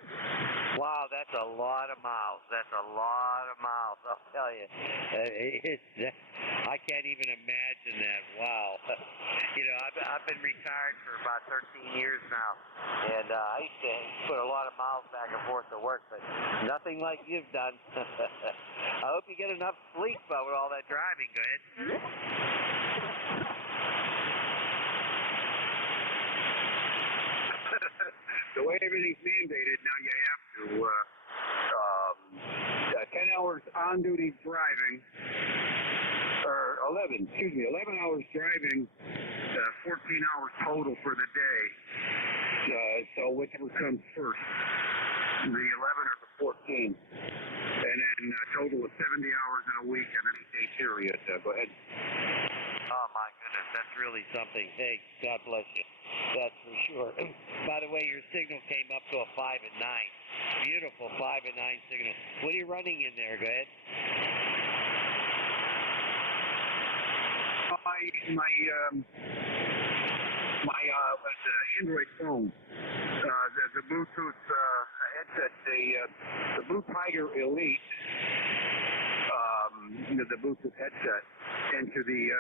Wow, that's a lot of miles. That's a lot of miles, I'll tell you. I can't even imagine that. Wow. You know, I've been retired for about 13 years now, and I used to put a lot of miles back and forth to work, but nothing like you've done. I hope you get enough sleep with all that driving. Go ahead. The way everything's mandated now, you have to 10 hours on duty driving, or 11 hours driving, 14 hours total for the day. So whichever comes first, the 11 or the 14, and then a total of 70 hours in a week and an 8-day period. Go ahead. Oh my goodness, that's really something. Hey, God bless you. That's for sure. By the way, your signal came up to a 5 and 9. Beautiful 5 and 9 signal. What are you running in there? Go ahead. My Android phone, the Bluetooth headset, the Blue Tiger Elite, the Bluetooth headset into the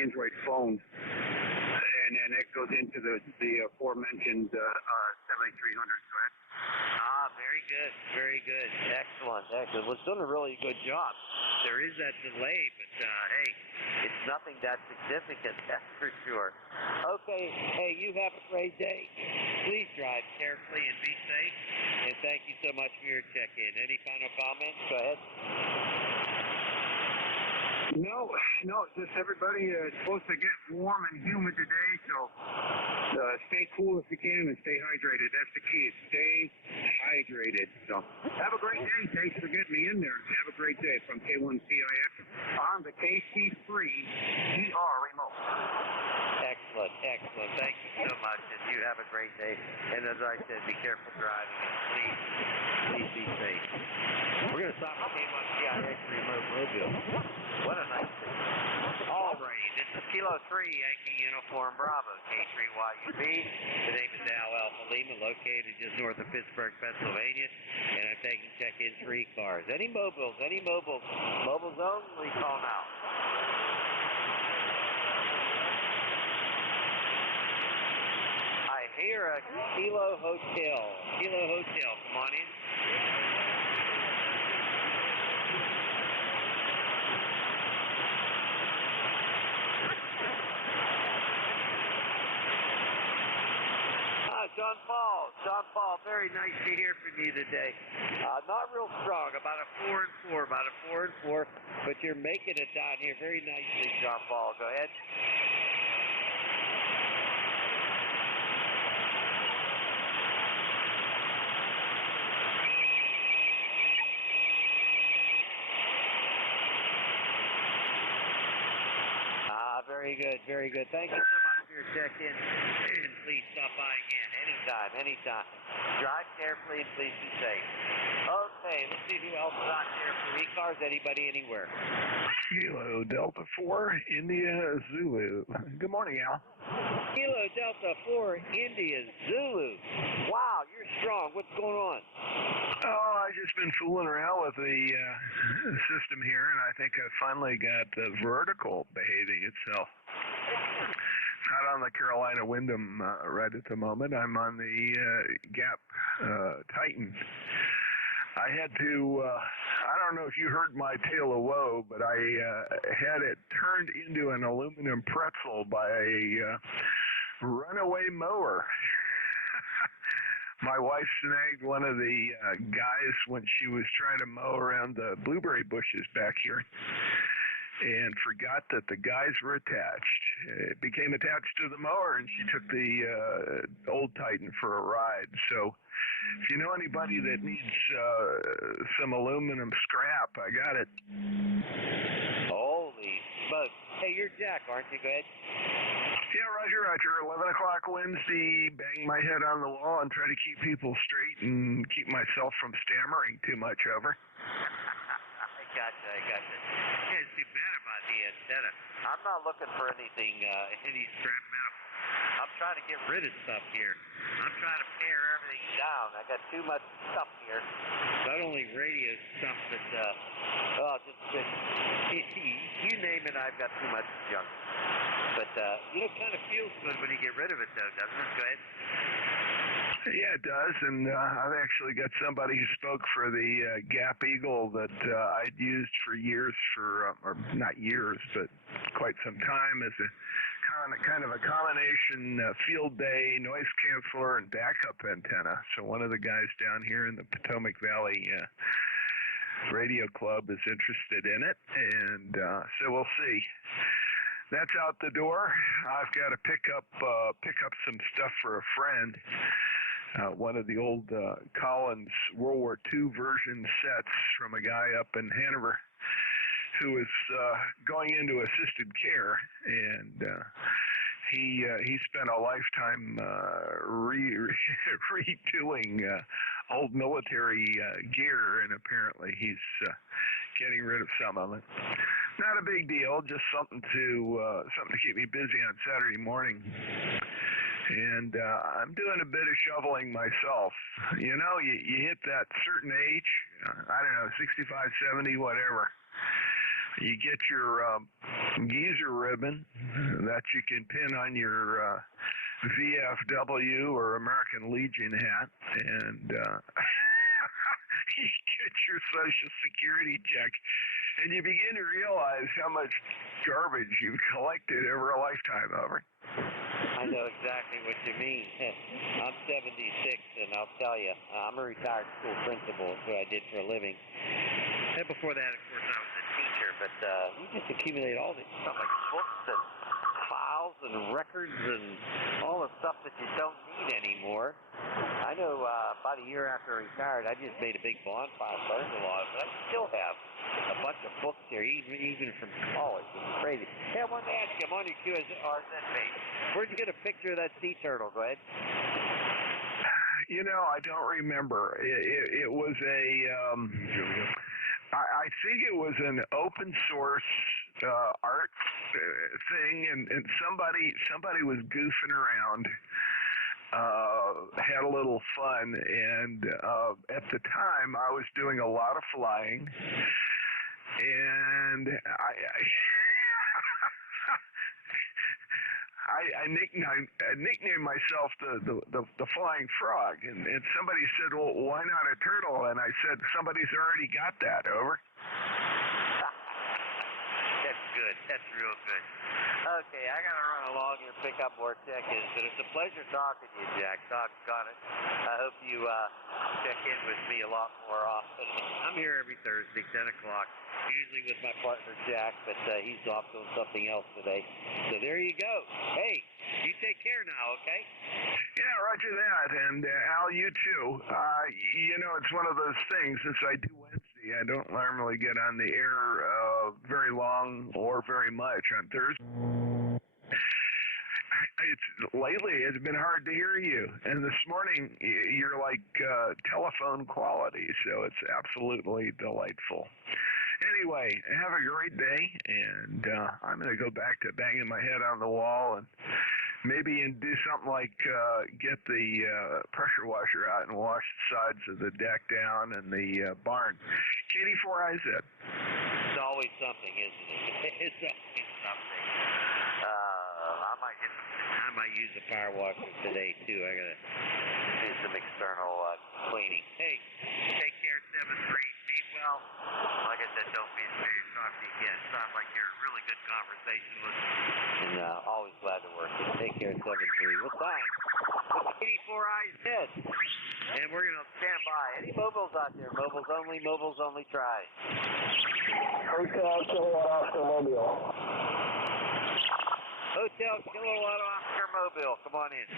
Android phone, and then it goes into the aforementioned 7300. Go ahead. Very good. Very good. Excellent. Excellent. Well, it's done a really good job. There is that delay, but hey, it's nothing that significant, that's for sure. Okay. Hey, you have a great day. Please drive carefully and be safe. And thank you so much for your check-in. Any final comments? Go ahead. No, just everybody, it's supposed to get warm and humid today, so stay cool if you can and stay hydrated. That's the key, stay hydrated. So have a great day. Thanks for getting me in there. Have a great day from K1CIX on the KC3 GR remote. Excellent, excellent. Thank you so much, and you have a great day. And as I said, be careful driving, and please be safe. We're going to stop at K1CIX remote mobile. What a nice thing. All righty, this is Kilo 3, Yankee Uniform Bravo, K3YUB. The name is Al Alpha Lima, located just north of Pittsburgh, Pennsylvania. And I'm taking check-in 3 cars. Any mobiles, mobile zone, we call now. I hear a Kilo Hotel. Kilo Hotel, come on in. John Paul, very nice to hear from you today. Not real strong, about a 4 and 4, but you're making it down here very nicely, John Paul. Go ahead. Very good, very good. Thank you so much for your check-in, and please stop by again anytime. Drive carefully and please be safe. Okay, let's see who else is out there for ECARS. Anybody, anywhere? Kilo Delta 4, India Zulu. Good morning, Al. Kilo Delta 4, India Zulu. Wow, you're strong. What's going on? Oh, I've just been fooling around with the system here, and I think I finally got the vertical behaving itself. Not on the Carolina Wyndham right at the moment. I'm on the Gap Titan. I had to, I don't know if you heard my tale of woe, but I had it turned into an aluminum pretzel by a runaway mower. My wife snagged one of the guys when she was trying to mow around the blueberry bushes back here and forgot that the guys were attached. It became attached to the mower, and she took the old Titan for a ride. So if you know anybody that needs some aluminum scrap, I got it. Holy smokes. Hey, you're Jack, aren't you? Go ahead. Yeah, Roger. 11 o'clock Wednesday, bang my head on the wall and try to keep people straight and keep myself from stammering too much over. I gotcha. Yeah, it's too bad about the antenna. I'm not looking for anything, any scrap metal. I'm trying to get rid of stuff here. I'm trying to pare everything down. I got too much stuff here. Not only radio stuff, but you name it, I've got too much junk. But it kind of feels good when you get rid of it, though, doesn't it? Go ahead. Yeah, it does, and I've actually got somebody who spoke for the Gap Eagle that I'd used for years or not years, but quite some time as a kind of a combination field day noise canceller and backup antenna. So one of the guys down here in the Potomac Valley Radio Club is interested in it, and so we'll see. That's out the door. I've got to pick up some stuff for a friend. One of the old Collins World War II version sets from a guy up in Hanover who is going into assisted care, and he spent a lifetime retooling old military gear, and apparently he's getting rid of some of it. Not a big deal, just something to keep me busy on Saturday morning. And I'm doing a bit of shoveling myself. You know, you hit that certain age, I don't know, 65, 70, whatever. You get your geezer ribbon that you can pin on your VFW or American Legion hat, and you get your Social Security check, and you begin to realize how much garbage you've collected over a lifetime over. I know exactly what you mean. I'm 76, and I'll tell you, I'm a retired school principal. That's what I did for a living. And before that, of course, I was a teacher. But we just accumulate all this stuff, like books and files and records and all the stuff that you don't need anymore. I know about a year after I retired, I just made a big bonfire, burned a lot, but I still have a bunch of books there, even from college. It's crazy. Hey, I wanted to ask you, I'm on your QSRZ page. Where'd you get a picture of that sea turtle? Go ahead. You know, I don't remember. It was I think it was an open source art thing, and somebody was goofing around. Had a little fun, and at the time I was doing a lot of flying, and I nicknamed myself the Flying Frog, and somebody said, well, why not a turtle? And I said, somebody's already got that. Over. That's good. That's real good. Okay, I got to run along here and pick up more check-ins, but it's a pleasure talking to you, Jack. Doggone it. I hope you check in with me a lot more often. I'm here every Thursday, 10 o'clock, usually with my partner, Jack, but he's off doing something else today. So there you go. Hey, you take care now, okay? Yeah, roger that. And Al, you too. You know, it's one of those things, since I do Wednesday, I don't normally get on the air very long or very much on Thursday. Lately it's been hard to hear you, and this morning you're like telephone quality, so it's absolutely delightful. Anyway, have a great day, and I'm going to go back to banging my head on the wall and maybe do something like get the pressure washer out and wash the sides of the deck down and the barn. KD4IZ. It's always something, isn't it? It's always something. I might use a power washer today, too. I got to do some external cleaning. Hey, take care. Steve, well, like I said, don't be serious. Talk to you again. Sounds like you're a really good conversation with me. And always glad to work with you. Take care, 7-3. What time? It's 84 eyes dead. And we're going to stand by. Any mobiles out there? Mobiles only, try. Hotel Kilowatt Oscar Mobile. Hotel Kilowatt Oscar Mobile. Come on in.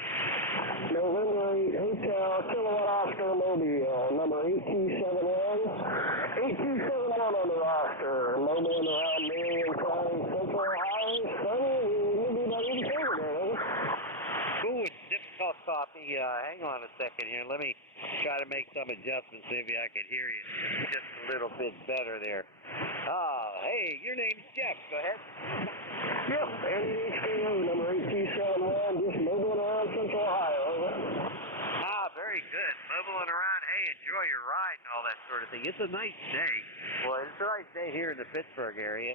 November 8, Hotel Kilowatt Oscar Mobile, number 8271. 8271 on the roster. Mobile and around Marion County, Central Ohio. Sunny, we'll be about 84 today. Ooh, it's difficult copy. Hang on a second here. Let me try to make some adjustments. Maybe I can hear you just a little bit better there. Hey, your name's Jeff. Go ahead. Yep, NJ2US number 8271, just mobile around Central Ohio. Very good. Mobiling around. Hey, enjoy your ride and all that sort of thing. It's a nice day. Well, it's a nice day here in the Pittsburgh area.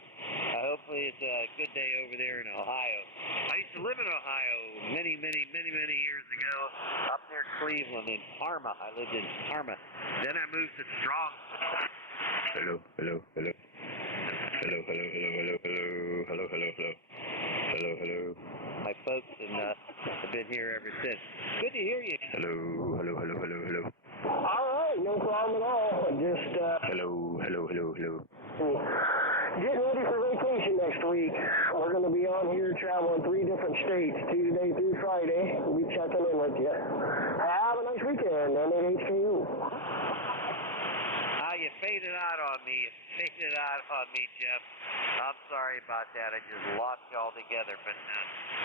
Hopefully it's a good day over there in Ohio. I used to live in Ohio many years ago up near Cleveland in Parma. I lived in Parma. Then I moved to Strong. Hello. My folks and have been here ever since. Good to hear you. Hello. All right, no problem at all. Just Hello. getting ready for vacation next week. We're going to be on here traveling 3 different states, Tuesday through Friday. We'll be checking in with you. Have a nice weekend, NJ2US. You faded out on me. Jeff. I'm sorry about that. I just lost you all together. But,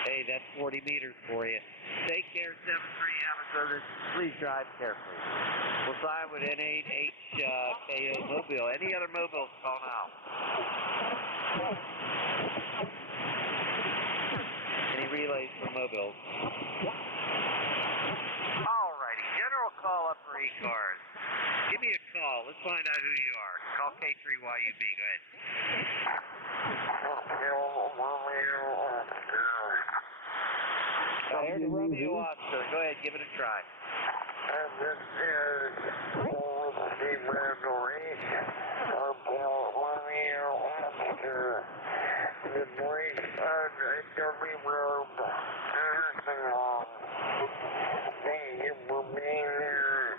hey, that's 40 meters for you. Take care, 7-3. Have a service. Please drive carefully. We'll sign with N8HKO Mobile. Any other mobiles, call now. Any relays for mobiles? Alrighty. General call up for ECARS. Give me a call. Let's find out who you are. Call K3YUB. Go ahead. I heard the Romeo Oscar. Go ahead. Give it a try. This is Steve Bradbury. Hotel Romeo Oscar. The voice of Derby Road. Nursing home. Thank you for being here.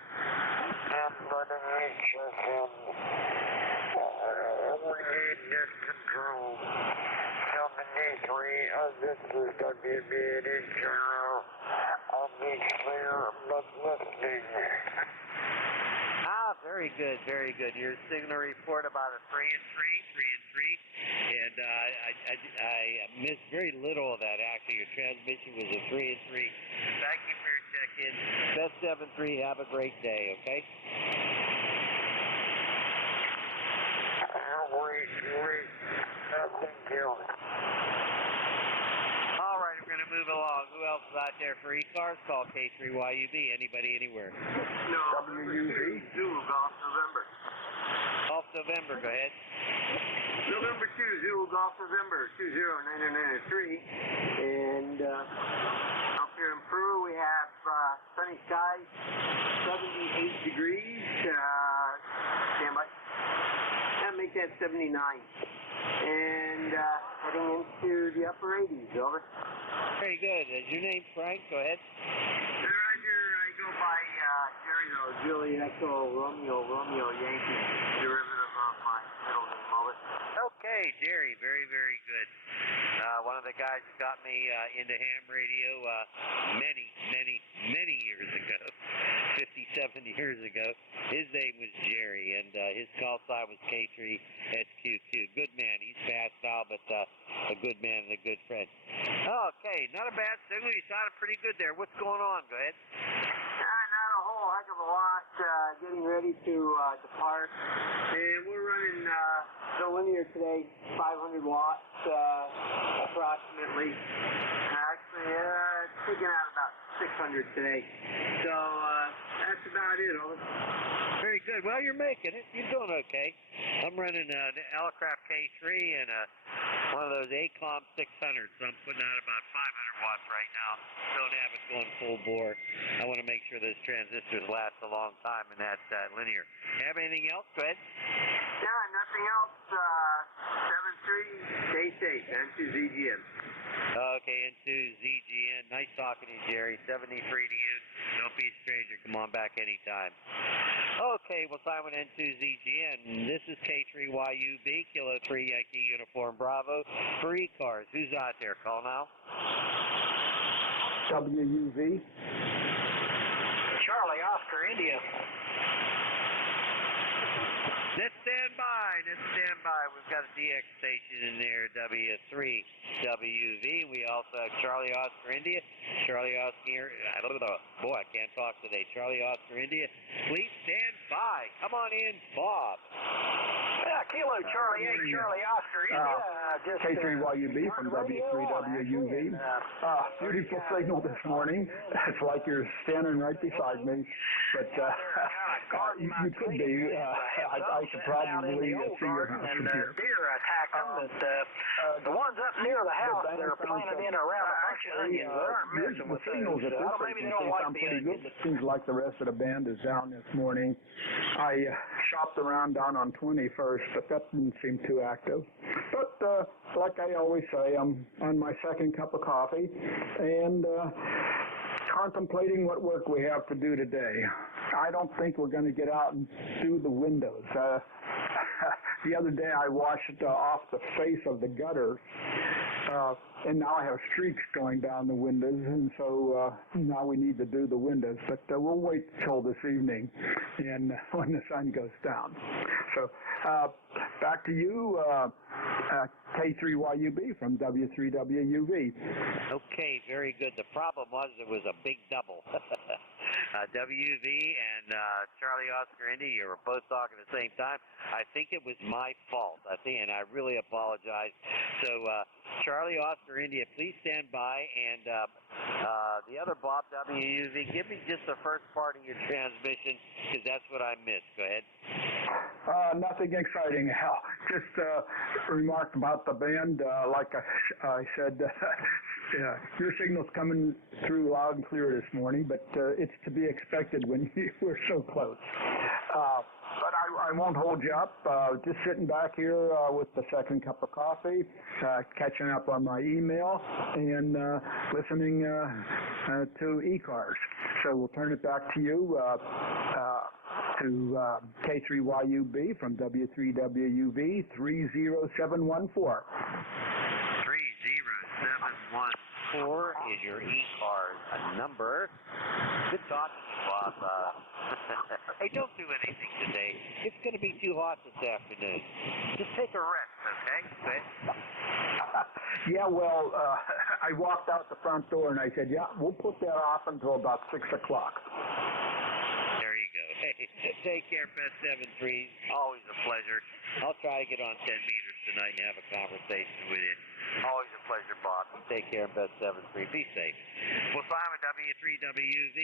Overhead control. 73. This is WBN General. I'll be clear but listening. Very good. Your signal report about a 3 and 3, and I missed very little of that. Actually, your transmission was a 3 and 3. Thank you for your check-in. Best 7-3. Have a great day. Okay. Great. Thank you. All right, we're going to move along. Who else is out there for ECARS? Call K3YUB. Anybody, anywhere. No, WUB. Zulu Golf November. Golf November. Go ahead. November 2, Zulu Golf November 209993. And up here in Peru, we have sunny skies, 78 degrees. Stand by. Make that 79. And heading into the upper 80s. Over. Very good. Is your name Frank? Go ahead. Roger. I go by Jerry, though. Julie Echo Romeo Yankee. Derivative of my middle name, Mullet. Okay, Jerry. Very good. One of the guys who got me into ham radio many years ago, 57 years ago. His name was Jerry, and his call sign was K3SQQ. Good man. He's passed out, but a good man and a good friend. Okay, not a bad signal. You sounded pretty good there. What's going on? Go ahead. Not a whole heck of a lot. Getting ready to depart. And we're running the linear today, 500 watts approximately. Actually, it's taking out about 600 today. So that's about it. Very good. Well, you're making it. You're doing okay. I'm running an Elecraft K3 and a one of those ACOM 600s. So I'm putting out about 500 watts right now. Don't have it going full bore. I want to make sure those transistors last a long time in that linear. Have anything else? Go ahead. Yeah, nothing else. 7-3 K-State, N2ZGN. Okay, N2ZGN. Nice talking to you, Jerry. 73 to you. Don't be a stranger. Come on back anytime. Okay, well, Simon N2ZGN. This is K3YUB, Kilo 3 Yankee Uniform Bravo for ECARS. Who's out there? Call now. WUV. Charlie, Oscar, India. Let's stand by. Let's stand by. We've got a DX station in there, W3WV. We also have Charlie Oscar India. Charlie Oscar, boy, I can't talk today. Charlie Oscar India. Please stand by. Come on in, Bob. Yeah, Kilo Charlie 8, Charlie Oscar India. K3YUB from W3WUV. Beautiful signal this morning. It's like you're standing right beside me. But you could be. I could probably see your house from here. Deer attacked them. The ones up near the house, they're planted in around a bunch of onions. They aren't messing with signals at this frequency sound pretty good. It seems like the rest of the band is down this morning. I shopped around down on 21st, but that didn't seem too active. But like I always say, I'm on my second cup of coffee and contemplating what work we have to do today. I don't think we're going to get out and do the windows. The other day I washed off the face of the gutter, and now I have streaks going down the windows, and so now we need to do the windows. But we'll wait till this evening and when the sun goes down. So back to you, K3YUB from W3WUV. Okay, very good. The problem was it was a big double. WV and Charlie Oscar Indy, you were both talking at the same time. I think it was my fault, and I really apologize. So Charlie Oscar India, please stand by, and the other Bob WUV, give me just the first part of your transmission, because that's what I missed. Go ahead. Nothing exciting, Hal. Just remarked about the band. Like I said, your signal's coming through loud and clear this morning, but it's to be expected when you were so close. But I won't hold you up. Just sitting back here with the second cup of coffee, catching up on my email, and listening to ECARS. So we'll turn it back to you, to K3YUB from W3WUV 30714. 30714 is your ECARS number. Good talking to you, Bob. Hey, don't do anything today. It's going to be too hot this afternoon. Just take a rest, okay? Yeah, well, I walked out the front door and I said, yeah, we'll put that off until about 6 o'clock. There you go. Hey, take care, Best 7-3. Always a pleasure. I'll try to get on 10 meters tonight and have a conversation with you. Always a pleasure, Bob. Take care, Best 7-3. Be safe. Well, Simon W3WZ,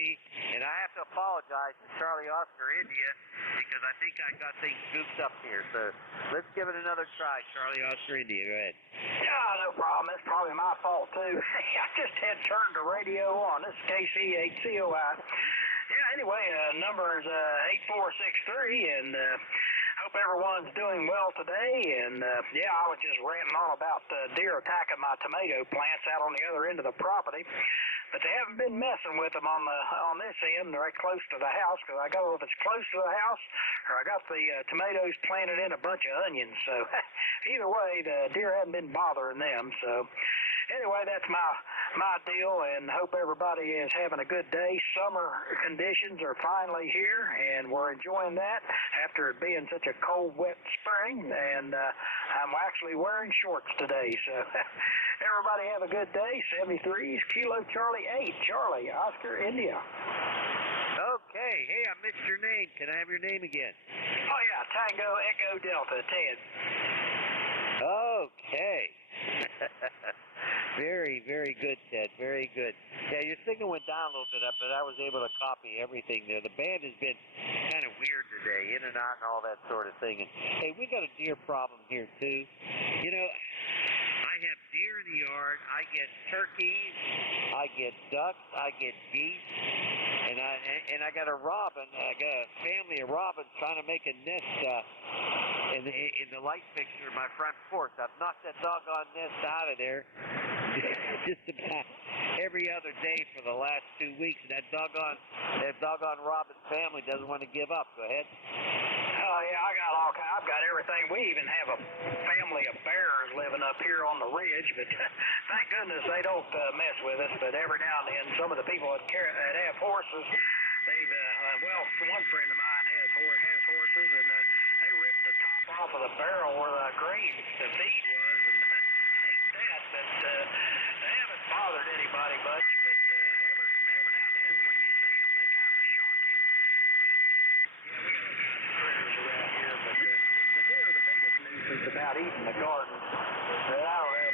and I have to apologize to Charlie Oscar India because I think I got things goofed up here. So let's give it another try, Charlie Oscar India. Go ahead. Yeah, no problem. It's probably my fault, too. I just had turned the radio on. This is KC8COI. Yeah, anyway, number is 8463, and hope everyone's doing well today. And yeah, I was just ranting on about deer attacking my tomato plants out on the other end of the property. But they haven't been messing with them on this end, right close to the house, because I go if it's close to the house, or I got the tomatoes planted in a bunch of onions. So either way, the deer haven't been bothering them. So anyway, that's my deal, and hope everybody is having a good day. Summer conditions are finally here, and we're enjoying that after it being such a cold, wet spring. And I'm actually wearing shorts today. So everybody have a good day. 73's Kilo Charlie 8, Charlie Oscar India. Okay. Hey, I missed your name. Can I have your name again? Oh, yeah. Tango Echo Delta, Ted. Okay. Very, very good, Ted. Very good. Yeah, your signal went down a little bit, but I was able to copy everything there. The band has been kind of weird today, in and out and all that sort of thing. And, hey, we got a deer problem here, too. You know, here in the yard, I get turkeys, I get ducks, I get geese, and I got a robin. I got a family of robins trying to make a nest in the light fixture of my front porch. I've knocked that doggone nest out of there just about every other day for the last 2 weeks, and that doggone robin family doesn't want to give up. Go ahead. Oh yeah, I've got everything. We even have a family of bears living up here on the ridge, but thank goodness they don't mess with us. But every now and then, some of the people that have horses, they've one friend of mine has horses, and they ripped the top off of the barrel where the grain, the feed was, and take that. But they haven't bothered anybody much. But every now and then, when you see them, they kind of shock you. But yeah, we got all kinds of critters around here. But the deer are the biggest nuisance about eating the garden. But I don't know.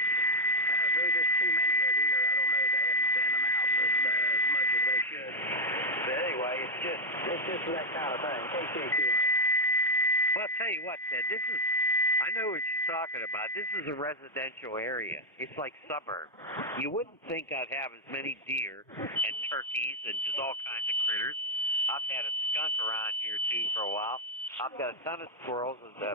There's just too many of deer. I don't know. They haven't thinned them out as much as they should. But anyway, it's just that kind of thing. Well, I'll tell you what, Ted, I know what you're talking about. This is a residential area. It's like suburbs. You wouldn't think I'd have as many deer and turkeys and just all kinds of critters. I've had a skunk around here, too, for a while. I've got a ton of squirrels and a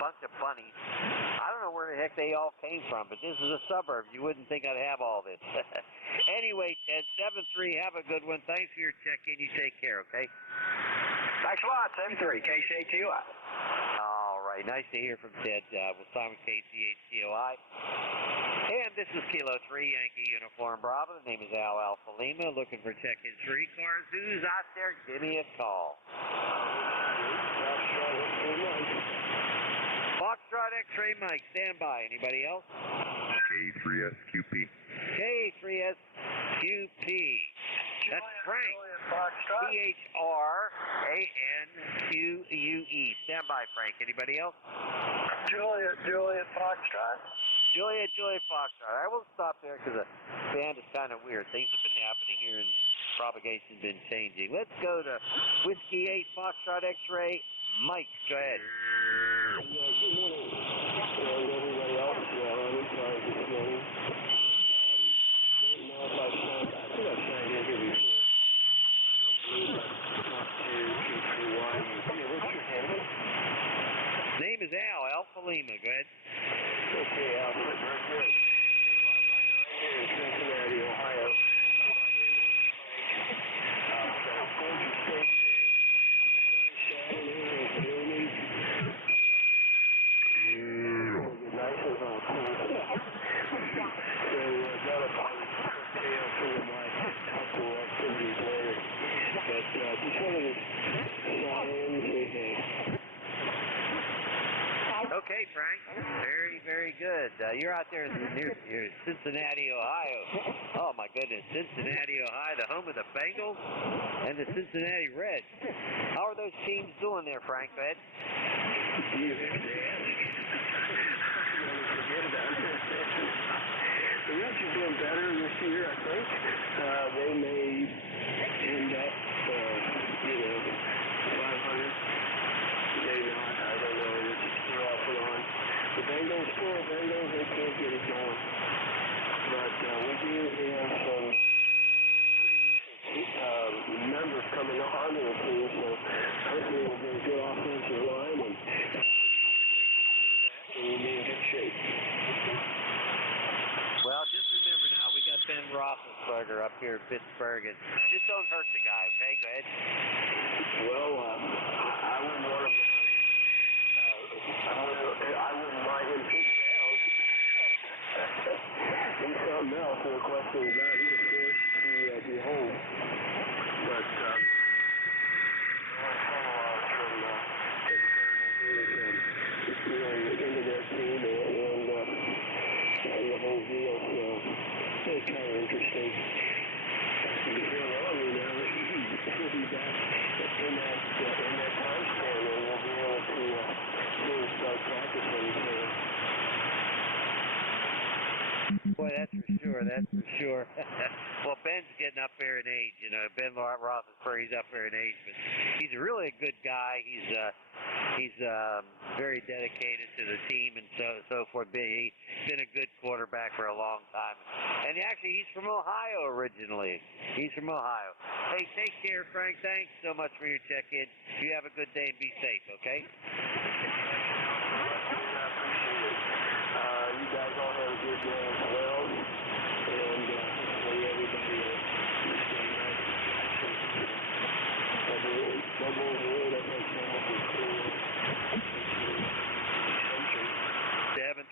bunch of bunnies. I don't know where the heck they all came from, but this is a suburb. You wouldn't think I'd have all this. Anyway, Ted, 7-3, have a good one. Thanks for your check-in. You take care, okay? Thanks a lot, 7-3, KCHUI. All right, nice to hear from Ted. With Simon KCHCOI. And this is Kilo 3, Yankee Uniform Bravo. The name is Al Alpha Lima. Looking for check-in 3 cars. Who's out there? Give me a call. Foxtrot X-Ray Mike, stand by. Anybody else? K3SQP. K3SQP. That's Frank. P-H-R-A-N-Q-U-E. Stand by, Frank. Anybody else? Juliet Foxtrot. Juliet Foxtrot. I will stop there because the band is kind of weird. Things have been happening here and propagation's been changing. Let's go to Whiskey 8 Foxtrot X-Ray. Mike, go ahead. Good morning. Everybody else, I'm sorry this morning. I don't know if I think I've signed in here before. I don't believe I've talked to KCY. What's your name? Name is Al, Alpha Lima. Go ahead. Okay, Al, very good. 5x9 here in Cincinnati, Ohio. Gorgeous day today. Sun shining here. It's gloomy. Nice as on cool. So that'll probably curtail some of my outdoor activities later. But just wanted to sign in and say thanks. Okay, Frank. Very, very good. You're out there near Cincinnati, Ohio. Oh, my goodness. Cincinnati, Ohio, the home of the Bengals and the Cincinnati Reds. How are those teams doing there, Frank? Go ahead. The Reds are doing better this year, I think. They may end up, 500. May not. I don't know. They're off and on. The Bengals, still the Bengals, they can't get it going. But we do have some pretty decent members coming onto the team, so hopefully we'll get a good offensive line and we'll be in good shape. Well, just remember now, we got Ben Roethlisberger up here in Pittsburgh, and just don't hurt the guy, okay? Go ahead. Well, I wouldn't want him to hurt him. I wouldn't mind him sitting down. He's something else, no question about it. He's a force to behold. But one friend of ours from Pittsburgh, he's really into their team and the whole deal, so it's kind of interesting. Before long, he'll be back in that time span, and we'll be able to really start practicing. Boy, that's for sure. That's for sure. Well, Ben's getting up there in age. You know, Ben Roethlisberger, he's up there in age, but he's really a good guy. He's very dedicated to the team and so forth. He's been a good quarterback for a long time. And actually, he's from Ohio originally. He's from Ohio. Hey, take care, Frank. Thanks so much for your check-in. You have a good day and be safe, okay? You guys all have a good day as well, and hopefully everybody will stay nice. Double wood, I think that is cool.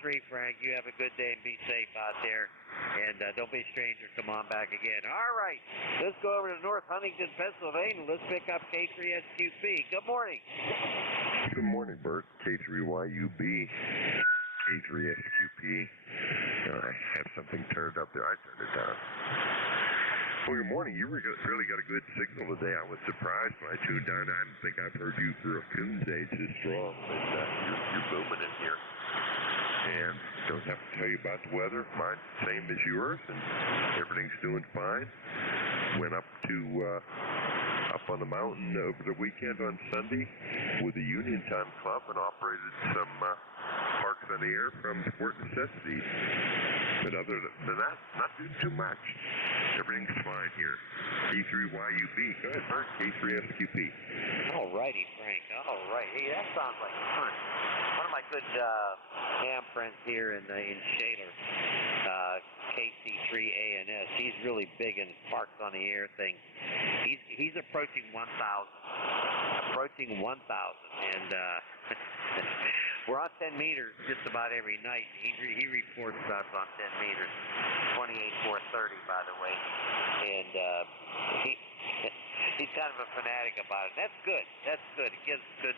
7-3, Frank. You have a good day and be safe out there. And don't be a stranger. Come on back again. All right. Let's go over to North Huntington, Pennsylvania. Let's pick up K3SQP. Good morning. Good morning, Bert. K3YUB. K3SQP. I have something turned up there. I turned it down. Well, good morning. You really got a good signal today. I was surprised when I tuned on. I didn't think I've heard you for a coon's age this strong, but you're booming in here. And don't have to tell you about the weather. Mine's the same as yours, and everything's doing fine. Went up on the mountain over the weekend on Sunday with the Union Time Club and operated some parks on the air from Sport Necessities. But other than that, not doing too much. Everything's fine here. K3YUB. Go ahead, Bert. K3SQP. All righty, Frank. All right. Hey, that sounds like fun. One of my good ham friends here in Shaler, KC3ANS, he's really big in parks on the air thing. He's approaching 1,000. And we're on 10 meters just about every night. He reports us on 10 meters, 28,430, by the way. And he's kind of a fanatic about it. That's good. That's good. It gives good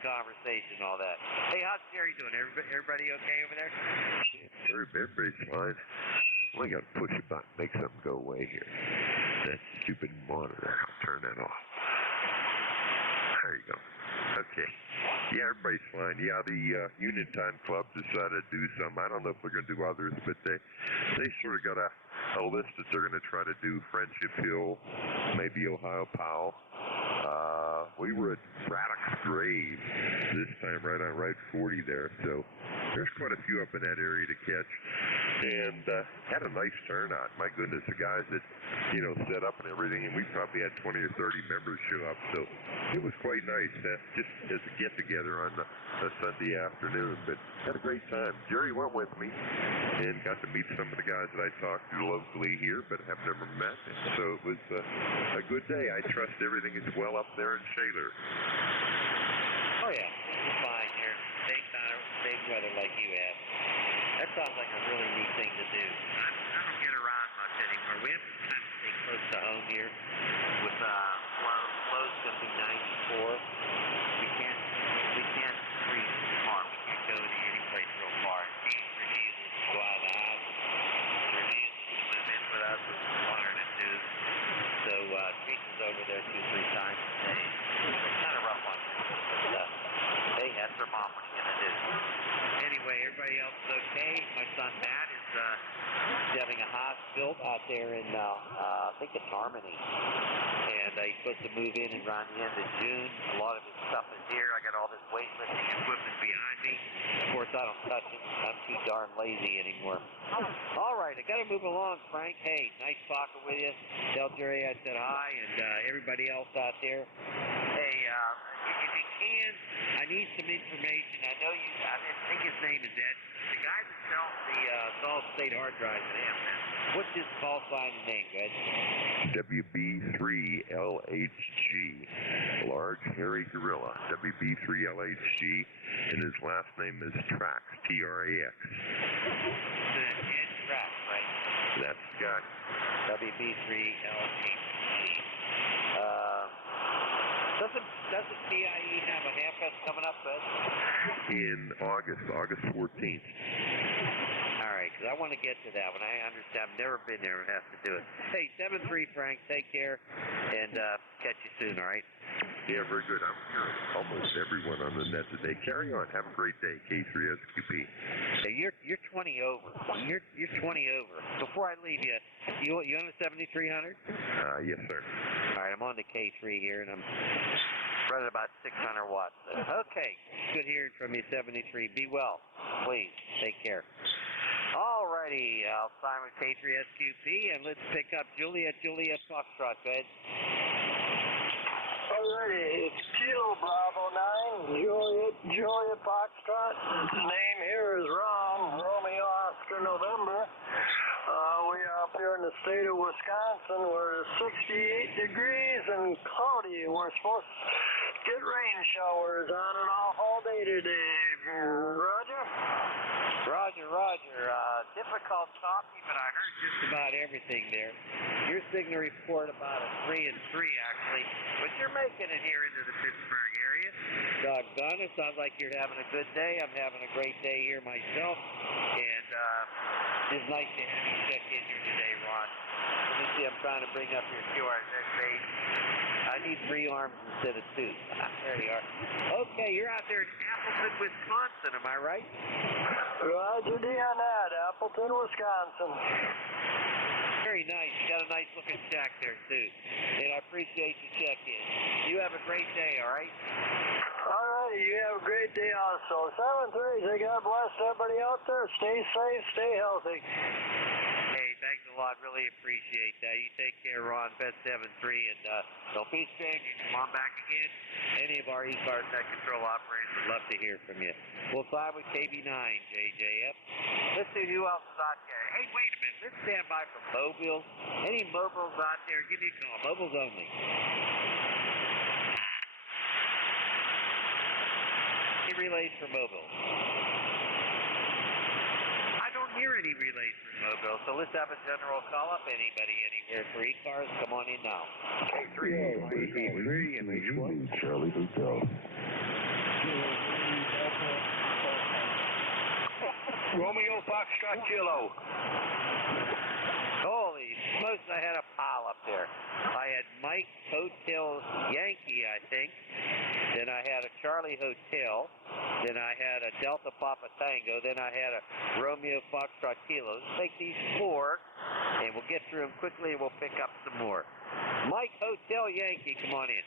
conversation and all that. Hey, how's Jerry doing? Everybody okay over there? Everybody's fine. Well, I got to push a button, make something go away here. That stupid monitor. I'll turn that off. There you go. Okay. Yeah, everybody's fine. Yeah, the Union Time Club decided to do some. I don't know if we're going to do others, but they sort of got a list that they're going to try to do. Friendship Hill, maybe Ohio Powell. We were at Braddock's Grave this time, right on Route 40 there. So there's quite a few up in that area to catch. And had a nice turnout. My goodness, the guys that, set up and everything, and we probably had 20 or 30 members show up. So it was quite nice, just as a get-together on a Sunday afternoon. But had a great time. Jerry went with me and got to meet some of the guys that I talked to locally here, but have never met. So it was a good day. I trust everything is well up there in Shaler. Oh, yeah. It's fine here. Same weather like you have. That sounds like a really neat thing to do. I don't get around much anymore. We have to kind of stay close to home here with lows going to be 94. We can't freeze far. We can't go to any place real far. Steve's refusing to go out of the house. Refusing to swim in with us with water in a tube. So Teresa's over there 2-3 times a day. It's kind of rough on her. But hey, that's her mom. What are you going to do? Anyway, everybody else is okay. My son Matt is having a house built out there in, I think it's Harmony. And he's supposed to move in around the end of June. A lot of his stuff is here. I got all this weightlifting equipment behind me. Of course, I don't touch it. I'm too darn lazy anymore. All right, I got to move along, Frank. Hey, nice talking with you. Tell Jerry I said hi, and everybody else out there. Hey, if you can, I need some information. I know I think his name is Ed. The guy that sells the solid-state hard drives at Amazon. What's his call sign and name, Ed? WB3LHG. Large hairy gorilla. WB3LHG. And his last name is Trax. Trax. Ed Trax, right? That's the guy. WB3LHG. Doesn't TIE have a Hamfest coming up, Ed? In August 14th. All right, because I want to get to that one. I understand. I've never been there and have to do it. Hey, 7-3, Frank. Take care, and catch you soon, all right? Yeah, very good. I'm hearing almost everyone on the net today. Carry on. Have a great day, K3SQP. So you're 20 over. You're 20 over. Before I leave you, you on the 7300? Yes, sir. All right, I'm on the K3 here, and I'm running about 600 watts. Okay, good hearing from you, 73. Be well, please. Take care. All righty, I'll sign with K3SQP, and let's pick up Juliet Foxtrot. Go ahead. Alrighty, it's Kilo Bravo 9, Juliet Foxtrot. The name here is Romeo Oscar November. We are up here in the state of Wisconsin where it's 68 degrees and cloudy. We're supposed to get rain showers on and off all day today. Roger? Roger. Difficult talking, but I heard just about everything there. Your signal report about a 3 and 3 actually, but you're making it here into the Pittsburgh area. Doggone it, sounds like you're having a good day. I'm having a great day here myself, and it's nice to have you check in here today, Ron. Let me see, I'm trying to bring up your QRZ page. I need 3 arms instead of 2. There you are. Okay, you're out there in Appleton, Wisconsin, am I right? Roger D on that, Appleton, Wisconsin. Very nice. You got a nice looking shack there, too. And I appreciate you checking in. You have a great day, all right? All right, you have a great day also. 7-3, say God bless everybody out there. Stay safe, stay healthy. Hey, thanks a lot. Really appreciate that. You take care, Ron. Best 7-3, and don't be strangers. Come on back again. Any of our ECARS Net Control operators would love to hear from you. We'll sign with KB9, JJF. Let's see who else is out there. Hey, wait a minute. Let's stand by for Mobile. Any mobiles out there, give me a call. Mobiles only. Any relays for Mobile? I don't hear any relays for Mobile, so let's have a general call-up. Anybody anywhere for ECARS, come on in now. K3, E3, MH1. Charlie Hotel. Romeo Foxtrot Kilo. Holy smokes, I had a pile up there. I had Mike Hotel Yankee, I think. Then I had a Charlie Hotel. Then I had a Delta Papa Tango. Then I had a Romeo Foxtrot Kilo. Let's take these 4, and we'll get through them quickly, and we'll pick up some more. Mike Hotel Yankee, come on in.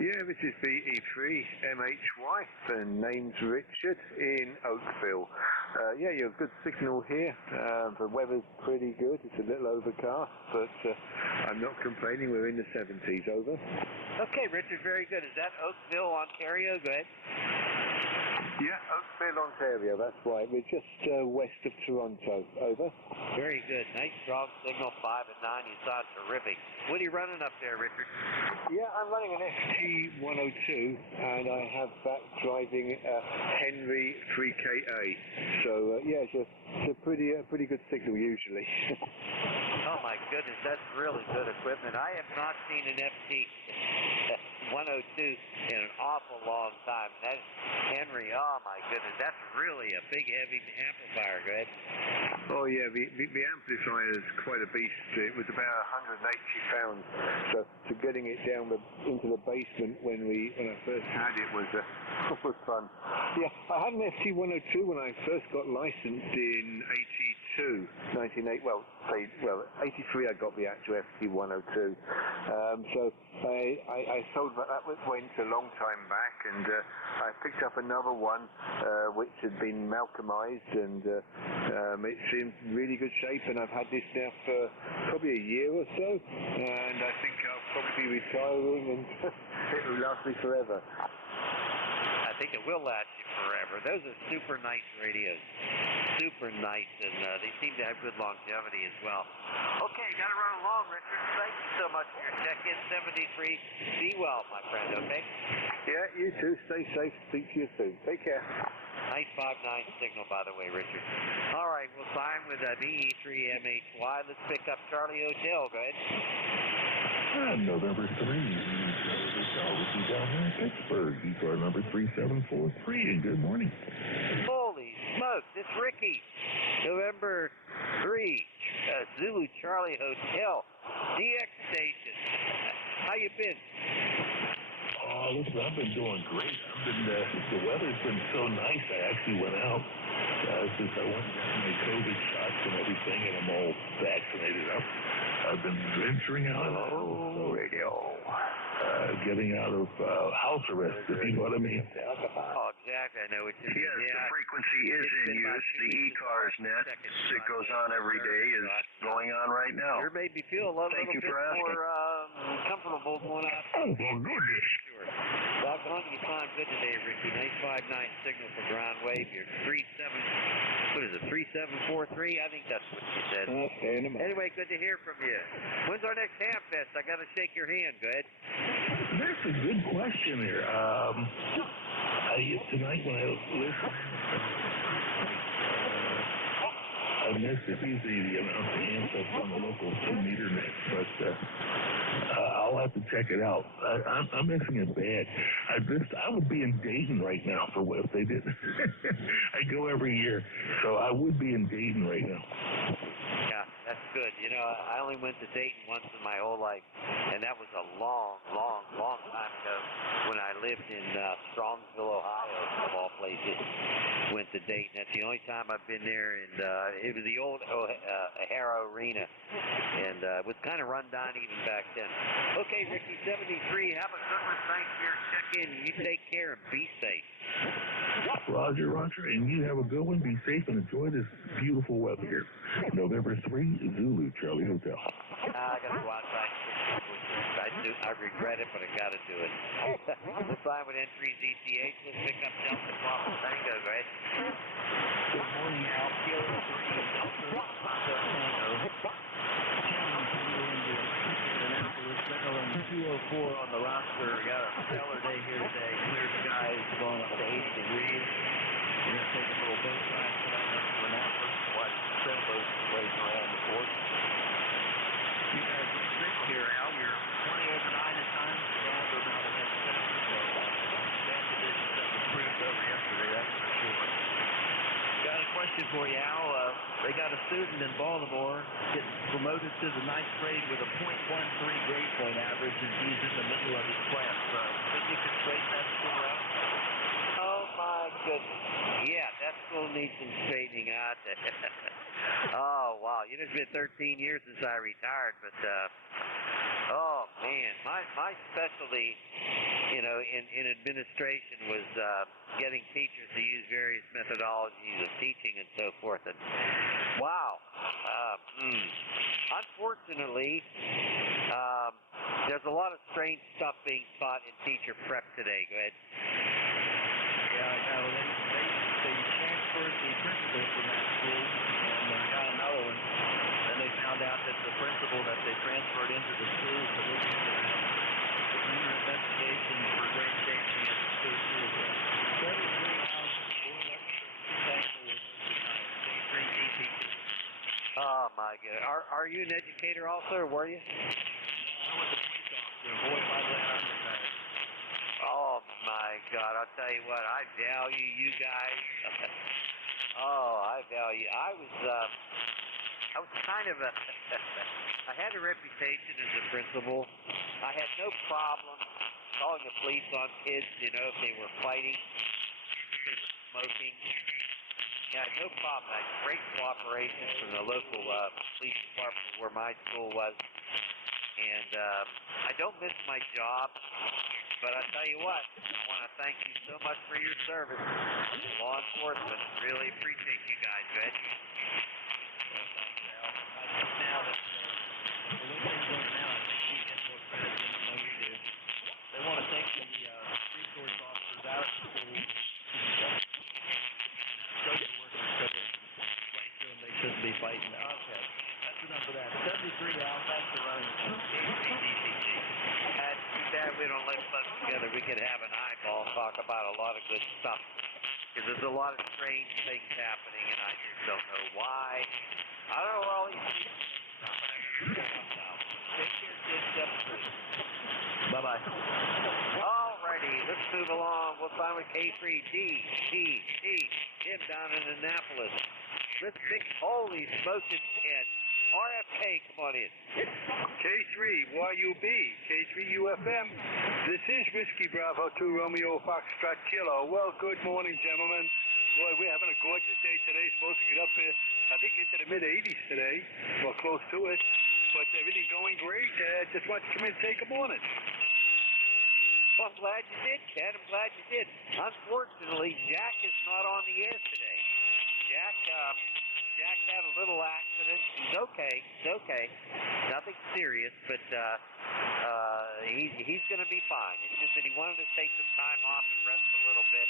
Yeah, this is the E3 MHY. The name's Richard in Oakville. Yeah, you have good signal here. The weather's pretty good. It's a little overcast, but I'm not complaining. We're in the 70s. Over. Okay, Richard, very good. Is that Oakville, Ontario? Go ahead. Yeah, Oakville, Ontario. That's right. We're just west of Toronto. Over. Very good. Nice strong signal, 5 and 9. You sound terrific. What are you running up there, Richard? Yeah, I'm running an ST102, and I have that driving a Henry 3KA. So yeah, it's a pretty good signal usually. Oh my goodness, that's really good equipment. I have not seen an FT102 in an awful long time. That's Henry. Oh my goodness, that's really a big heavy amplifier. Go ahead. Oh yeah, the amplifier is quite a beast. It was about 180 pounds. So getting it down into the basement when I first had it was fun. Yeah, I had an FT102 when I first got licensed in 83 I got the actual FT102. So I sold that went a long time back, and I picked up another one which had been Malcolmized, and it seemed really good shape, and I've had this now for probably a year or so, and I think I'll probably be retiring, and it will last me forever. I think it will last you forever. Those are super nice radios. Super nice, and they seem to have good longevity as well. Okay, got to run along, Richard. Thank you so much for your check-in. 73. Be well, my friend, okay? Yeah, you too. Stay safe. Speak to you soon. Take care. Nice 5-9 signal, by the way, Richard. All right, we'll sign with the E3MHY. Let's pick up Charlie Hotel. Go ahead. November 3. We'll be down here in Pittsburgh. ECAR number 3743. And good morning. Holy smokes, it's Ricky. November 3. Zulu Charlie Hotel. DX station. How you been? listen, I've been doing great. The weather's been so nice. I actually went out since I went and got my COVID shots and everything, and I'm all vaccinated up. I've been venturing out. Radio. Getting out of house arrest, if you know what I mean. Oh, exactly. I know what you mean. Yes, the frequency is in use. The ECARS net that goes on every day is going on right now. Sure made me feel a little bit more comfortable going out. Oh, well, goodness. Sure. Rock on, you sound good today, Ricky. 959 signal for ground wave. You're 3743? I think that's what you said. Anyway, good to hear from you. When's our next Ham Fest? I got to shake your hand. Go ahead. That's a good question there. Tonight when I listen, I missed it. Usually the amount of amps up on the local 2-meter net, but I'll have to check it out. I'm missing it bad. I would be in Dayton right now for what if they did. I go every year, so I would be in Dayton right now. Yeah, that's good. You know, I only went to Dayton once in my whole life, and that was a long time ago when I lived in Strongsville, Ohio, of all places. Went to Dayton. That's the only time I've been there, and it was the old O'Hara Arena, and it was kind of run down even back then. Okay, Ricky, 73, have a good one. Thanks for your check-in. You take care and be safe. Roger, and you have a good one. Be safe and enjoy this beautiful weather here. November 3, Zulu, Charlie Hotel. I got to go outside. I regret it, but I got to do it. We'll sign with entries ECH. Let's pick up Delta Papa Tango. Go ahead. Good morning, Al. Kilo 3, Delta Papa Tango. Annapolis, Maryland, 204 on the roster. We got a stellar day here today. Clear skies going up to 80 degrees. We're going to take a little boat ride tonight up to Annapolis to watch the sailboats race around the port. You guys look sick here, Al. You're 20 over 9 at times, down to about an extent. So, bad conditions have improved over yesterday, that's for sure. Got a question for you, Al. They got a student in Baltimore getting promoted to the 9th grade with a .13 grade point average, and he's in the middle of his class. Think you could straighten that school out? Oh, my goodness. Yeah, that school needs some straightening out. Oh, wow. You know, it's been 13 years since I retired, but, oh, man. My specialty, you know, in administration was getting teachers to use various methodologies of teaching and so forth. And, wow. Unfortunately, there's a lot of strange stuff being taught in teacher prep today. Go ahead. Yeah, I know. They transferred the principal from that school, and they got another one. Then they found out that the principal that they transferred into the school to look into that was under investigation for grade changing at the school too. So 73 hours of school, thankful with grade teachers. Oh my God. Are you an educator also, or were you? I was a police officer. Boy, am I glad I'm retired. Oh my God! I'll tell you what. I value you guys. Oh, I value. I was kind of a. I had a reputation as a principal. I had no problem calling the police on kids. You know, if they were fighting, if they were smoking. Yeah, I had no problem. I had great cooperation from the local police department where my school was. And I don't miss my job, but I tell you what, I want to thank you so much for your service. Law enforcement, really appreciate you guys, man. Well, thanks, Al. I think now that the way things are going now, I think we get more credit than we do. They want to take the resource officers out of school. Social workers said they shouldn't be fighting. Okay. That's enough of that. 73, Al. Thanks for running the show. That's too bad we don't let us together. We could have an eyeball and talk about a lot of good stuff. Because there's a lot of strange things happening, and I just don't know why. I don't know where all these people are coming from. Take care, Jim. Bye-bye. Alrighty, let's move along. We'll find with K3G. Jim down in Annapolis. Let's pick, holy smokes, and RFK, come on in. K3YUB, K3UFM. This is Whiskey Bravo 2 Romeo Foxtrot Kilo. Well, good morning, gentlemen. Boy, we're having a gorgeous day today. Supposed to get up here, I think, into the mid-80s today, or close to it. But everything's going great. Just want to come in and say good morning. Well, I'm glad you did, Ken. I'm glad you did. Unfortunately, Jack is not on the air today. Jack had a little accident. He's okay. He's okay. Nothing serious, but he's going to be fine. It's just that he wanted to take some time off and rest a little bit.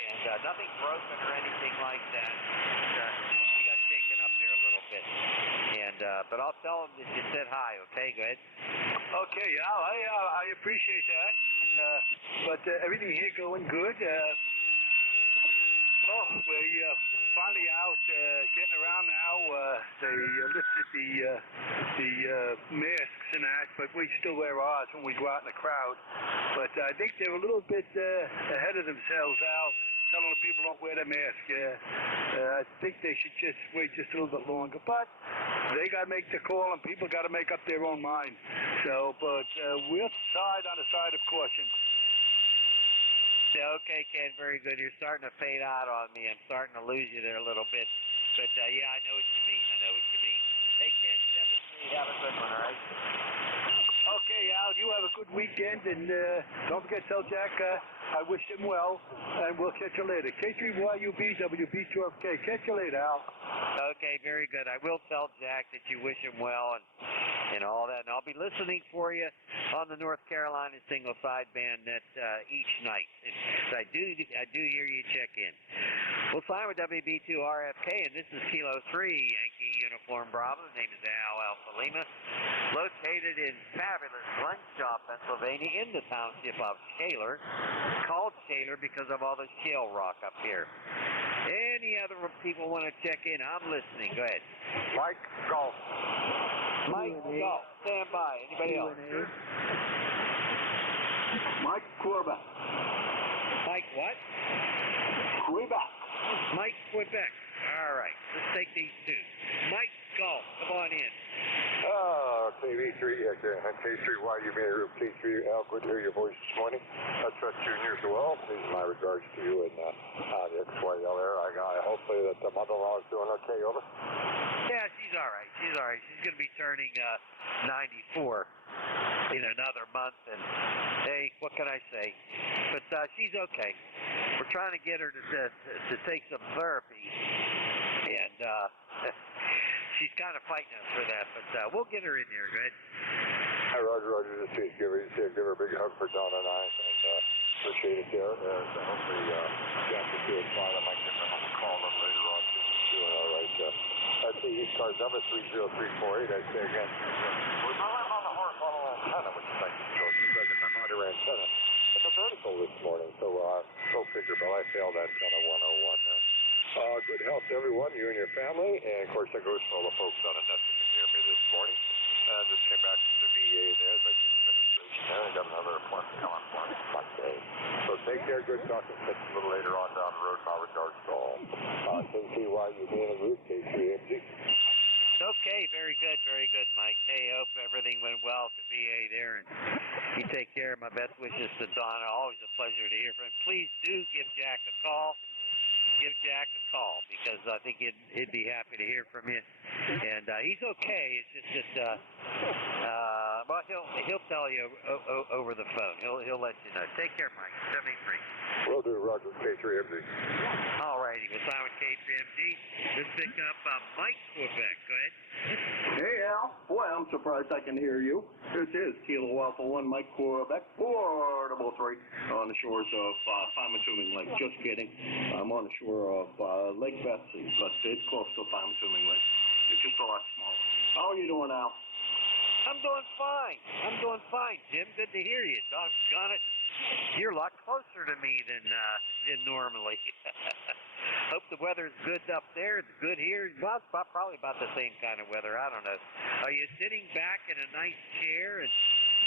And nothing broken or anything like that. He got shaken up there a little bit. And but I'll tell him that you said hi, okay? Go ahead. Okay, Al, I appreciate that. But everything here going good. We're finally out getting around now. They lifted the masks and that, but we still wear ours when we go out in the crowd. But I think they're a little bit ahead of themselves, Al, telling the people don't wear their mask. I think they should just wait just a little bit longer. But they got to make the call, and people got to make up their own mind. So, but we'll side on the side of caution. Okay, Ken, very good. You're starting to fade out on me. I'm starting to lose you there a little bit. But, yeah, I know what you mean. Hey, Ken, 7-3, have a good one, all right? Okay, Al, you have a good weekend, and don't forget to tell Jack I wish him well, and we'll catch you later. K3YUB, WB2FK. Catch you later, Al. Okay, very good. I will tell Jack that you wish him well and all that, and I'll be listening for you on the North Carolina single sideband net each night. I do hear you check in. We'll sign with WB2 RFK, and this is Kilo 3, Yankee Uniform Bravo. The name is Al Alpha Lima, located in fabulous Glenshaw, Pennsylvania, in the township of Shaler. It's called Shaler because of all the shale rock up here. Any other people want to check in? I'm listening. Go ahead. Mike Golf. Mike Golf, stand by. Anybody else? Mike Quebec. Mike what? Quebec. Mike Quebec. All right, let's take these two. Mike Golf, come on in. KV3, K3YUB, K3 Al, good to hear your voice this morning. I trust you and yours well. Please, my regards to you and the XYL there. I hopefully that the mother-in-law is doing okay, over. Yeah, she's all right. She's going to be turning 94 in another month, and hey, what can I say? But she's okay. We're trying to get her to take some therapy, and she's kind of fighting us for that, but we'll get her in there, good? Hi, Roger. Just give her a big hug for Don and I, and appreciate it there. Hopefully, Jack is doing fine. I might get them on the call them later on. She's doing all right. That's the ECARS number 30348. I say again, we're not on the horizontal antenna, which is nice to show. She's like a harder antenna. And the vertical this morning, so go figure, but I failed antenna 101. Good health to everyone, you and your family, and of course that goes for all the folks on the net that can hear me this morning. Just came back from the VA there, Veterans Administration there. I got another appointment coming for me Monday. So take care, good talking. Catch you a little later on down the road. My regards to all. KCYUB and Ruth, KCAMG. Okay, very good, Mike. Hey, hope everything went well at the VA there, and you take care. My best wishes to Donna. Always a pleasure to hear from him. Please do give Jack a call. Give Jack a call, because I think he'd be happy to hear from you. And he's okay. It's just well, he'll tell you over the phone. He'll let you know. Take care, Mike. 73. Will do, Roger. K3MG. All righty. We'll sign with K3MG. Let's pick up Mike Quebec. Go ahead. Hey, Al. Boy, I'm surprised I can hear you. This is Kilo Alpha 1 Mike Quebec, Portable 3, on the shores of Fine-Assuming Lake. Just kidding. I'm on the shore of Lake Betsy, but it's close to Fine-Assuming Lake. It's just a lot smaller. How are you doing, Al? I'm doing fine, Jim. Good to hear you. Doggone it. You're a lot closer to me than normally. Hope the weather's good up there. It's good here. Well, it's probably about the same kind of weather. I don't know. Are you sitting back in a nice chair and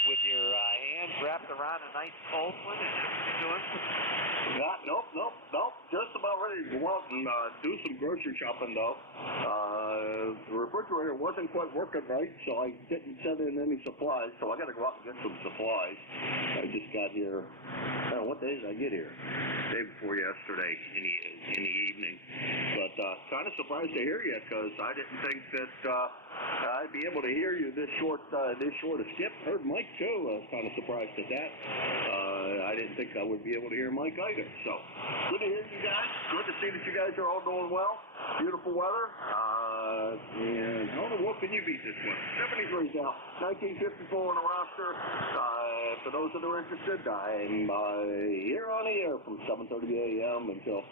with your hands wrapped around a nice cold one? Is that what you're doing? Nope. Just about ready to go out and do some grocery shopping, though. The refrigerator wasn't quite working right, so I didn't send in any supplies, so I got to go out and get some supplies. I just got here. What day did I get here? Day before yesterday in the evening. But kind of surprised to hear you, because I didn't think that I'd be able to hear you this short a skip. Heard Mike too. I was kind of surprised at that. I didn't think I would be able to hear Mike either. So good to hear you guys. Good to see that you guys are all doing well. Beautiful weather. And I don't know, what can you beat this one? 70 degrees out. 1954 on the roster. For those that are interested, I'm here on the air from 7:30 a.m. until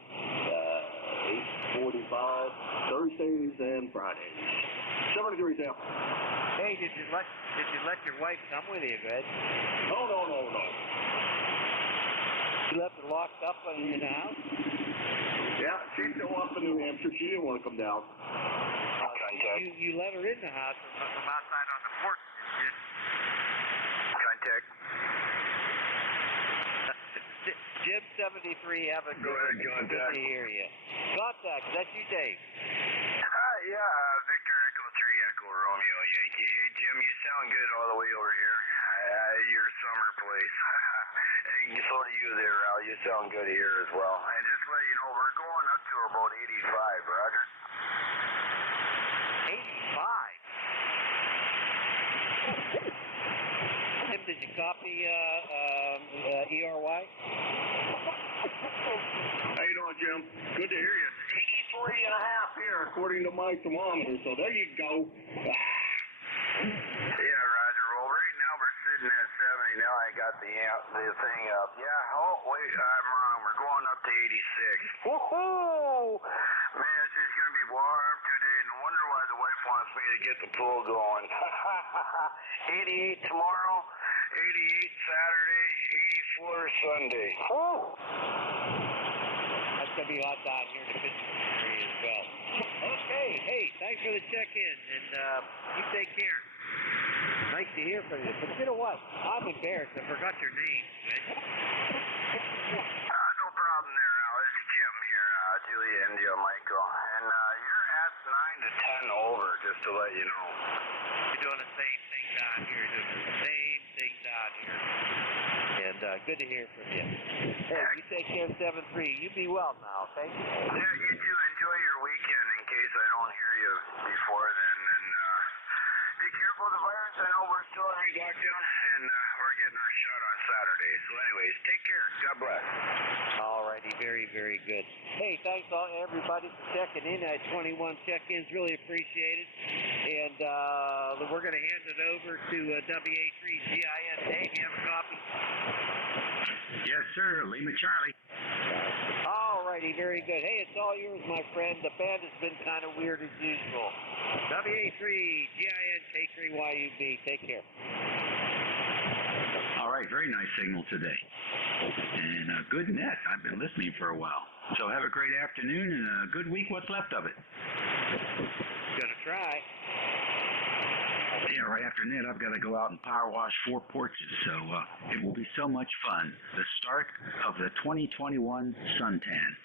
8:45 Thursdays and Fridays. 70 degrees out. Hey, did you let your wife come with you, Greg? No. You left her locked up in the house? Yeah, she's still up in New Hampshire. She didn't want to come down. You let her in the house from outside on the porch, didn't you? Contact. Jim 73, have a good one. Good to hear you. Contact, is that you, Dave? Victor Echo 3 Echo Romeo Yankee. Hey, Jim, you sound good all the way over here. Your summer place. And so do you there, Al. You sound good here as well. And just let you know, we're going up to about 85, Roger. 85? Tim, did you copy ERY? How you doing, Jim? Good to hear you. 83 and a half here, according to my thermometer. So there you go. Yeah, Roger. Well, right now we're sitting at 70. Now I got the thing up. Yeah. Oh, wait, I'm wrong. We're going up to 86. Woohoo! Man, it's just gonna be warm today. No wonder why the wife wants me to get the pool going. 88 tomorrow. 88 Saturday, 84 Sunday. Woo! That's going to be hot down here in the 50 degree as well. Okay, hey, thanks for the check-in, and you take care. Nice to hear from you. But you know what? I'm embarrassed. I forgot your name. No problem there, Al. It's Jim here, Julia India Michael. And you're at 9 to 10 over, just to let you know. You're doing the same thing down here. And good to hear from you. Hey, you take care of 7-3. You be well now, okay? Yeah, you too. Enjoy your weekend in case I don't hear you before then. And be careful of the virus. I know we're still in lockdown, and we're getting our shot on Saturday. So anyways, take care. God bless. All righty. Very, very good. Hey, thanks everybody for checking in. I had 21 check-ins. Really appreciate it. And we're going to hand it over to WA3GIN. Dave, you have a copy? Yes, sir. Lima Charlie. All righty. Very good. Hey, it's all yours, my friend. The band has been kind of weird as usual. WA3GIN K3YUB. Take care. All right. Very nice signal today. And a good net. I've been listening for a while. So have a great afternoon and a good week. What's left of it? Gonna try. Yeah, right after net, I've got to go out and power wash 4 porches, so it will be so much fun. The start of the 2021 suntan.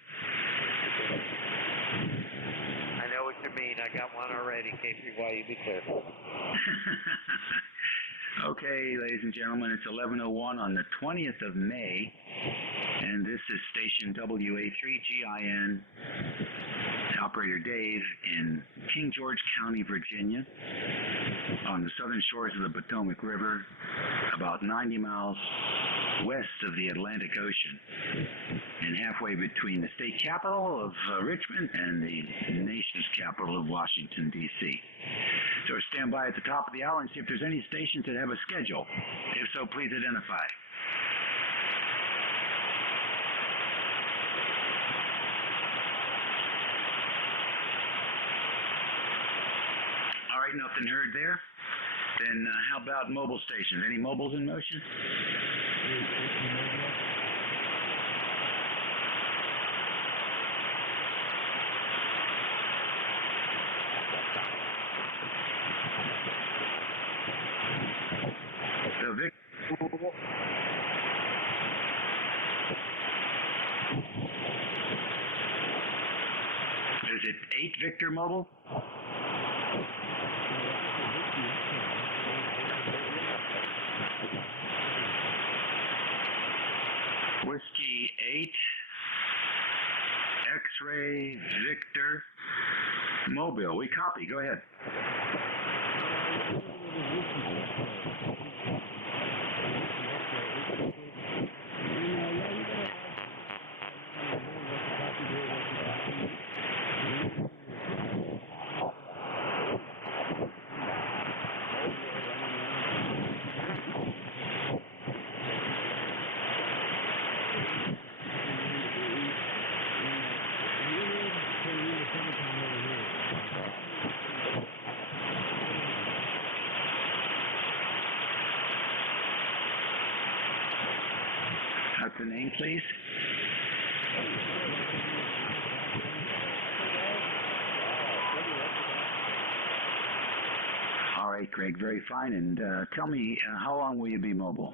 I know what you mean. I got one already. K3Y, be careful. Okay, ladies and gentlemen, it's 11:01 on the 20th of May, and this is station WA3GIN. Operator Dave in King George County, Virginia, on the southern shores of the Potomac River, about 90 miles west of the Atlantic Ocean, and halfway between the state capital of Richmond and the nation's capital of Washington, D.C. So stand by at the top of the hour and see if there's any stations that have a schedule. If so, please identify. All right, nothing heard there. Then how about mobile stations? Any mobiles in motion? So Vic. Is it 8 Victor Mobile? Whiskey 8, X-Ray, Victor, Mobile. We copy. Go ahead. What's the name, please? All right, Greg, very fine. And tell me, how long will you be mobile?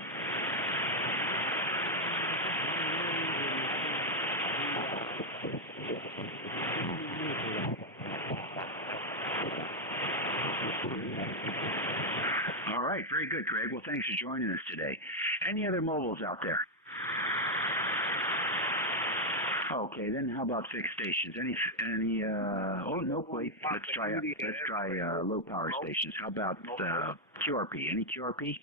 All right, very good, Greg. Well, thanks for joining us today. Any other mobiles out there? Okay, then how about fixed stations? Any oh nope, wait. Let's try low power stations. How about QRP? Any QRP?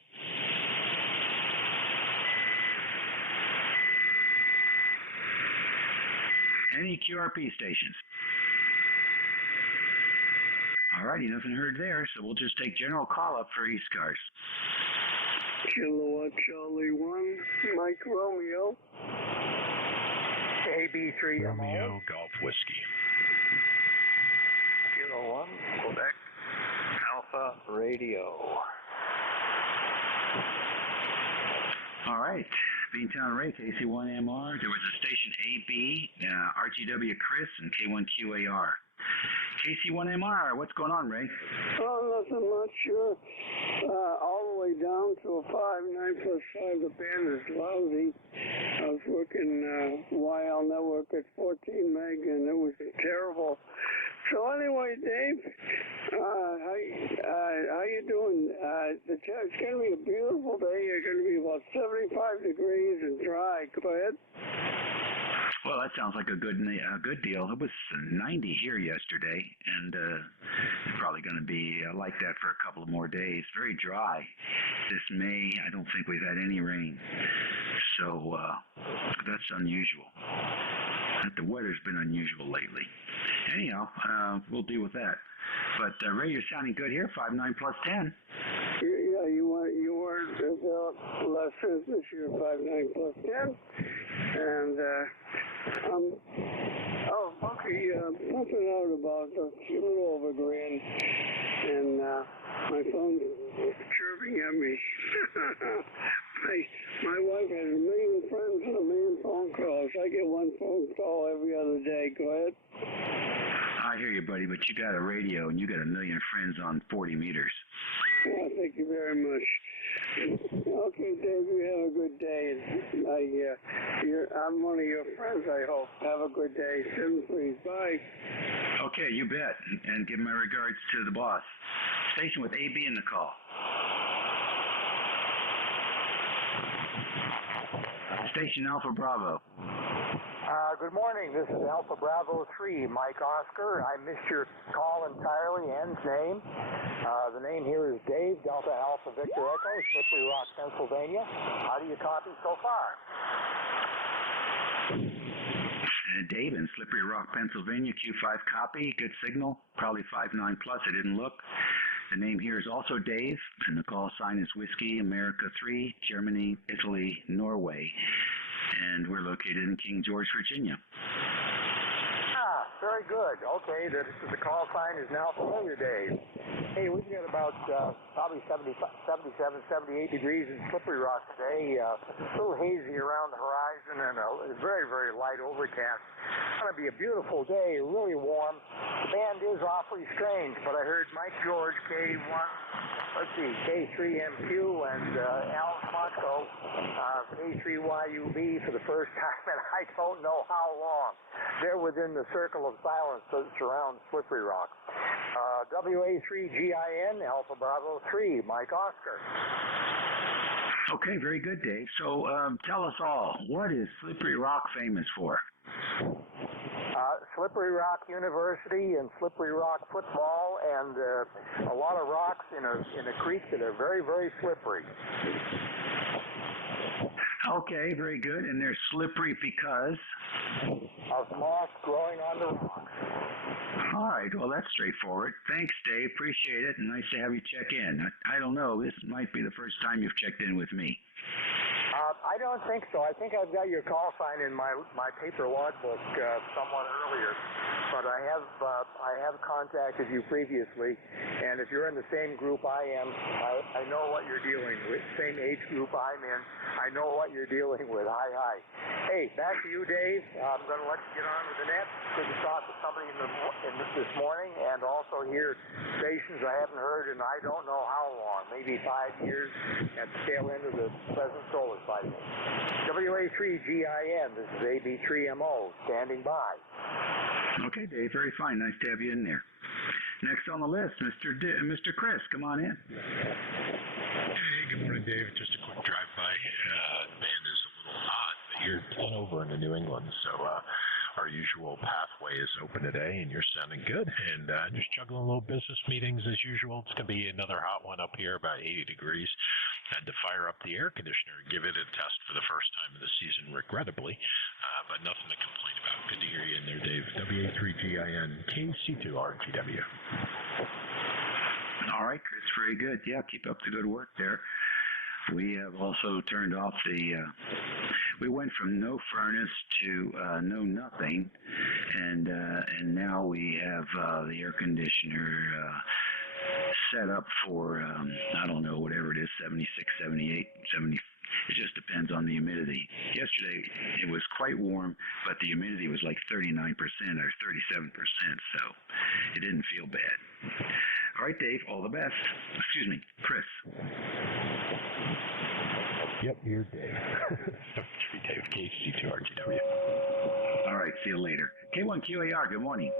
Any QRP stations? All righty, nothing heard there, so we'll just take general call up for ECARS. Kilowatt Charlie 1, Mike Romeo. AB3 Romeo Golf Whiskey. Kilo 1, Quebec, Alpha Radio. All right. Beantown Ray, KC1MR. There was a station AB, RGW Chris, and K1QAR. KC1MR, what's going on, Ray? Oh, nothing much. All the way down to a 5, 9 plus 5. The band is lousy. I was working YL network at 14 meg, and it was terrible. So anyway, Dave, how you doing? It's going to be a beautiful day. It's going to be about 75 degrees and dry. Go ahead. Well, that sounds like a good deal. It was 90 here yesterday, and it's probably going to be like that for a couple of more days. Very dry. This May, I don't think we've had any rain, so that's unusual. The weather's been unusual lately. Anyhow, we'll deal with that. But Ray, you're sounding good here. 5.9 plus 10. Yeah, you were last this year 5.9 plus 10, and something out about a little over $1,000, and my phone's chirping at me. My wife has 1 million friends and 1 million phone calls. I get 1 phone call every other day. Go ahead. I hear you, buddy, but you got a radio and you got 1 million friends on 40 meters. Well, thank you very much. Okay, Dave, you have a good day. I'm one of your friends, I hope. Have a good day. 7, please. Bye. Okay, you bet. And give my regards to the boss. Station with AB in the call. Station Alpha Bravo. Good morning. This is Alpha Bravo 3, Mike Oscar. I missed your call entirely. N's name. The name here is Dave, Delta Alpha Victor Echo, Slippery Rock, Pennsylvania. How do you copy so far? Dave in Slippery Rock, Pennsylvania, Q5 copy. Good signal. Probably 5.9 plus. I didn't look. The name here is also Dave, and the call sign is Whiskey America 3, Germany, Italy, Norway. And we're located in King George, Virginia. Very good. Okay, the call sign is now familiar, Dave. Hey, we've got about probably 77, 78 degrees in Slippery Rock today. A little hazy around the horizon and a very, very light overcast. It's going to be a beautiful day, really warm. The band is awfully strange, but I heard Mike George, K1, let's see, K3MQ and Al Moscow, K3YUB for the first time, and I don't know how long. They're within the circle of silence that surrounds Slippery Rock. WA3GIN, Alpha Bravo 3, Mike Oscar. Okay, very good, Dave. So tell us all, what is Slippery Rock famous for? Slippery Rock University and Slippery Rock football, and a lot of rocks in a creek that are very, very slippery. Okay, very good. And they're slippery because? Of moss growing on the rocks. All right, well, that's straightforward. Thanks, Dave. Appreciate it, and nice to have you check in. I don't know, this might be the first time you've checked in with me. I don't think so. I think I've got your call sign in my paper logbook somewhat earlier, but I have contacted you previously, and if you're in the same group I am, I know what you're dealing with. Same age group I'm in, I know what you're dealing with. Hi. Hey, back to you, Dave. I'm going to let you get on with the net. Good to talk to somebody this morning, and also hear stations I haven't heard in I don't know how long, maybe 5 years at the tail end of the present solar cycle. WA3GIN, this is AB3MO, standing by. Okay, Dave, very fine. Nice to have you in there. Next on the list, Mr. Chris, come on in. Hey, good morning, Dave. Just a quick drive-by. The band is a little hot, but you're over into New England, so our usual pathway is open today, and you're sounding good. And just juggling little business meetings as usual. It's going to be another hot one up here, about 80 degrees. Had to fire up the air conditioner, give it a test for the first time of the season, regrettably, but nothing to complain about. Good to hear you in there, Dave. WA3GIN, KC2RGW. All right, Chris, very good. Yeah, keep up the good work there. We have also turned off we went from no furnace to no nothing, and now we have the air conditioner set up for, I don't know, whatever it is, 76, 78, 70. It just depends on the humidity. Yesterday, it was quite warm, but the humidity was like 39% or 37%, so it didn't feel bad. All right, Dave, all the best. Excuse me, Chris. Yep, you're Dave. Dave, KC2RGW. All right, see you later. K1QAR, good morning.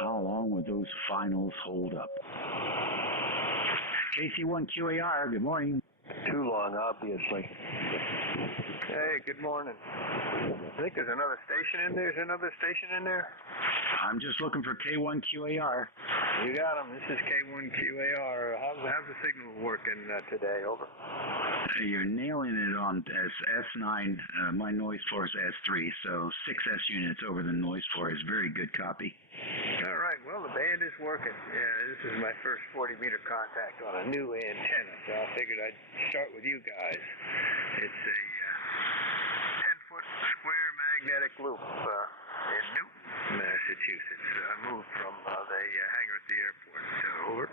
How long would those finals hold up? KC1QAR, good morning. Too long, obviously. Hey, good morning. I think there's another station in there. Is there another station in there? I'm just looking for K1QAR. You got him. This is K1QAR. How's the signal working today? Over. You're nailing it on S9. My noise floor is S3, so 6S units over the noise floor is very good copy. All right. Well, the band is working. Yeah, this is my first 40-meter contact on a new antenna, so I figured I'd start with you guys. It's a 10-foot square magnetic loop in Newton, Massachusetts. I moved from the hangar at the airport. So, over.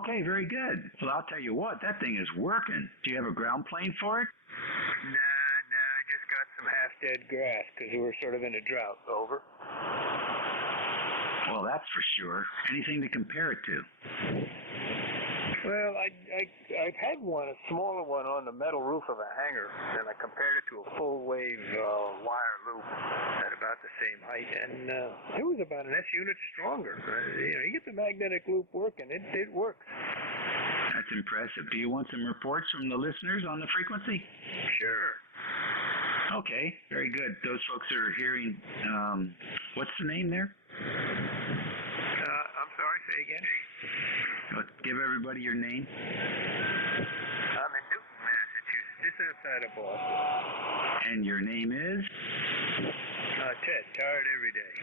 Okay, very good. Well, I'll tell you what, that thing is working. Do you have a ground plane for it? Nah, I just got some half-dead grass because we were sort of in a drought. Over. Well, that's for sure. Anything to compare it to? Well, I've had one, a smaller one, on the metal roof of a hangar, and I compared it to a full-wave wire loop at about the same height, and it was about an S unit stronger. You get the magnetic loop working, it works. That's impressive. Do you want some reports from the listeners on the frequency? Sure. Okay, very good. Those folks are hearing, what's the name there? I'm sorry, say again. Give everybody your name. I'm in Newton, Massachusetts, just outside of Boston. And your name is? Ted, tired every day.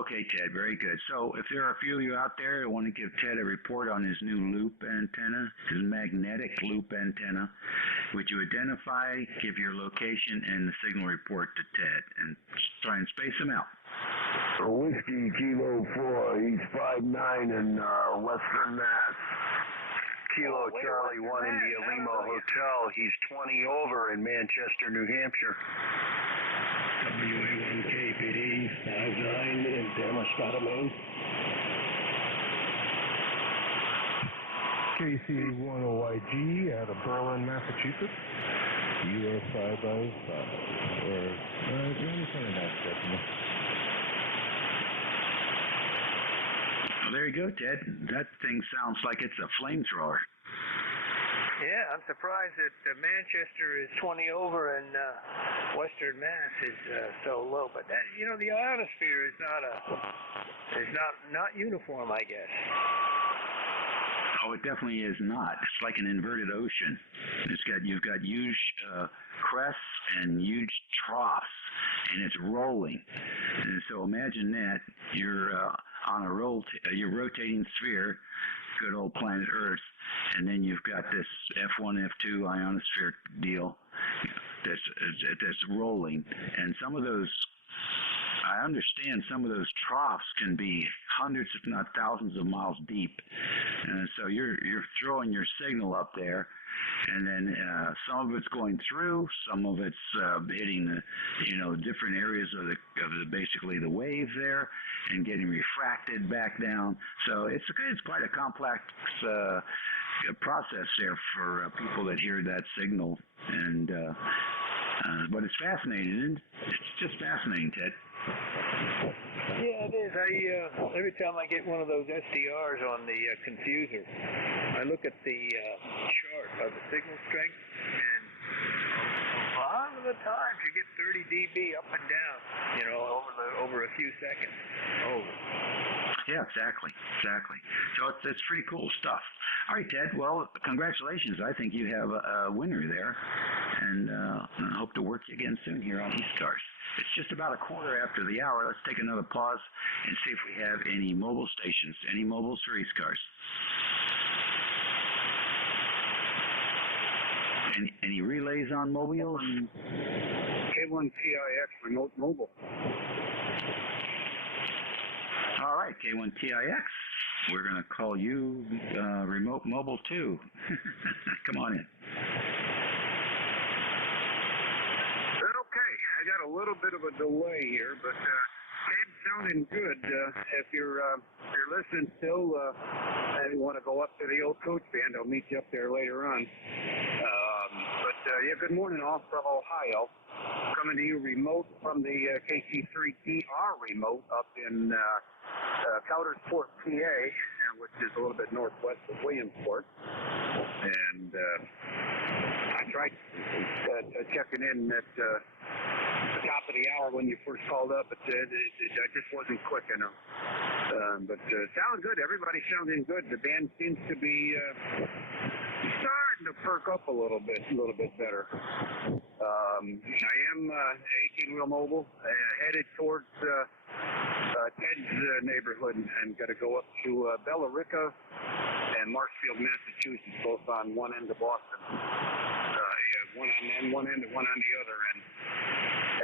Okay, Ted, very good. So if there are a few of you out there who want to give Ted a report on his new loop antenna, his magnetic loop antenna, would you identify, give your location, and the signal report to Ted, and try and space them out? Whiskey Kilo 4, East 59 in Western Mass. Kilo Charlie 1 India Lima Hotel. He's 20 over in Manchester, New Hampshire. WA1KPD 59 in Damascus, Maine. KC10YG out of Berlin, Massachusetts. US 555. Let me find that decimal. Well, there you go, Ted. That thing sounds like it's a flamethrower. Yeah, I'm surprised that Manchester is 20 over and Western Mass is so low. But that, you know, the ionosphere is not uniform, I guess. Oh, it definitely is not. It's like an inverted ocean. You've got huge crests and huge troughs, and it's rolling. And so imagine that you're on a rotating sphere, good old planet Earth, and then you've got this F1, F2 ionosphere deal that's rolling, and some of those. I understand some of those troughs can be hundreds, if not thousands, of miles deep, and so you're throwing your signal up there, and then some of it's going through, some of it's hitting the different areas of the basically the wave there, and getting refracted back down. So it's quite a complex process there for people that hear that signal, and but it's fascinating. It's just fascinating, Ted. Yeah, it is. Every time I get one of those SDRs on the confuser, I look at the chart of the signal strength, and a lot of the times you get 30 dB up and down, over a few seconds. Yeah, exactly. So it's pretty cool stuff. All right, Ted. Well, congratulations. I think you have a winner there, and I hope to work you again soon here on ECARS. It's just about a quarter after the hour. Let's take another pause and see if we have any mobile stations, any mobiles for ECARS. Any relays on mobiles? K1TIX remote mobile. All right, K1TIX. We're going to call you remote mobile too. Come on in. Okay, I got a little bit of a delay here, but Ted's sounding good. If you're listening still, and you want to go up to the old coach band, I'll meet you up there later on. Good morning, all from Ohio. Coming to you remote from the KC3DR remote up in Coudersport, PA, which is a little bit northwest of Williamsport. And I tried checking in at the top of the hour when you first called up, but I just wasn't quick enough. But sounding good. Everybody's sounding good. The band seems to be starting to perk up a little bit better. I am 18-wheel mobile, headed towards Ted's neighborhood, and got to go up to Bella Rica and Marshfield, Massachusetts, both on one end of Boston. One on one end and one on the other end.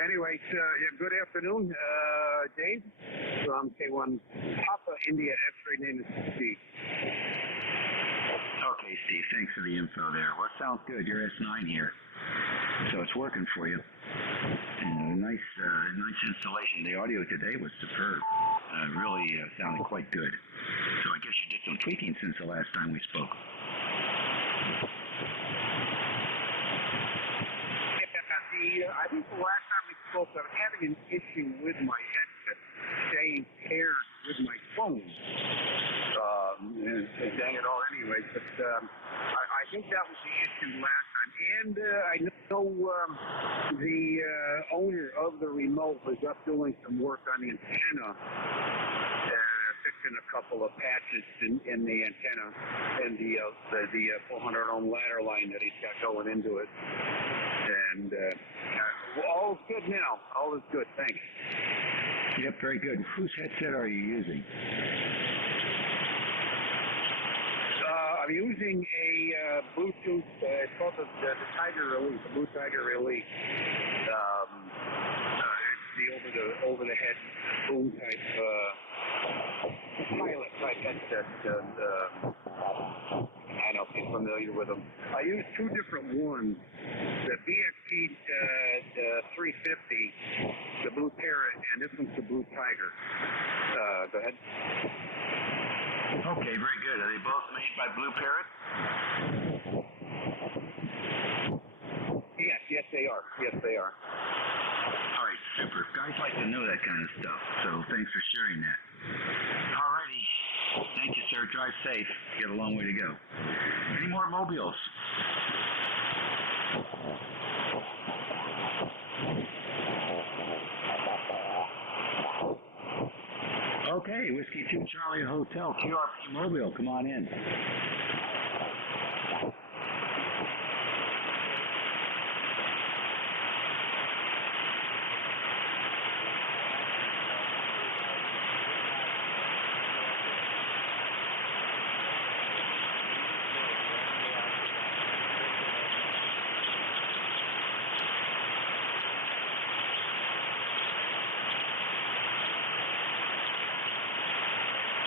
Anyways, good afternoon, Dave from K1 Papa India X-ray, name is Steve. Okay, Steve, thanks for the info there. Well, sounds good. You're S9 here, so it's working for you. And nice installation. The audio today was superb. Really sounded quite good. So I guess you did some tweaking since the last time we spoke. I think the last time we spoke, I was having an issue with my headset staying paired with my phone. Dang it all anyway, but I think that was the issue last time. And I know the owner of the remote was up doing some work on the antenna, fixing a couple of patches in the antenna and the 400 ohm ladder line that he's got going into it. And all is good now. All is good. Thanks. Yep, very good. Whose headset are you using? I'm using a Bluetooth. It's called the Tiger Elite, the Blue Tiger Elite. It's the over-the-head boom type pilot type headset. I I know he's familiar with them. I use two different ones. The BXT 350, the Blue Parrot, and this one's the Blue Tiger. Go ahead. Okay, very good. Are they both made by Blue Parrot? Yes, they are. Yes, they are. All right, super. Guys like to know that kind of stuff, so thanks for sharing that. All righty. Thank you, sir. Drive safe. You got a long way to go. Any more mobiles? Okay, Whiskey 2 Charlie Hotel, QRP Mobile, come on in.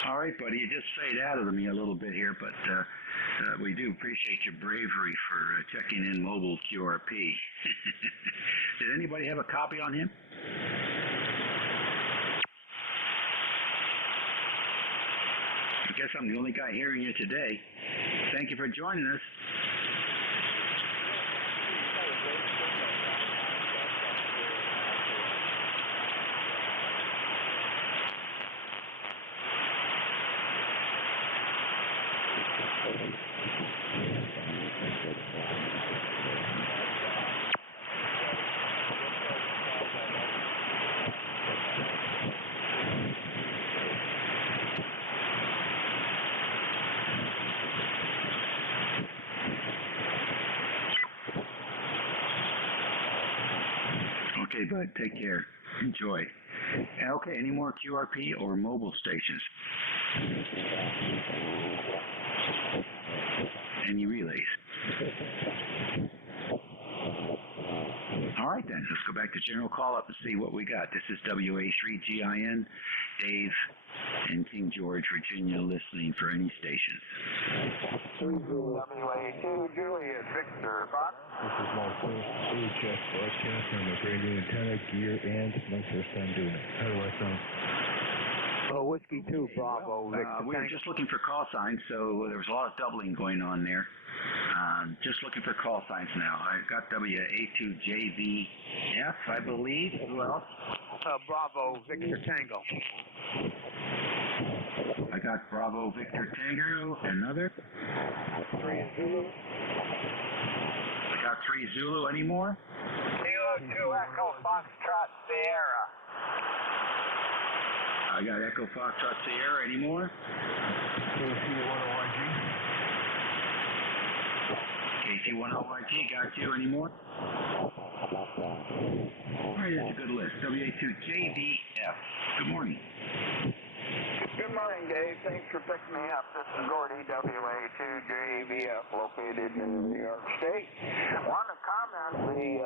All right, buddy, you just fade out of me a little bit here, but we do appreciate your bravery for checking in mobile QRP. Did anybody have a copy on him? I guess I'm the only guy hearing you today. Thank you for joining us. Okay, bud, take care. Enjoy. Okay, any more QRP or mobile stations? Any relays? All right, then. Let's go back to general call-up and see what we got. This is WA3GIN, Dave and King George, Virginia, listening for any stations. WA2 Julius Victor, Fox. This is my first AHF broadcast on my brand new antenna, gear, and my first time doing it. How do I sound? Oh, Whiskey 2, Bravo, Victor. We were just looking for call signs, so there was a lot of doubling going on there. Just looking for call signs now. I got WA2JVF, I believe. Who else? Bravo, Victor Tango. I got Bravo, Victor Tango. Another? 3 Zulu. I got 3 Zulu. Any more? Kilo 2 Echo Foxtrot Sierra. I got Echo Foxtrot Sierra. Any more? KC10YG. KC10YG. Got you. Any more? All right, that's a good list. WA2JVF. Good morning. Good morning, Dave. Thanks for picking me up. This is Gordy, WA2JVF, located in New York State. I want to comment, the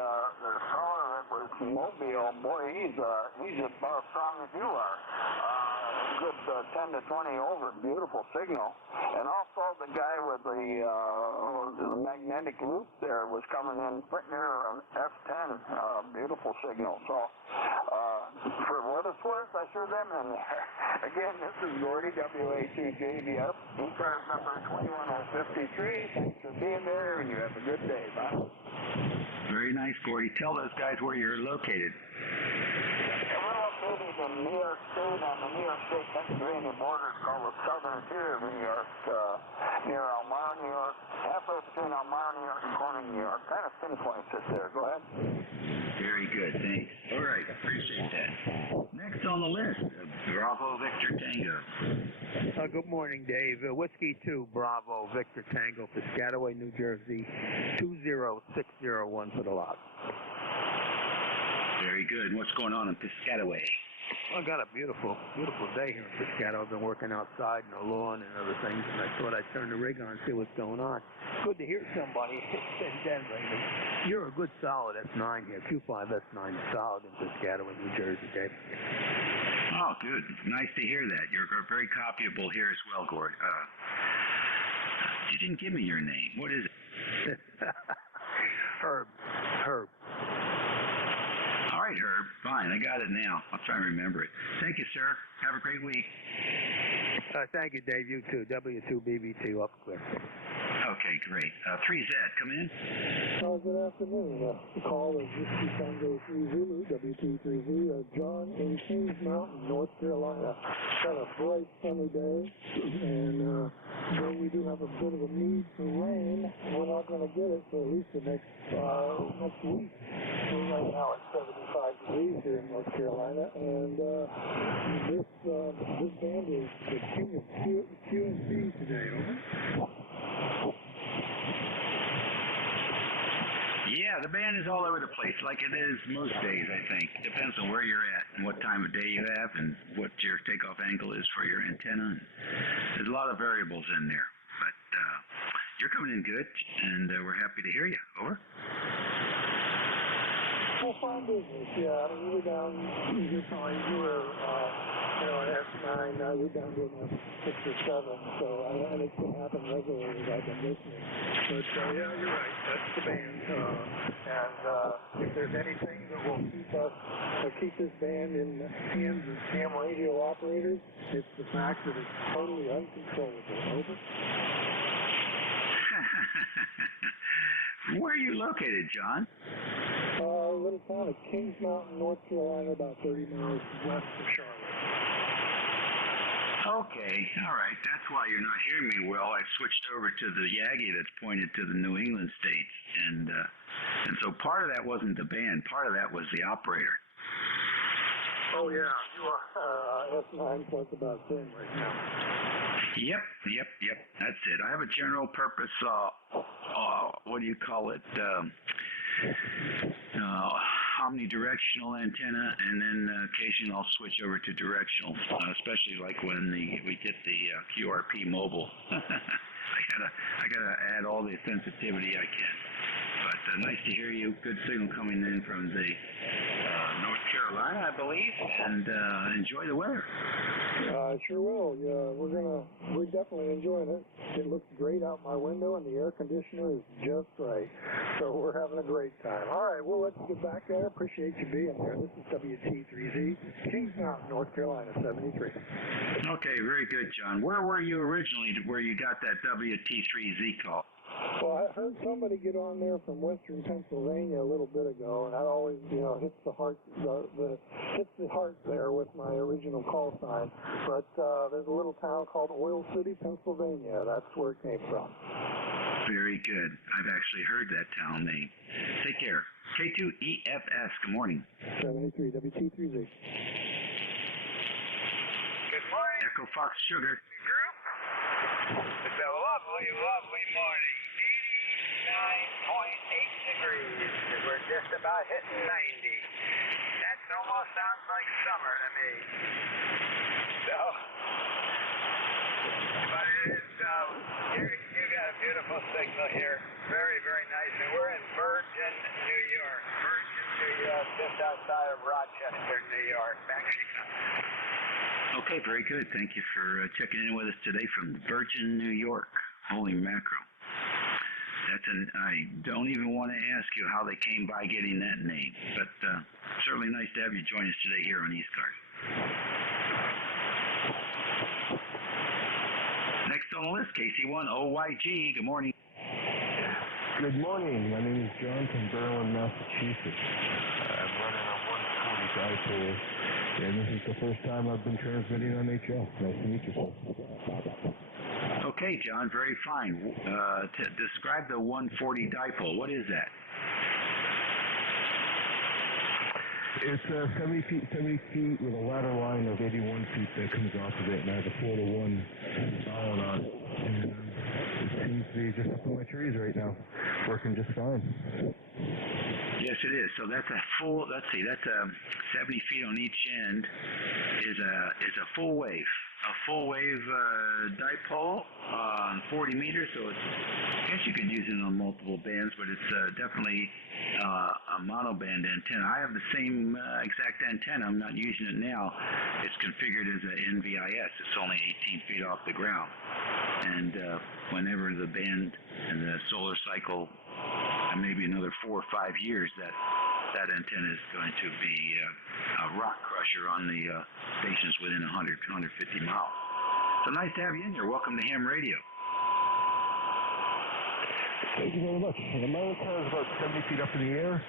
caller that was Mobile, boy, he's about as strong as you are. Good 10 to 20 over, beautiful signal. And also the guy with the magnetic loop there was coming in pretty near F10, beautiful signal. So, for what it's worth, I threw them in there. Again, this is Gordy, WA2JVF, ECARS number 21053. Thanks for being there, and you have a good day. Bye. Very nice, Gordy. Tell those guys where you're located. We're located in New York State on the New York State-Pennsylvania border. It's called the southern tier of New York, near Elmira, New York, halfway between Elmira, New York, and Corning, New York. Kind of pinpoints it there. Go ahead. Very good, thanks. All right, appreciate that. Next on the list, Bravo, Victor Tango. Good morning, Dave. Whiskey 2, Bravo, Victor Tango, Piscataway, New Jersey, 20601 for the lot. Very good. What's going on in Piscataway? I got a beautiful day here in Piscataway. I've been working outside in the lawn and other things, and I thought I'd turn the rig on and see what's going on. Good to hear somebody in Denver. You're a good solid S9 here, Q5 S9 solid in Piscataway, New Jersey, Dave. Oh, good. Nice to hear that. You're very copyable here as well, Gordy. You didn't give me your name. What is it? Herb. All right, Herb. Fine, I got it now. I'll try and remember it. Thank you, sir. Have a great week. Thank you, Dave. You too. W2BB2 up clear. Okay, great. 3Z, come in. Good afternoon. The call is Whiskey Tango 3 Zulu, WT3Z. John in Kings Mountain, North Carolina. Got a bright sunny day, and though we do have a bit of a need for rain, we're not going to get it for at least the next week. We're right now at 75 degrees here in North Carolina, and this band is the king of QNC today. Over. Yeah, the band is all over the place, like it is most days, I think. Depends on where you're at and what time of day you have and what your takeoff angle is for your antenna. There's a lot of variables in there, but you're coming in good, and we're happy to hear you. Over. Well, fine business, yeah. I mean, we were down, you were an S9, we're down to a 6 or 7, so and it's been happening regularly as I've been listening. But yeah, you're right, that's the band. And if there's anything that will keep this band in the hands of ham radio operators, it's the fact that it's totally uncontrollable. Over. Where are you located, John? A little town of Kings Mountain, North Carolina, about 30 miles west of Charlotte. Okay, all right. That's why you're not hearing me well. I've switched over to the Yagi that's pointed to the New England states, and so part of that wasn't the band. Part of that was the operator. Oh yeah, you are S9 plus about 10 right now. Yep. That's it. I have a general purpose, what do you call it, omnidirectional antenna, and then occasionally I'll switch over to directional, especially like when we get the QRP mobile. I gotta add all the sensitivity I can. But nice to hear you. Good signal coming in from the North Carolina, I believe, and enjoy the weather. I sure will. Yeah, we're definitely enjoying it. It looks great out my window, and the air conditioner is just right. So we're having a great time. All right, well, let's get back there. Appreciate you being there. This is WT3Z, Kings Mountain, North Carolina, 73. Okay, very good, John. Where were you originally where you got that WT3Z call? Well, I heard somebody get on there from western Pennsylvania a little bit ago, and I always, hits the heart there with my original call sign. But there's a little town called Oil City, Pennsylvania. That's where it came from. Very good. I've actually heard that town name. Take care. K2EFS, good morning. 73, WT3Z. Good morning. Echo Fox Sugar. It's a lovely, lovely morning. 89.8 degrees. We're just about hitting 90. That almost sounds like summer to me. So, but it is, you got a beautiful signal here. Very, very nice. And we're in Virgin, New York. Just outside of Rochester, New York. Mexico. Okay, very good. Thank you for checking in with us today from Virgin, New York. Holy mackerel. I don't even want to ask you how they came by getting that name, but certainly nice to have you join us today here on ECARS. Next on the list, KC1OYG. Good morning. Good morning. My name is John from Berlin, Massachusetts. I'm running a 140 dipole, and this is the first time I've been transmitting on HF. Nice to meet you, folks. Okay, John, very fine. Describe the 140 dipole. What is that? It's 70 feet with a ladder line of 81 feet that comes off of it, and I have a 4-to-1 island on it. And it seems to be just up in my trees right now, working just fine. Yes, it is. So that's a full. Let's see. That's 70 feet on each end. Is a full wave. A full wave dipole on 40 meters. So it's, I guess you could use it on multiple bands, but it's definitely a monoband antenna. I have the same exact antenna. I'm not using it now. It's configured as an NVIS. It's only 18 feet off the ground. And whenever the band and the solar cycle, maybe another 4 or 5 years, that antenna is going to be a rock crusher on the stations within 100, 150 miles. So nice to have you in here. Welcome to ham radio. Thank you very much. And my car is about 70 feet up in the air,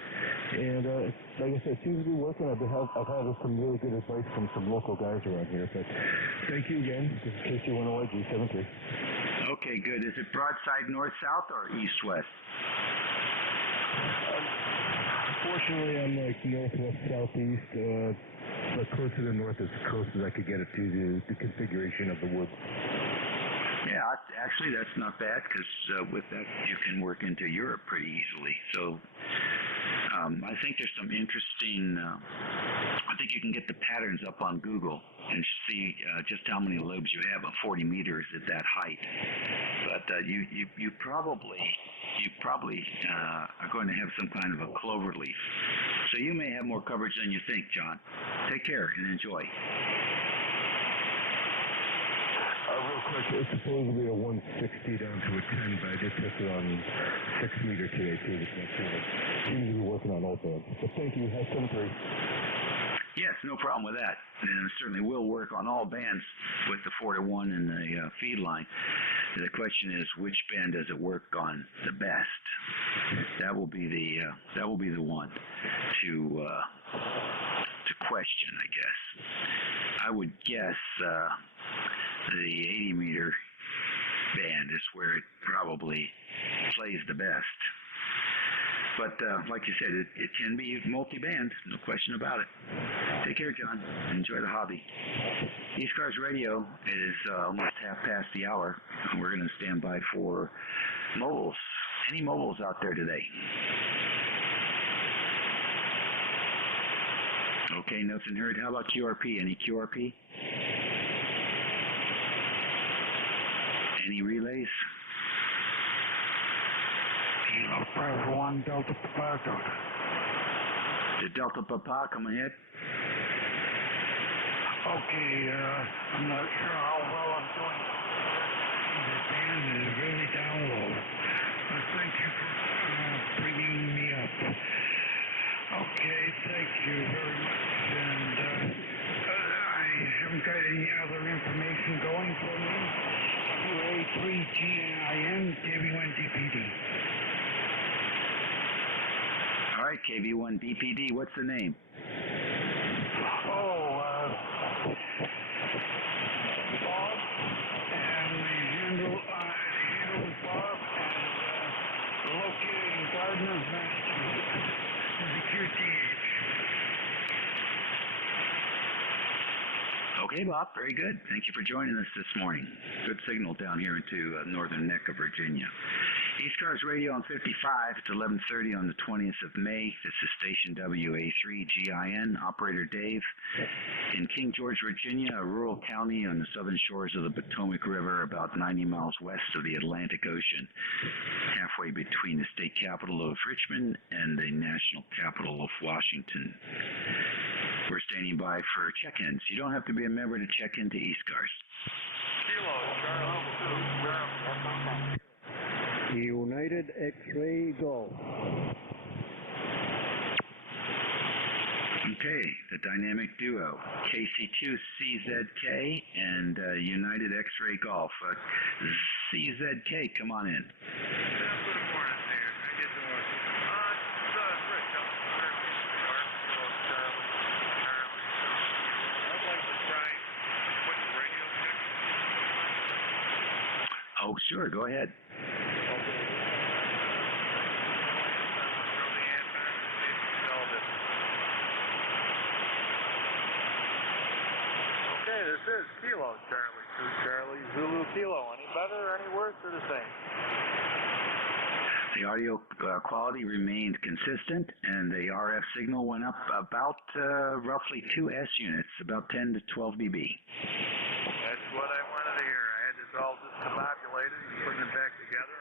and like I said, it seems to be working. I've had some really good advice from some local guys around here. But thank you again. This is KC108 G73. Okay, good. Is it broadside north-south or east-west? Fortunately, I'm like northwest, southeast, but close to the north as close as I could get it to the configuration of the woods. Yeah, actually, that's not bad because with that you can work into Europe pretty easily. So I think there's some interesting. I think you can get the patterns up on Google and see just how many lobes you have at 40 meters at that height. But you probably are going to have some kind of a clover leaf. So you may have more coverage than you think, John. Take care and enjoy. Real quick, it's supposed to be a 160 down to a 10, but I did test it on 6 meter today too. Just make sure that seems to be working on all bands. But thank you. Have 7-3. Yes, no problem with that. And it certainly will work on all bands with the 4-to-1 and the feed line. The question is, which band does it work on the best? That will be the one to question, I guess. I would guess the 80 meter band is where it probably plays the best. But like you said, it can be multi-band, no question about it. Take care, John. Enjoy the hobby. ECARS Radio, it is almost half past the hour. We're going to stand by for mobiles. Any mobiles out there today? Okay, nothing heard. How about QRP? Any QRP? Any relays? Kilo Bravo 1 Delta Papa Delta. The Delta Papa, come ahead. Okay, I'm not sure how well I'm doing. The band is really down low. Thank you for bringing me up. Okay, thank you very much. And I haven't got any other information going for me. WA3GIN KV1DPD. All right, KV1DPD, what's the name? Bob, and the handle is Bob, and located in Gardner, Massachusetts. The QTH. Okay, Bob, very good. Thank you for joining us this morning. Good signal down here into northern neck of Virginia. ECARS Radio on 55. It's 11:30 on the 20th of May. This is station WA3GIN. Operator Dave in King George, Virginia, a rural county on the southern shores of the Potomac River, about 90 miles west of the Atlantic Ocean, halfway between the state capital of Richmond and the national capital of Washington. We're standing by for check-ins. You don't have to be a member to check into ECARS. United X-Ray Golf. Okay, the dynamic duo, KC2CZK and United X-Ray Golf. CZK, come on in. Oh, sure, go ahead. Okay, this is Kilo Charlie, 2 Charlie, Zulu Kilo. Any better, any worse, or the same? The audio quality remained consistent, and the RF signal went up about roughly 2 S units, about 10 to 12 dB. That's what I wanted to hear. I had this all discombobulated and putting it back together.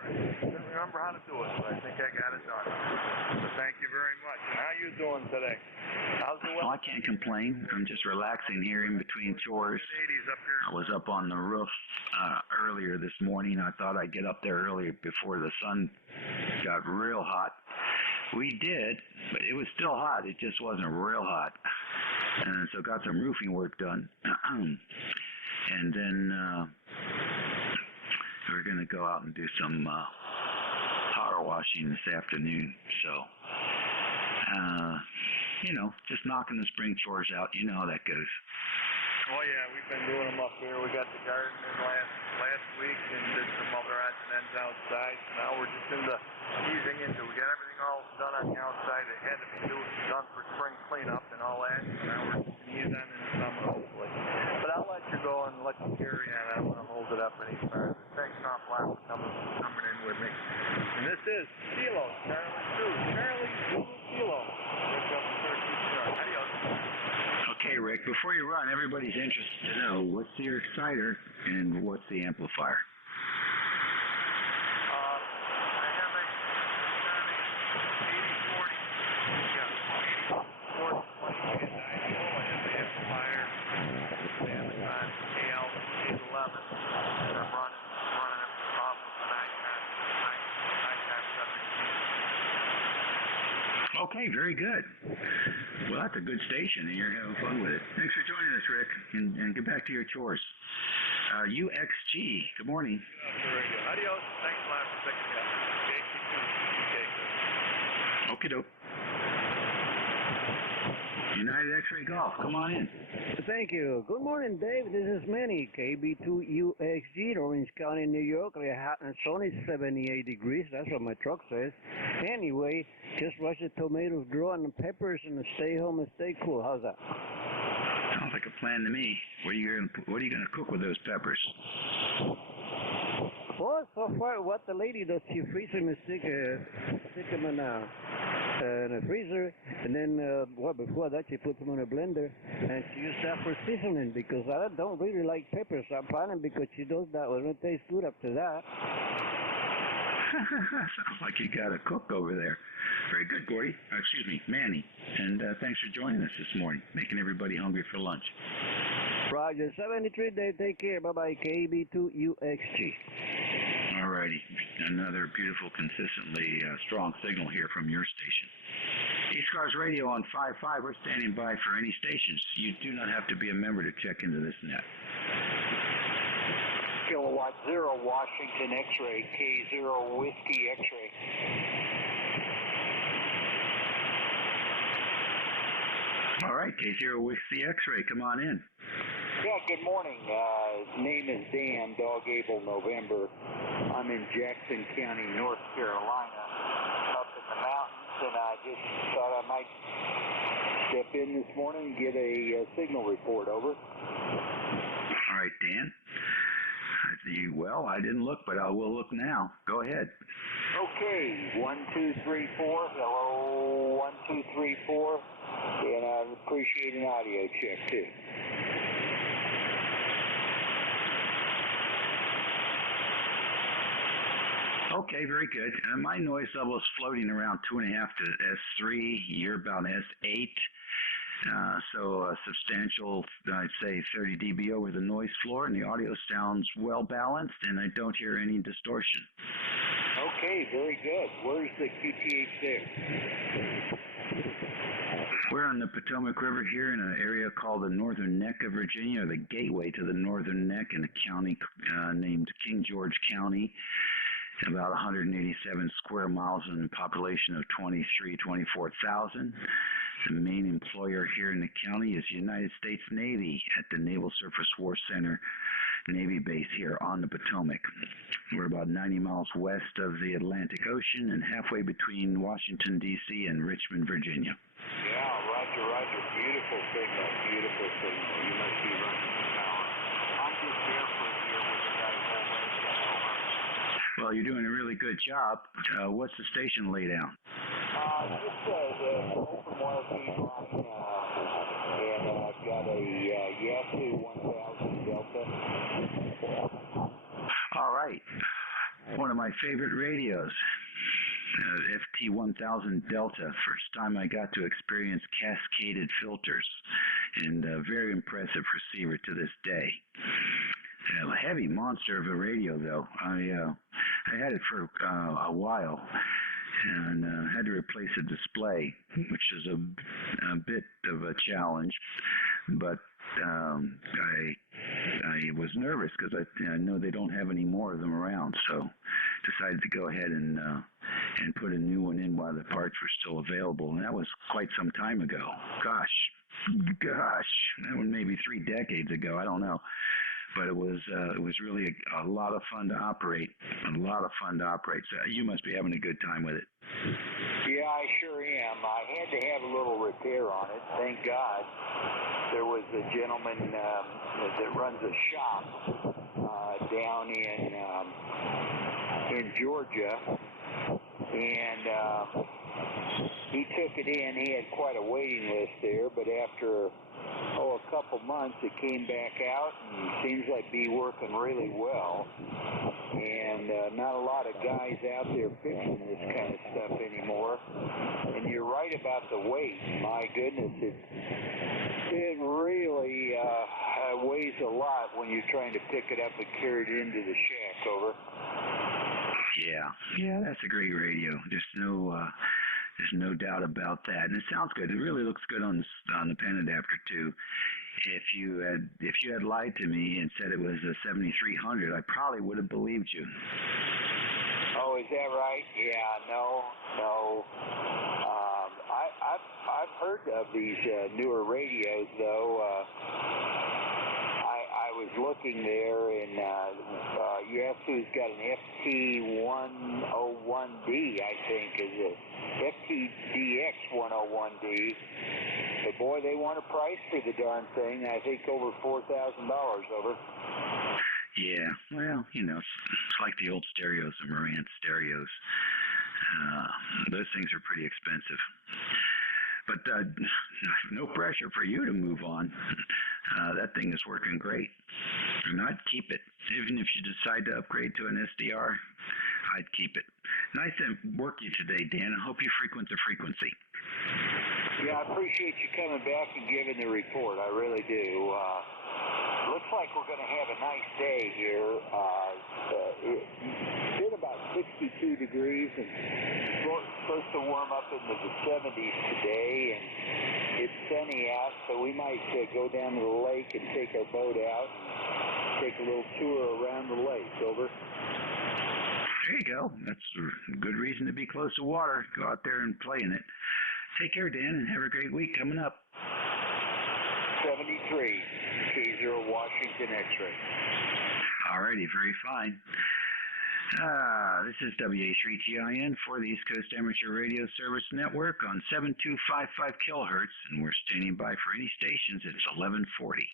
remember how to do it, but I think I got it done. So thank you very much. And how you doing today? How's the weather? Well, I can't complain. I'm just relaxing here in between chores. I was up on the roof earlier this morning. I thought I'd get up there earlier before the sun got real hot. We did, but it was still hot. It just wasn't real hot. And so got some roofing work done. And then we're going to go out and do some power washing this afternoon. So, just knocking the spring chores out. You know how that goes. Oh yeah, we've been doing them up here. We got the garden in last week and did some other odds and ends outside. So now we're just easing into. We got everything all done on the outside. It had to be done for spring cleanup and all that. So now we're just easing on in the summer hopefully. But I'll let you go and let you carry on. I don't want to hold it up any further. Thanks an awful lot for coming in with me. And this is Kilo Charlie 2 Charlie Zulu Kilo. Adios. Okay, Rick, before you run, everybody's interested to know what's your exciter and what's the amplifier? I have a 8040, 8040, 20 and 90. I have the amplifier, the Amazon AL811, and I'm running it off of an ICAP 17. Okay, very good. Well, that's a good station, and you're having fun with it. Thanks for joining us, Rick, and get back to your chores. UXG, good morning. Adios. Thanks a lot for picking me up. Okie doke. United X-Ray Golf, come on in. Thank you. Good morning, Dave. This is Manny, KB2UXG, Orange County, New York. It's hot and sunny, 78 degrees. That's what my truck says. Anyway, just rush the tomatoes, grow on the peppers, and stay home and stay cool. How's that? Sounds like a plan to me. What are you gonna cook with those peppers? Well, so far, what the lady does, she freezes them and stick them in a freezer, and then, before that, she puts them in a blender, and she uses that for seasoning, because I don't really like peppers. I'm planning because she does that when it tastes good up to that. Sounds like you got a cook over there. Very good, Gordy. Manny. And thanks for joining us this morning, making everybody hungry for lunch. Roger. 73, Dave. Take care. Bye-bye. KB2UXG. All righty. Another beautiful, consistently strong signal here from your station. ECARS Radio on 5.5. We're standing by for any stations. You do not have to be a member to check into this net. Kilowatt 0 Washington X-ray, K0 Whiskey X-ray. All right, K0 Whiskey X-ray, come on in. Yeah, good morning. Name is Dan, Dog Able November. I'm in Jackson County, North Carolina, up in the mountains, and I just thought I might step in this morning and get a signal report, over. All right, Dan. Well, I didn't look, but I will look now. Go ahead. Okay, 1, 2, 3, 4. Hello, 1, 2, 3, 4. And I appreciate an audio check, too. Okay, very good. My noise level is floating around 2.5 to S3. You're about S8. So a substantial, I'd say 30 dB over the noise floor, and the audio sounds well balanced, and I don't hear any distortion. Okay, very good. Where's the QTH there? We're on the Potomac River here in an area called the Northern Neck of Virginia, or the gateway to the Northern Neck in a county named King George County. About 187 square miles and a population of 24,000. The main employer here in the county is the United States Navy at the Naval Surface War Center Navy base here on the Potomac. We're about 90 miles west of the Atlantic Ocean and halfway between Washington, D.C. and Richmond, Virginia. Yeah, roger. Beautiful signal. You must be running the power. I'm just barefoot here with the guy holding it over. Well, you're doing a really good job. What's the station laydown? Just the open wire feed line, and I've got a Yasu 1000 Delta. All right. one of my favorite radios. FT1000 Delta. First time I got to experience cascaded filters, and a very impressive receiver to this day. A heavy monster of a radio, though. I had it for a while, and had to replace a display, which is a bit of a challenge. But I was nervous because I know they don't have any more of them around, so decided to go ahead and put a new one in while the parts were still available, and that was quite some time ago. Gosh, that was maybe 3 decades ago. I don't know, but it was really a lot of fun to operate. So you must be having a good time with it. Yeah, I sure am. I had to have a little repair on it. Thank God. There was a gentleman that runs a shop down in Georgia, and he took it in. He had quite a waiting list there, but after a couple months, it came back out and seems like be working really well. And not a lot of guys out there fixing this kind of stuff anymore. And you're right about the weight. My goodness, it really weighs a lot when you're trying to pick it up and carry it into the shack. Over. Yeah, that's a great radio. There's no doubt about that, and it sounds good. It really looks good on the pen adapter too. If you had lied to me and said it was a 7300, I probably would have believed you. Oh, is that right? Yeah, no. I've heard of these newer radios, though. I was looking there, and Yasu's got an FT101D, I think, is it? FTDX101D. But boy, they want a price for the darn thing. I think over $4,000. Over. Yeah, well, it's like the old stereos, the Marantz stereos. Those things are pretty expensive. But no pressure for you to move on. That thing is working great. And I'd keep it. Even if you decide to upgrade to an SDR, I'd keep it. Nice to work you today, Dan. I hope you frequent the frequency. Yeah, I appreciate you coming back and giving the report. I really do. Looks like we're going to have a nice day here. It's been about 62 degrees and supposed to warm up into the 70s today, and it's sunny out, so we might go down to the lake and take our boat out and take a little tour around the lake. Over. There you go. That's a good reason to be close to water. Go out there and play in it. Take care, Dan, and have a great week coming up. 73, K0 Washington X-ray. Alrighty, very fine. This is WA3GIN for the East Coast Amateur Radio Service Network on 7255 kilohertz, and we're standing by for any stations. It's 1140.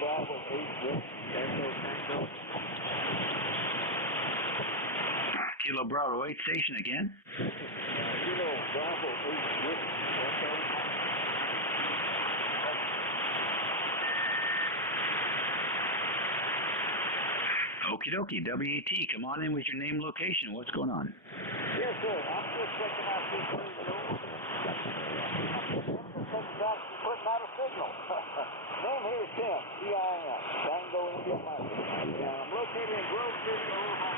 Bravo 8, Tango. Kilo Bravo 8 station again. Kilo Bravo 8, Tango. Okie dokie, WAT, come on in with your name, location. What's going on? Yes, sir. I'm just checking out this radio. Putting out a signal. Name here is Tim, C-I-M, Tango India Mike. I'm located in Grove City, Ohio.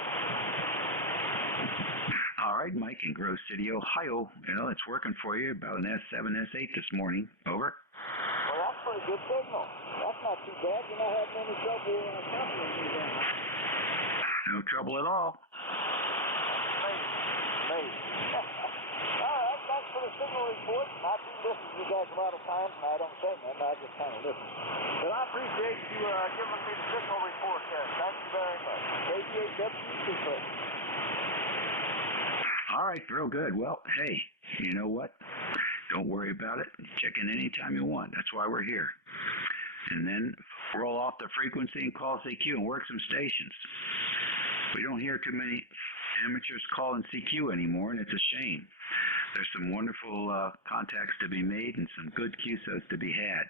All right, Mike in Grove City, Ohio. Well, it's working for you. About an S7, S8 this morning. Over. Well, that's a pretty good signal. That's not too bad. You're not having any trouble accompanying me then, huh? No trouble at all. Amazing. All right, thanks for the signal report. I do listen to you guys a lot of times, and I don't say nothing. I just kind of listen. But I appreciate you giving me the signal report there. Thank you very much. KGAW. All right, real good. Well, hey, you know what? Don't worry about it. Check in anytime you want. That's why we're here. And then roll off the frequency and call CQ and work some stations. We don't hear too many amateurs calling CQ anymore, and it's a shame. There's some wonderful contacts to be made and some good QSOs to be had.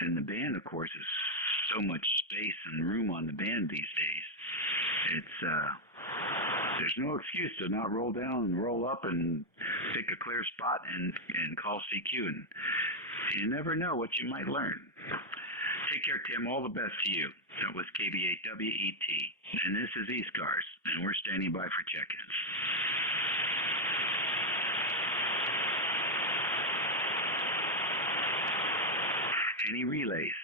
And the band, of course, is so much space and room on the band these days. there's no excuse to not roll down and roll up and pick a clear spot and call CQ. And you never know what you might learn. Take care, Tim. All the best to you. That was KB8WET. And this is ECARS, and we're standing by for check-ins. Any relays?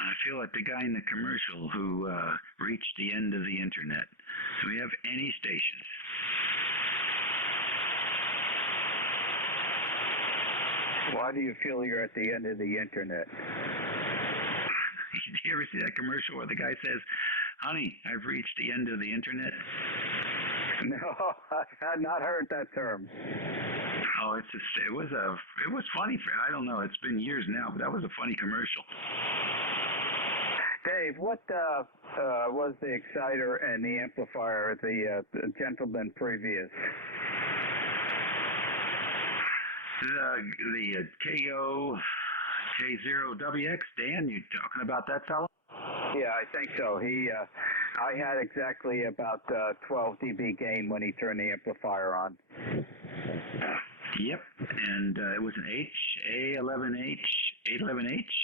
I feel like the guy in the commercial who reached the end of the internet. Do we have any stations? Why do you feel you're at the end of the internet? Did you ever see that commercial where the guy says, "Honey, I've reached the end of the internet"? No, I had not heard that term. Oh, it was funny. I don't know. It's been years now, but that was a funny commercial. Dave, what was the exciter and the amplifier of the gentleman previous? The K0WX, Dan, you talking about that fellow? Yeah, I think so. I had exactly about 12 dB gain when he turned the amplifier on. Yep, and it was an A11H,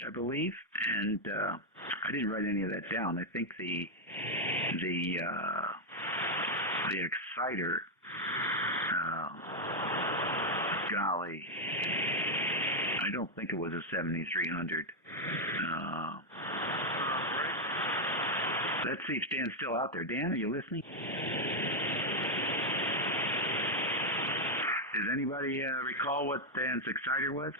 I believe, and I didn't write any of that down. I think the exciter, golly, I don't think it was a 7300. Let's see if Dan's still out there. Dan, are you listening? Does anybody recall what Dan's exciter was?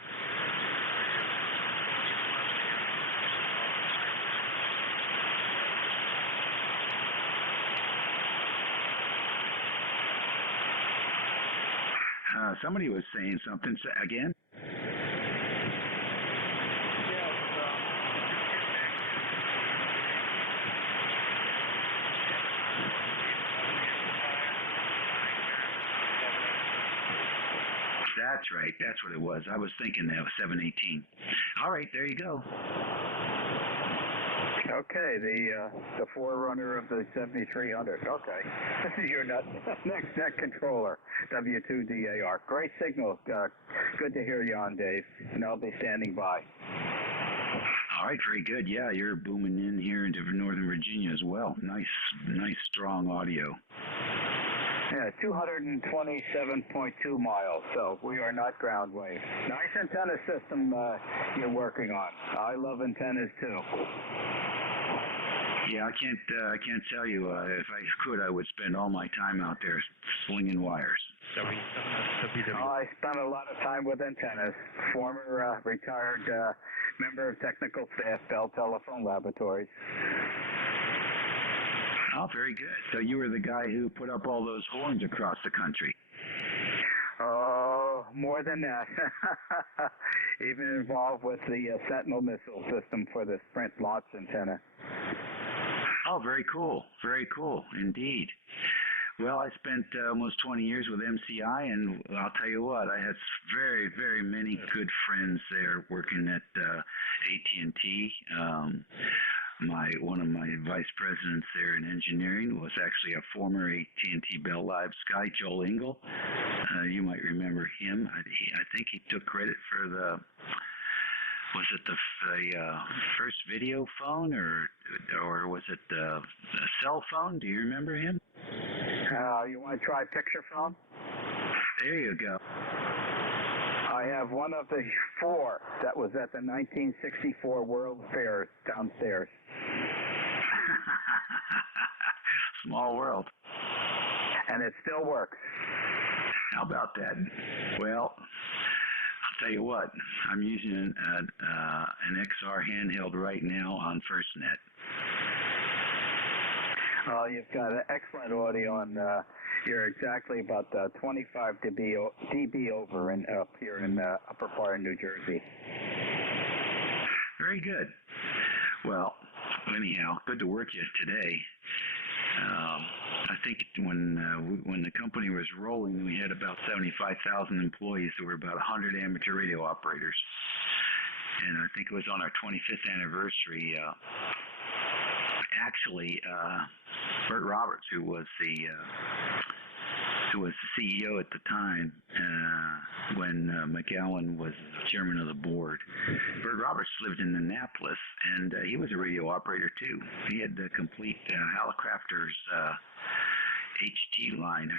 Somebody was saying something. Again? That's right. That's what it was. I was thinking that was 718. All right, there you go. Okay, the forerunner of the 7300. Okay. This is your next net controller, W2DAR. Great signal. Good to hear you on, Dave. And I'll be standing by. All right, very good. Yeah, you're booming in here into Northern Virginia as well. Nice, strong audio. Yeah, 227.2 miles, so we are not ground wave. Nice antenna system you're working on. I love antennas too. Yeah, I can't tell you. If I could, I would spend all my time out there slinging wires. I spent a lot of time with antennas. Former retired member of technical staff, Bell Telephone Laboratories. Oh, very good. So you were the guy who put up all those horns across the country. Oh, more than that. Even involved with the Sentinel missile system for the Sprint launch antenna. Oh, very cool. Very cool, indeed. Well, I spent almost 20 years with MCI, and I'll tell you what, I had very, very many good friends there working at AT&T. One of my vice presidents there in engineering was actually a former AT&T Bell Live Sky, Joel Engel. You might remember him. I think he took credit for was it the first video phone or was it the cell phone? Do you remember him? You want to try picture phone? There you go. I have one of the 4 that was at the 1964 World Fair downstairs. Small world. And it still works. How about that? Well, I'll tell you what. I'm using an XR handheld right now on FirstNet. Oh, you've got excellent audio on. You're exactly about 25 dB over up here in the upper part of New Jersey. Very good. Well, anyhow, good to work you today. I think when the company was rolling, we had about 75,000 employees. There were about 100 amateur radio operators. And I think it was on our 25th anniversary. Actually, Bert Roberts, who was the CEO at the time when McGowan was chairman of the board. Bert Roberts lived in Annapolis, and he was a radio operator too. He had the complete Hallicrafters HT line,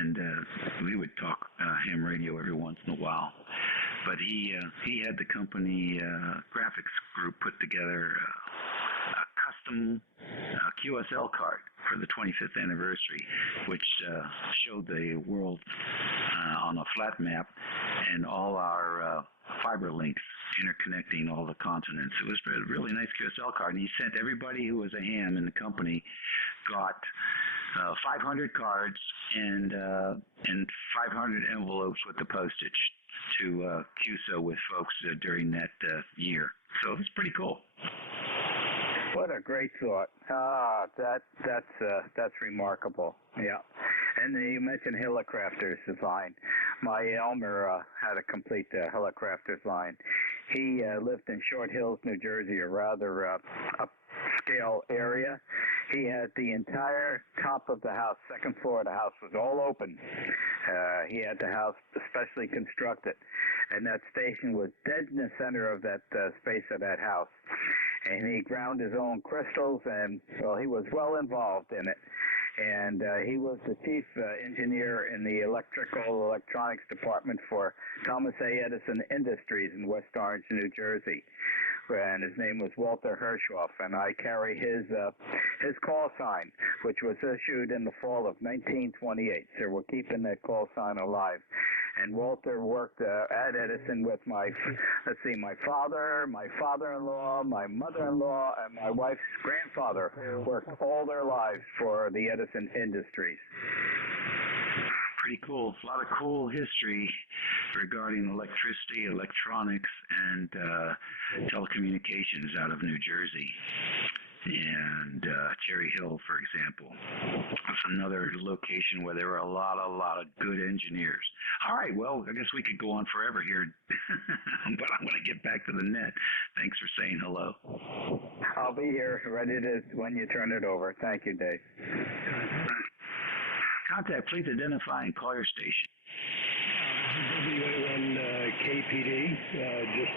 and we would talk ham radio every once in a while. But he had the company graphics group put together a custom QSL card for the 25th anniversary, which showed the world on a flat map and all our fiber links interconnecting all the continents. It was a really nice QSL card, and he sent everybody who was a ham in the company got 500 cards and 500 envelopes with the postage to QSO with folks during that year. So it was pretty cool. What a great thought. That's remarkable. Yeah. And you mentioned Hallicrafters line. My Elmer had a complete Hallicrafters line. He lived in Short Hills, New Jersey, a rather upscale area. He had the entire top of the house, second floor of the house was all open. He had the house specially constructed, and that station was dead in the center of that space of that house. And he ground his own crystals, and, well, he was well involved in it. And he was the chief engineer in the electronics department for Thomas A. Edison Industries in West Orange, New Jersey. And his name was Walter Hirschhoff, and I carry his call sign, which was issued in the fall of 1928. So we're keeping that call sign alive. And Walter worked at Edison with my father, my father-in-law, my mother-in-law, and my wife's grandfather worked all their lives for the Edison Industries. Pretty cool. A lot of cool history regarding electricity, electronics, and telecommunications out of New Jersey. And Cherry Hill, for example. That's another location where there were a lot of good engineers. All right, well, I guess we could go on forever here, but I'm going to get back to the net. Thanks for saying hello. I'll be here ready to when you turn it over. Thank you, Dave. Contact, please identify and call your station. WA1 KPD, just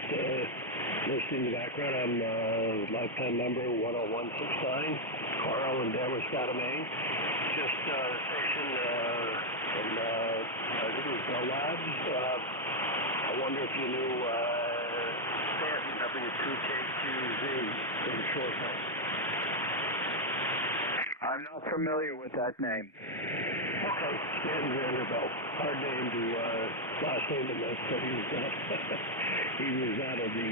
listening in the background. I'm lifetime number 10169, Carl in Damascus, Maine. Just station and I think it was Bell Labs. I wonder if you knew Stanton W2K2Z for the short time. I'm not familiar with that name. Okay, Stanton Vanderbilt. Hard name to last name in this, but he was out of the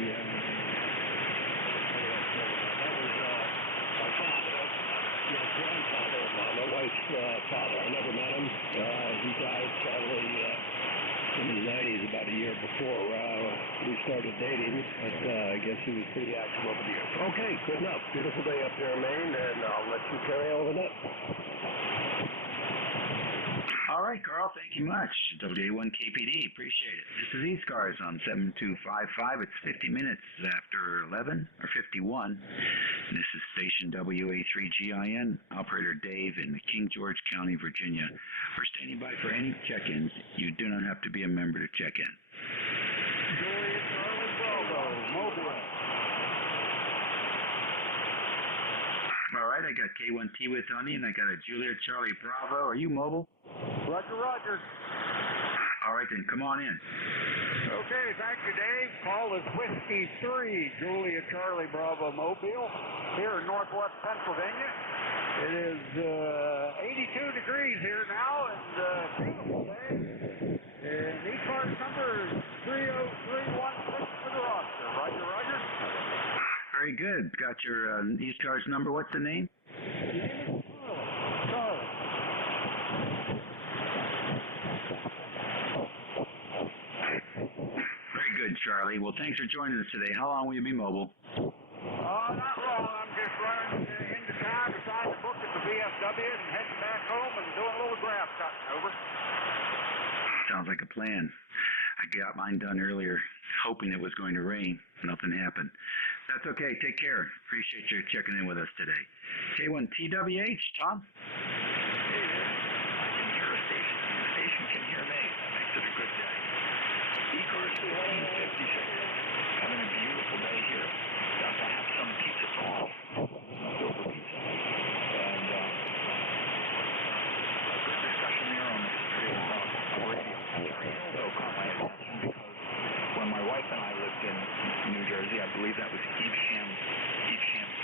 that was my father, my grandfather, my wife's father. I never met him. He died sadly in the 90s, about a year before we started dating, but I guess he was pretty active over the years. Okay, good enough. Beautiful day up there in Maine, and I'll let you carry over that. All right, Carl, thank you much. WA1 KPD, appreciate it. This is ECARS on 7255. It's 50 minutes after 11, or 51. And this is station WA3GIN, operator Dave in King George County, Virginia. We're standing by for any check-ins. You do not have to be a member to check in. All right, I got K1T with Honey, and I got a Juliet Charlie Bravo. Are you mobile? Roger, roger. All right, then, come on in. Okay, thank you, Dave. Call is Whiskey 3, Juliet Charlie Bravo Mobile, here in northwest Pennsylvania. It is 82 degrees here now, and beautiful day. And ECARS number is 30316 for the roster. Roger, roger. Very good. Got your ECARS number. What's the name? Charlie. Very good, Charlie. Well, thanks for joining us today. How long will you be mobile? Not long. I'm just running into town beside the book at the VFW and heading back home and doing a little grass cutting. Over. Sounds like a plan. I got mine done earlier, hoping it was going to rain. Nothing happened. That's okay. Take care. Appreciate you checking in with us today. K1TWH, Tom? I can hear a station. The station can hear me. That makes it a good day. ECARS 1556. Having a beautiful day here. Got to have some pizza sauce, leftover pizza. And a good discussion there on the stereo radio. Cherry Hill, though, caught my attention because when my wife and I lived in New Jersey, I believe that was Evesham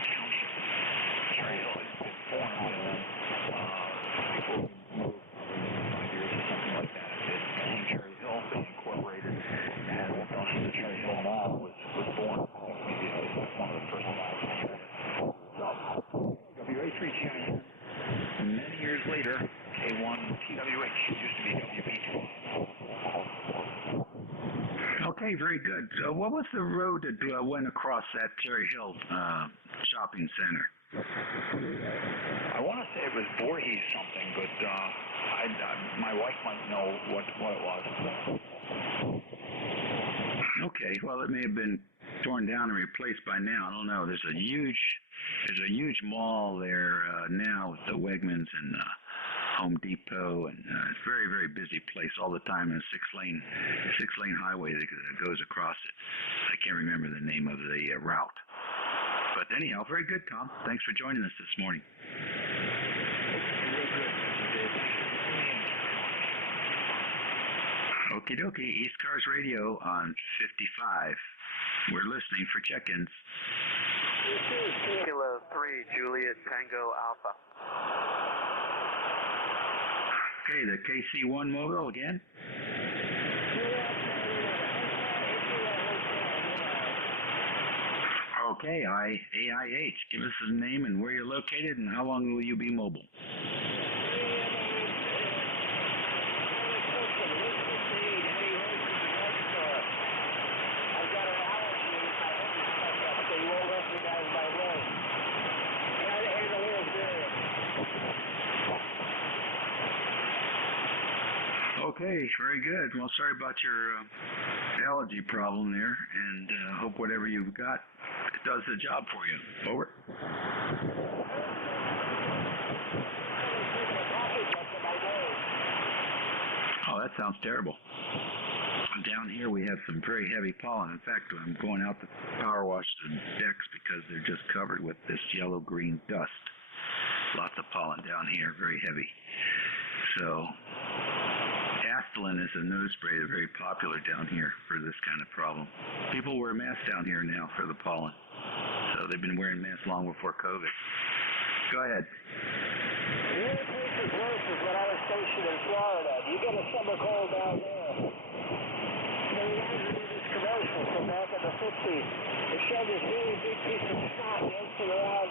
Township. Cherry Hill had been formed, and then before we moved, 5 years or something like that, it became Cherry Hill, they incorporated, and the Cherry Hill Mall was born. I think maybe it was one of the first malls in the area. So, WA3GIN, many years later, K1TWH, used to be WB2. Okay, very good. So what was the road that went across that Cherry Hill shopping center? I want to say it was Voorhees something, but my wife might know what it was. Okay, well, it may have been torn down and replaced by now. I don't know. There's a huge mall there now with the Wegmans and Home Depot, and it's a very, very busy place all the time. And a six-lane highway that goes across it. I can't remember the name of the route. But anyhow, very good, Tom. Thanks for joining us this morning. Okie dokie, ECARS Radio on 55. We're listening for check-ins. Kilo 3, Juliet Tango Alpha. Okay, the KC1 mobile again. Okay, AIH. Give us the name and where you're located and how long will you be mobile? I've got an allergy with my head is stuck up, so you won't recognize my voice. And a little serious. Okay, very good. Well, sorry about your allergy problem there, and hope whatever you've got does the job for you. Over. Oh, that sounds terrible. Down here we have some very heavy pollen. In fact, I'm going out to power wash the decks because they're just covered with this yellow-green dust. Lots of pollen down here, very heavy. So, Astelin is a nose spray that's very popular down here for this kind of problem. People wear masks down here now for the pollen. So they've been wearing masks long before COVID. Go ahead. The only place is worse is when I was stationed in Florida. You get a summer cold down there. It reminds me of this commercial from back in the 50s. It showed this really big piece of snot dancing around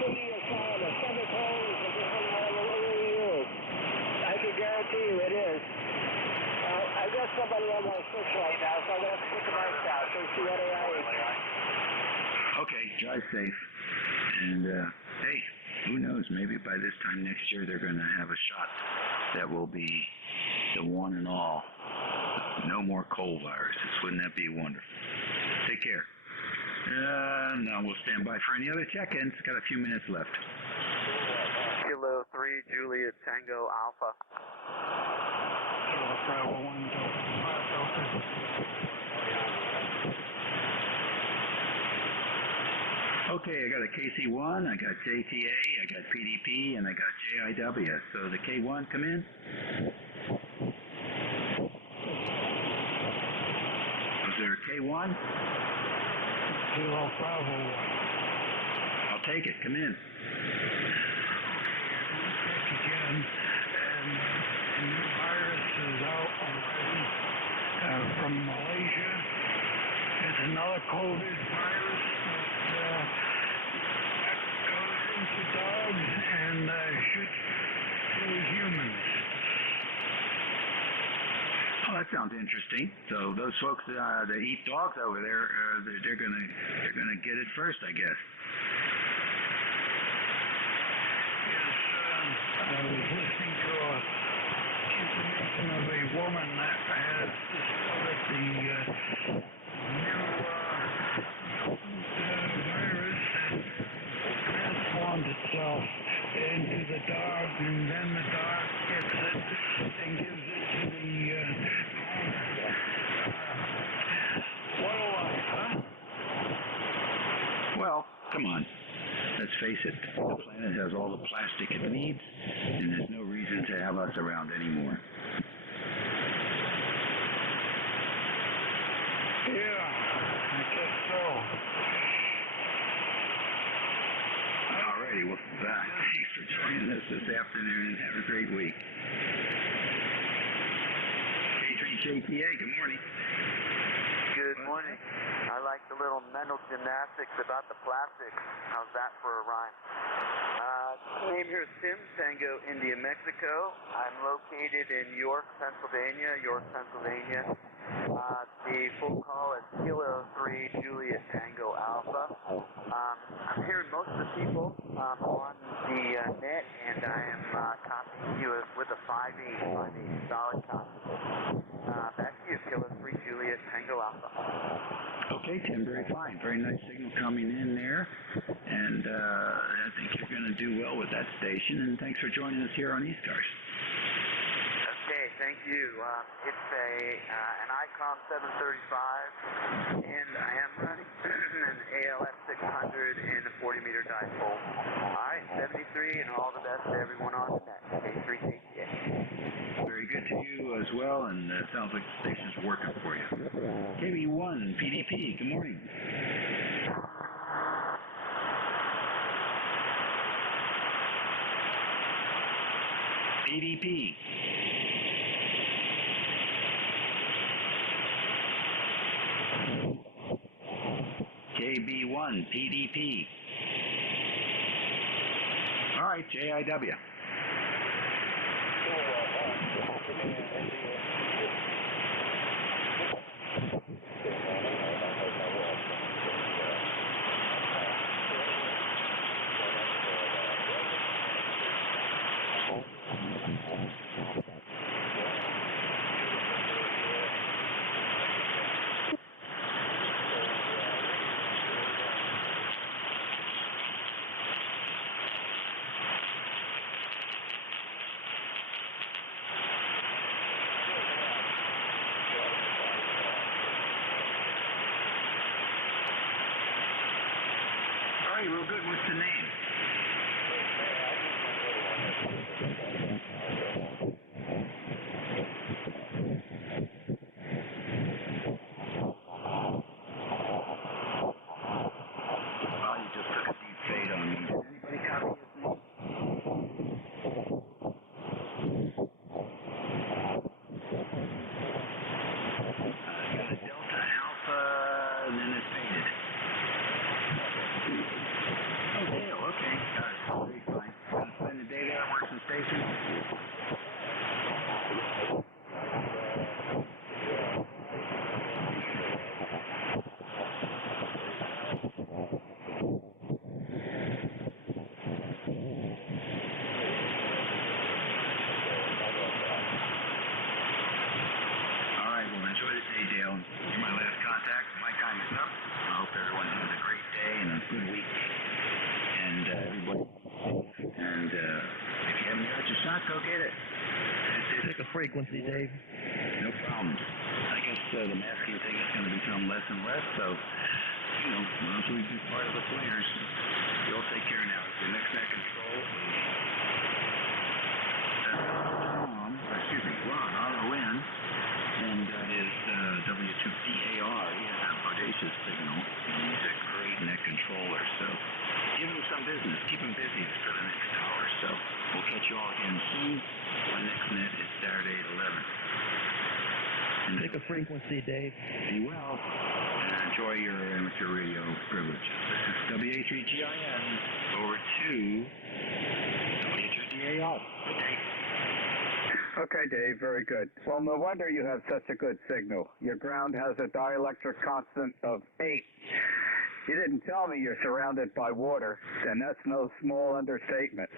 stadium time. A summer cold is a different level of years. I can guarantee you it is. I got somebody on my switch right now, so I'm going to have to put the mic down. So see what Okay, drive safe. And, hey, who knows? Maybe by this time next year they're going to have a shot that will be the one and all. No more cold viruses. Wouldn't that be wonderful? Take care. Now we'll stand by for any other check-ins. Got a few minutes left. Kilo 3, Juliet Tango Alpha. Kilo Bravo 1, Delta. Okay, I got a KC1, I got JTA, I got PDP, and I got JIW. So the K1, come in. Was there a K1? Kilo Bravo 1. I'll take it. Come in. Again, and a new virus is out already from Malaysia. It's another COVID virus that goes into dogs and should kill humans. Oh, that sounds interesting. So those folks that eat dogs over there, they're gonna get it first, I guess. Yes, I was listening to information of a woman that has discovered the new virus that transformed itself into the dog, and then the dog gets it and gives it to the owner. What a life, huh? Well, come on. Let's face it, the planet has all the plastic it needs, and there's no reason to have us around anymore. Yeah, I guess so. Alrighty, well, thanks for joining us this afternoon, and have a great week. K3JPA, good morning. Good morning. I like the little mental gymnastics about the plastic. How's that for a rhyme? Name here is Tim, Tango, India, Mexico. I'm located in York, Pennsylvania. The full call is Kilo 3 Juliet Tango Alpha. I'm hearing most of the people on the net, and I am copying you with a 5-8 solid copy. Back to you, Kilo 3 Juliet Tango Alpha. Okay, Tim, very fine. Very nice signal coming in there, and I think you're going to do well with that station, and thanks for joining us here on ECARS. Okay, thank you. It's an ICOM 735, and I am running an ALS 600 and a 40-meter dipole. All right, 73, and all the best to everyone on the net. K3JPA. Very good to you as well, and it sounds like the station's working for you. KB1, PDP, good morning. PDP. KB1, PDP. All right, JIW. Real good. What's the name? Well, you just took a deep fade on me. Anybody copy his name? Got a Delta Alpha, and then it faded. Okay, got it. Very fine. Gonna spend the day there, work some stations. All right, well, enjoy the day, Dale. You're my last contact. My time is up. I hope everyone has a great day and a good week. And everybody, and if you haven't got your shot, go get it. Pick a frequency, Dave. No problem. I guess the masking thing is going to become less and less, so, you know, once we be part of the players, you'll take care now. Your next net control is Ron, R-O-N, and that is W2PAR. He has a bodacious signal, and he's a great net controller, so give him some business. Keep him busy for the next hour or so. We'll catch you all again soon. Our next net is Saturday at 11. And pick a frequency, Dave. Be well, and enjoy your amateur radio privilege. This is WA3GIN over to W2DAR. Dave. Okay, Dave, very good. Well, no wonder you have such a good signal. Your ground has a dielectric constant of 8. You didn't tell me you're surrounded by water, and that's no small understatement.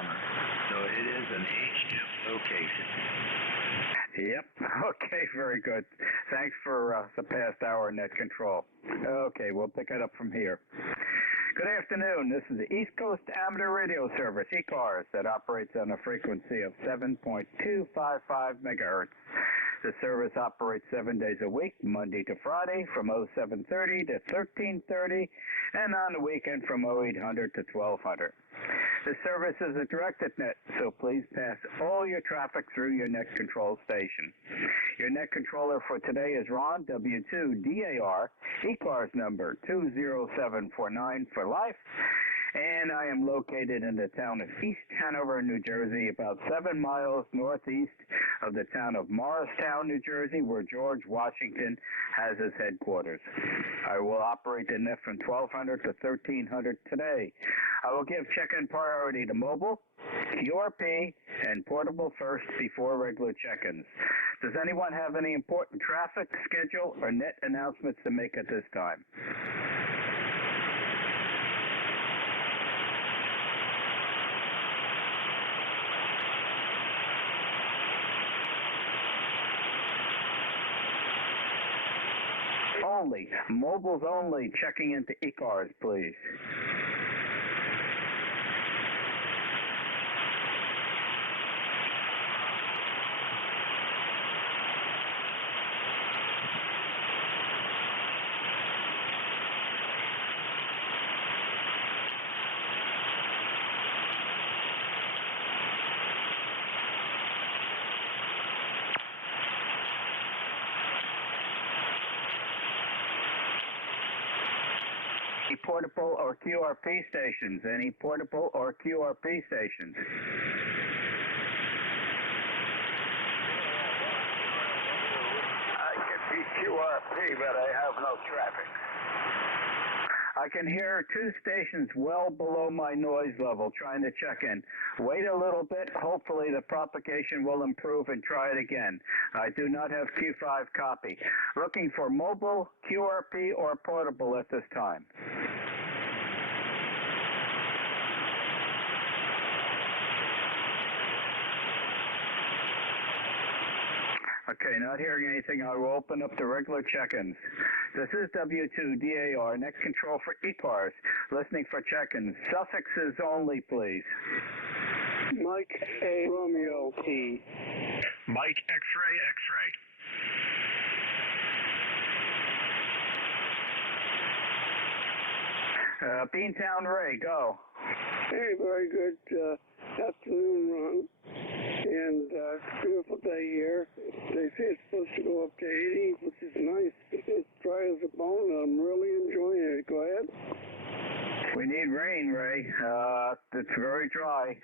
summer. So it is an HM location. Yep. Okay, very good. Thanks for the past hour net control. Okay, we'll pick it up from here. Good afternoon. This is the East Coast Amateur Radio Service, ECARS, that operates on a frequency of 7.255 megahertz. The service operates 7 days a week, Monday to Friday, from 0730 to 1330, and on the weekend from 0800 to 1200. The service is a directed net, so please pass all your traffic through your net control station. Your net controller for today is Ron, W2DAR, ECARS number 20749 for life, and I am located in the town of East Hanover, New Jersey, about 7 miles northeast of the town of Morristown, New Jersey, where George Washington has his headquarters. I will operate the net from 1200 to 1300 today. I will give check-in priority to mobile, QRP, and portable first before regular check-ins. Does anyone have any important traffic, schedule, or net announcements to make at this time? Only. Mobiles only. Checking into ECARS, please. Portable or QRP stations? Any portable or QRP stations? I can be QRP, but I have no traffic. I can hear 2 stations well below my noise level trying to check in. Wait a little bit. Hopefully the propagation will improve and try it again. I do not have Q5 copy. Looking for mobile, QRP, or portable at this time. Okay, not hearing anything. I will open up the regular check-ins. This is W2DAR, net control for ECARS. Listening for check-ins. Suffixes only, please. Mike A. Romeo P. Mike X-ray, X-ray. Beantown Ray, go. Hey, very good afternoon, Ron. And it's a beautiful day here. They say it's supposed to go up to 80, which is nice. It's dry as a bone. I'm really enjoying it. Go ahead. We need rain, Ray. It's very dry.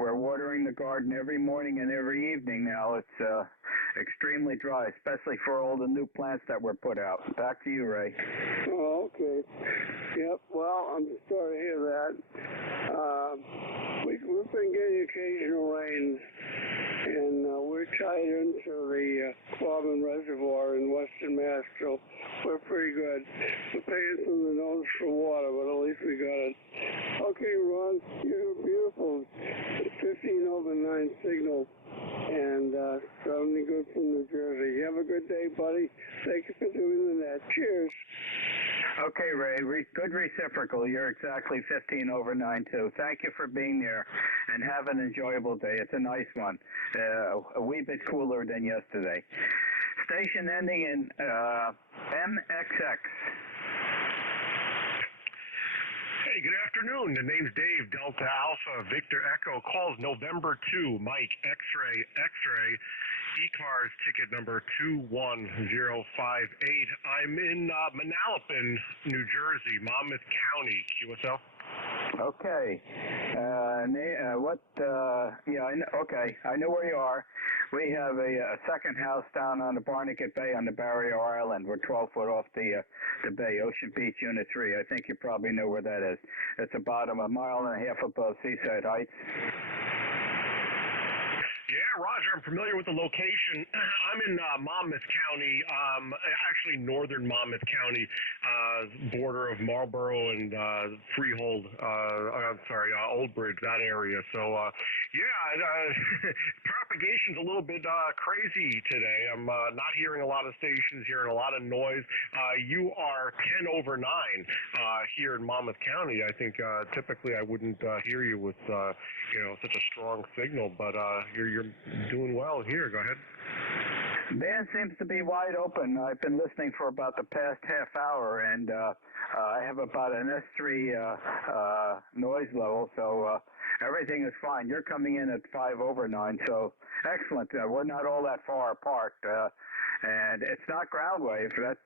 We're watering the garden every morning and every evening now. It's extremely dry, especially for all the new plants that were put out. Back to you, Ray. Oh, okay. Yep, well, I'm sorry to hear that. We've been getting occasional rain, and we're tied into the Quabbin Reservoir in Western Mass, so we're pretty good. We're paying from the nose for water, but at least we got it. Okay, Ron, you're beautiful. 15/9 signal, and sounding good from New Jersey. You have a good day, buddy. Thank you for doing the net. Cheers. Okay, Ray. Good reciprocal. You're exactly 15/9 too. Thank you for being there, and have an enjoyable day. It's a nice one. A wee bit cooler than yesterday. Station ending in MXX. Hey, good afternoon. The name's Dave, Delta Alpha, Victor Echo, calls November 2, Mike, X-ray, X-ray, ECARS ticket number 21058. I'm in Manalapan, New Jersey, Monmouth County, QSL. Okay. Okay. I know where you are. We have a second house down on the Barnegat Bay on the Barrier Island. We're 12 foot off the bay, Ocean Beach Unit 3. I think you probably know where that is. It's about a mile and a half above Seaside Heights. Yeah, Roger, I'm familiar with the location. I'm in Monmouth County, actually northern Monmouth County, border of Marlborough and Freehold, Old Bridge, that area. So, propagation's a little bit crazy today. I'm not hearing a lot of stations, hearing a lot of noise. You are 10 over 9 here in Monmouth County. I think typically I wouldn't hear you with such a strong signal, but you're doing well here. Go ahead. Band seems to be wide open. I've been listening for about the past half hour, and I have about an S3 noise level, so everything is fine. You're coming in at 5 over 9, so excellent. We're not all that far apart, and it's not ground wave. That's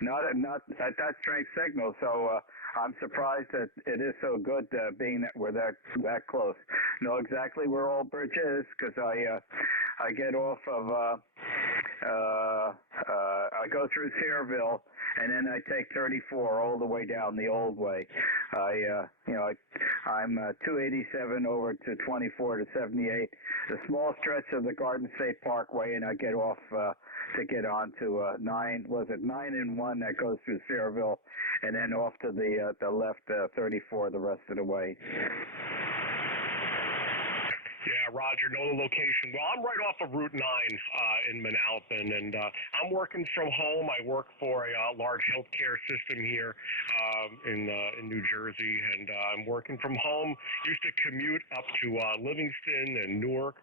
not at that strength signal, so I'm surprised that it is so good, being that we're that close. Know exactly where Old Bridge is because I get off of I go through Sayreville, and then I take 34 all the way down the old way. I'm 287 over to 24 to 78, the small stretch of the Garden State Parkway, and I get off to get on to 9 and 1 that goes through Sayreville, and then off to the left 34 the rest of the way. Yeah, Roger, know the location. Well, I'm right off of Route 9 in Manalapan, and I'm working from home. I work for a large healthcare system here in New Jersey, and I'm working from home. Used to commute up to Livingston and Newark.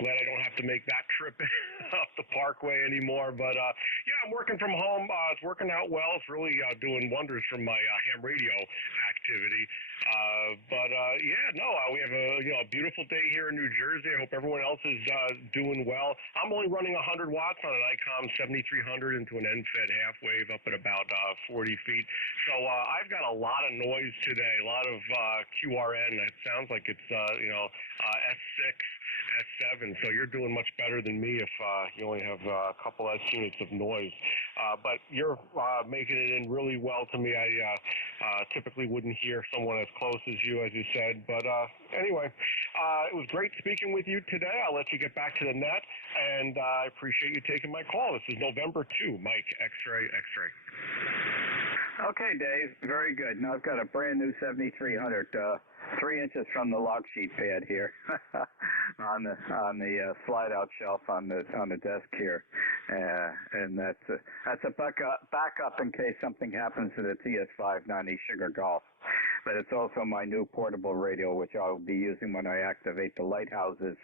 Glad I don't have to make that trip up the Parkway anymore. But, I'm working from home. It's working out well. It's really doing wonders for my ham radio activity. We have a beautiful day here in New Jersey. I hope everyone else is doing well. I'm only running 100 watts on an ICOM 7300 into an end-fed half wave up at about 40 feet. So I've got a lot of noise today, a lot of QRN. It sounds like it's S6, S7. So you're doing much better than me if you only have a couple S units of noise. But you're making it in really well to me. I typically wouldn't hear someone as close as you said. But anyway, it was great speaking with you today. I'll let you get back to the net, and I appreciate you taking my call. This is November 2, Mike, X-ray, X-ray. Okay, Dave. Very good. Now I've got a brand new 7300, 3 inches from the log sheet pad here, on the slide out shelf on the desk here, and that's a backup in case something happens to the TS590 Sugar Golf. But it's also my new portable radio, which I'll be using when I activate the lighthouses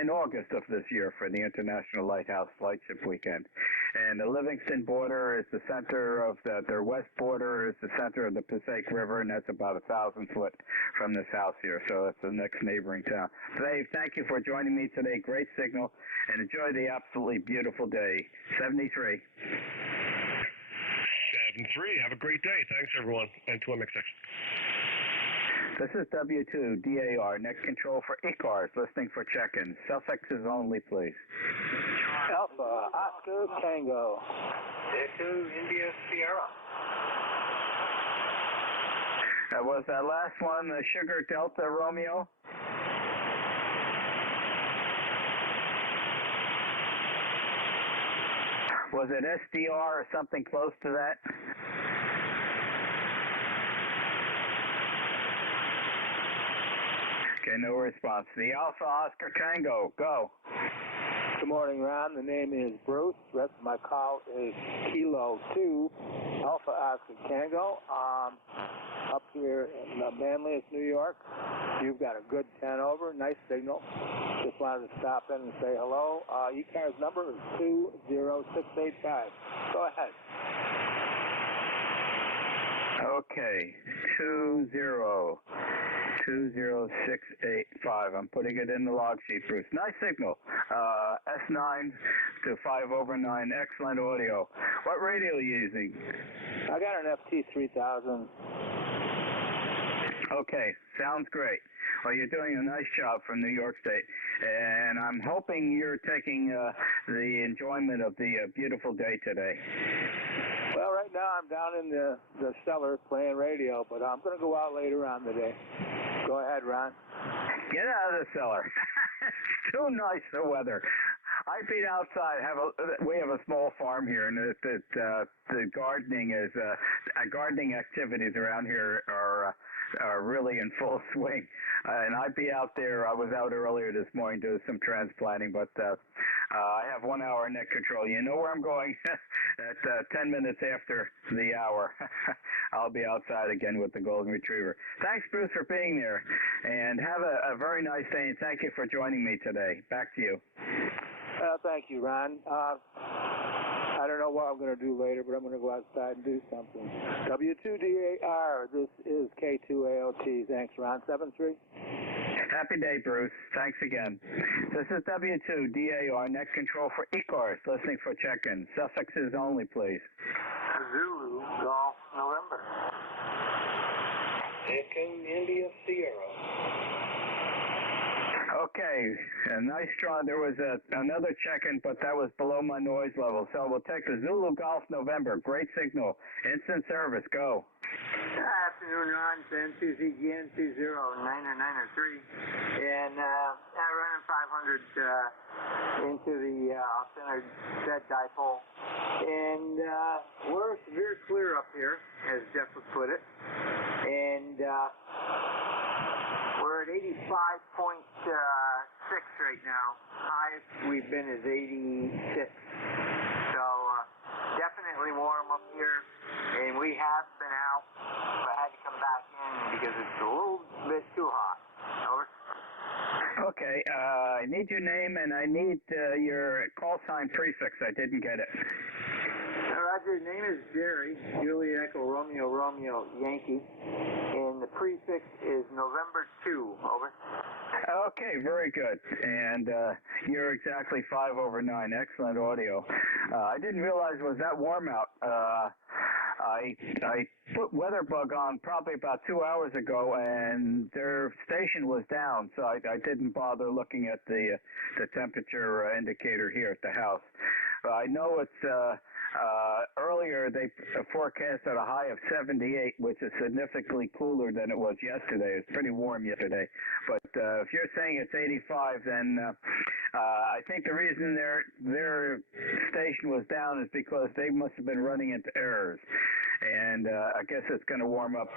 in August of this year for the International Lighthouse Lightship Weekend. And the Livingston border is the center of their west border is the center of the Passaic River, and that's about 1,000 foot from this house here. So that's the next neighboring town. Dave, thank you for joining me today. Great signal, and enjoy the absolutely beautiful day. 73. 7-3. Have a great day. Thanks, everyone. And to MXX. This is W2DAR, next control for ECARS, listening for check-ins. Suffixes only, please. Alpha, Oscar, Tango. J2, India, Sierra. Was that last one the Sugar Delta Romeo? Was it SDR or something close to that? Okay, no response. The Alpha Oscar Tango, go. Good morning, Ron. The name is Bruce. The rest of my call is Kilo 2, Alpha Oscar Tango. Up here in Manlius, New York. You've got a good 10 over, nice signal. Just wanted to stop in and say hello. ECARS number is 20685. Go ahead. Okay, 20685. I'm putting it in the log sheet, Bruce. Nice signal. S9 to 5 over 9. Excellent audio. What radio are you using? I got an FT3000. Okay, sounds great. Well, you're doing a nice job from New York State, and I'm hoping you're taking the enjoyment of the beautiful day today. Well, right now I'm down in the cellar playing radio, but I'm going to go out later on today. Go ahead, Ron. Get out of the cellar. too nice the weather. I feed outside. We have a small farm here, and the gardening activities around here are really in full swing. And I'd be out there. I was out earlier this morning doing some transplanting, but I have 1 hour net control. You know where I'm going? At 10 minutes after the hour, I'll be outside again with the golden retriever. Thanks, Bruce, for being there, and have a very nice day, and thank you for joining me today. Back to you. Thank you, Ron. I don't know what I'm going to do later, but I'm going to go outside and do something. W2DAR, this is K2AOT. Thanks, Ron. 7-3. Happy day, Bruce. Thanks again. This is W2DAR, net control for ECARS, listening for check-in. Suffixes only, please. Zulu, Golf, November. Echo, India, Sierra. Okay, a nice draw. There was another check-in, but that was below my noise level. So we'll take the Zulu Golf November. Great signal. Instant service. Go. Afternoon, Ron. NCZGN 20 993. And running 500 into the off-center dead dipole. And we're severe clear up here, as Jeff would put it. And we're at 85.6 right now. Highest we've been is 86. So definitely warm up here. And we have been out, but I had to come back in because it's a little bit too hot. Over. Okay, I need your name and I need your call sign prefix. I didn't get it. Roger, name is Jerry, Juliet Echo Romeo Romeo Yankee, and the prefix is November 2. Over. Okay, very good. And you're exactly 5/9. Excellent audio. I didn't realize it was that warm out. I put WeatherBug on probably about 2 hours ago, and their station was down, so I didn't bother looking at the temperature indicator here at the house. I know it's earlier they forecasted a high of 78, which is significantly cooler than it was yesterday. It was pretty warm yesterday. But if you're saying it's 85, then I think the reason their station was down is because they must have been running into errors. And I guess it's going to warm up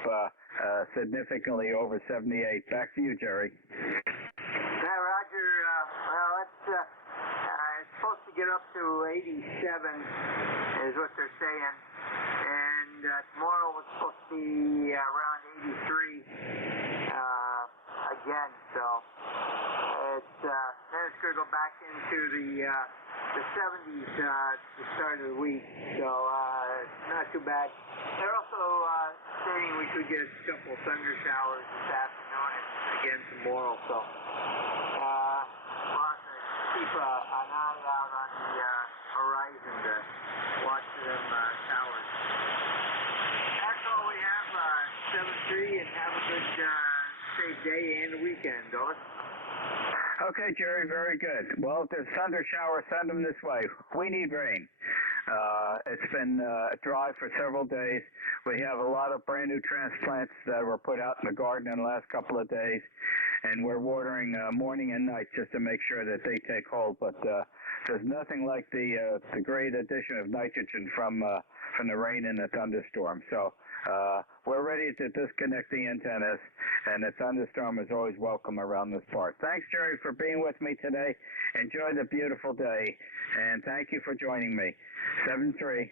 significantly over 78. Back to you, Jerry. Yeah, Roger. Well, it's supposed to get up to 87 is what they're saying. And tomorrow was supposed to be around 83 again. So then it's going to go back into the 70s the start of the week. So not too bad. They're also saying we could get a couple of thunder showers this afternoon and again tomorrow. So we'll have to keep an eye out on the horizon to watch them towers. That's all we have. 7-3, and have a good safe day and weekend. Over. Okay, Jerry, very good. Well, if there's thunder showers, send them this way. We need rain. It's been dry for several days. We have a lot of brand new transplants that were put out in the garden in the last couple of days, and we're watering morning and night just to make sure that they take hold. But there's nothing like the great addition of nitrogen from the rain and the thunderstorm. So we're ready to disconnect the antennas, and the thunderstorm is always welcome around this part. Thanks, Jerry, for being with me today. Enjoy the beautiful day, and thank you for joining me. 7-3. 7-3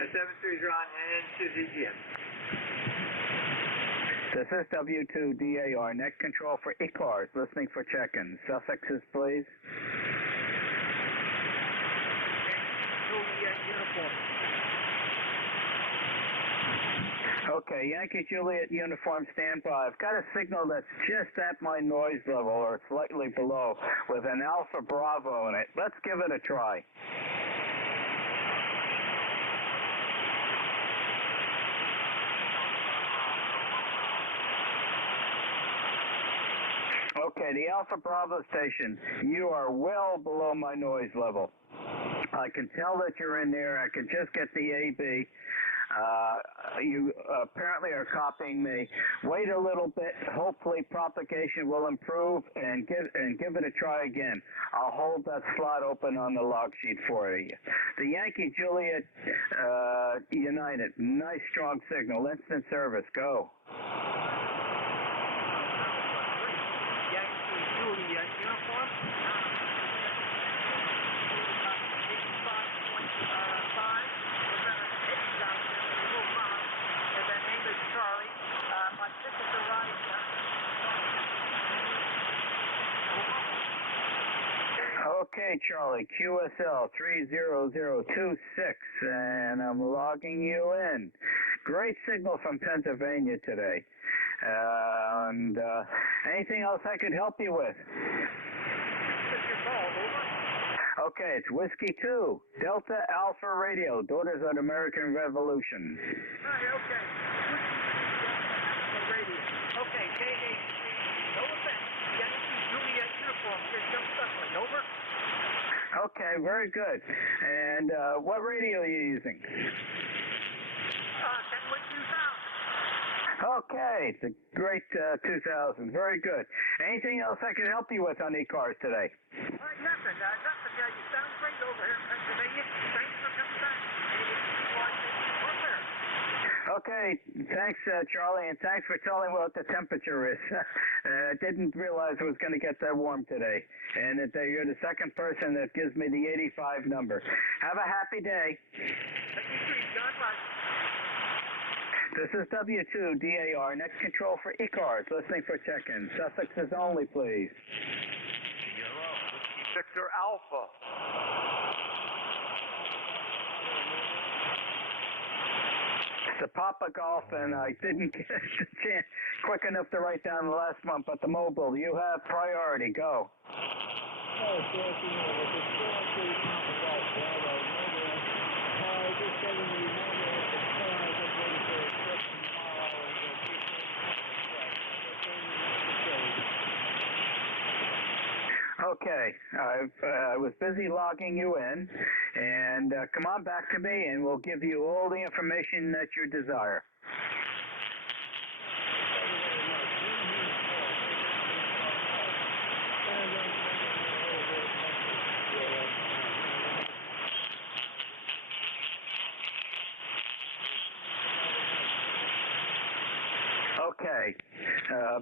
is Ron, and NCZGN. This is W2DAR, net control for ECARS, listening for check-in. Suffixes, please. Uniform. Okay, Yankee Juliet uniform, stand by. I've got a signal that's just at my noise level or slightly below with an Alpha Bravo in it. Let's give it a try. Okay, the Alpha Bravo station, you are well below my noise level. I can tell that you're in there. I can just get the AB. You apparently are copying me. Wait a little bit. Hopefully propagation will improve, and give it a try again. I'll hold that slot open on the log sheet for you. The Yankee Juliet United. Nice strong signal. Instant service. Go. Yankee Juliet uniform. 85.5. We're going to hit down here a little mile. And the name is Charlie. My tickets arrived. Okay, Charlie, QSL 30026, and I'm logging you in. Great signal from Pennsylvania today. And anything else I could help you with? Okay, it's Whiskey 2, Delta Alpha Radio, Daughters of the American Revolution. Okay. Radio. Okay, KH3, no offense. Yankee Juliet uniform, here comes Dudley, over. Okay, very good. And what radio are you using? Kenwood 2000. Okay, the great 2000. Very good. Anything else I can help you with on ECARS today? Nothing. You sound great over here in Pennsylvania. Thanks for coming back. Okay, thanks, Charlie, and thanks for telling me what the temperature is. I didn't realize it was going to get that warm today, and that you're the second person that gives me the 85 number. Have a happy day. This is W2DAR, next control for ECARS, listening for check-in. Suffixes only, please. Victor Alpha. It's a Papa Golf, and I didn't get the chance quick enough to write down the last one, but the mobile, you have priority. Go. Okay, I was busy logging you in, and come on back to me, and we'll give you all the information that you desire. Okay,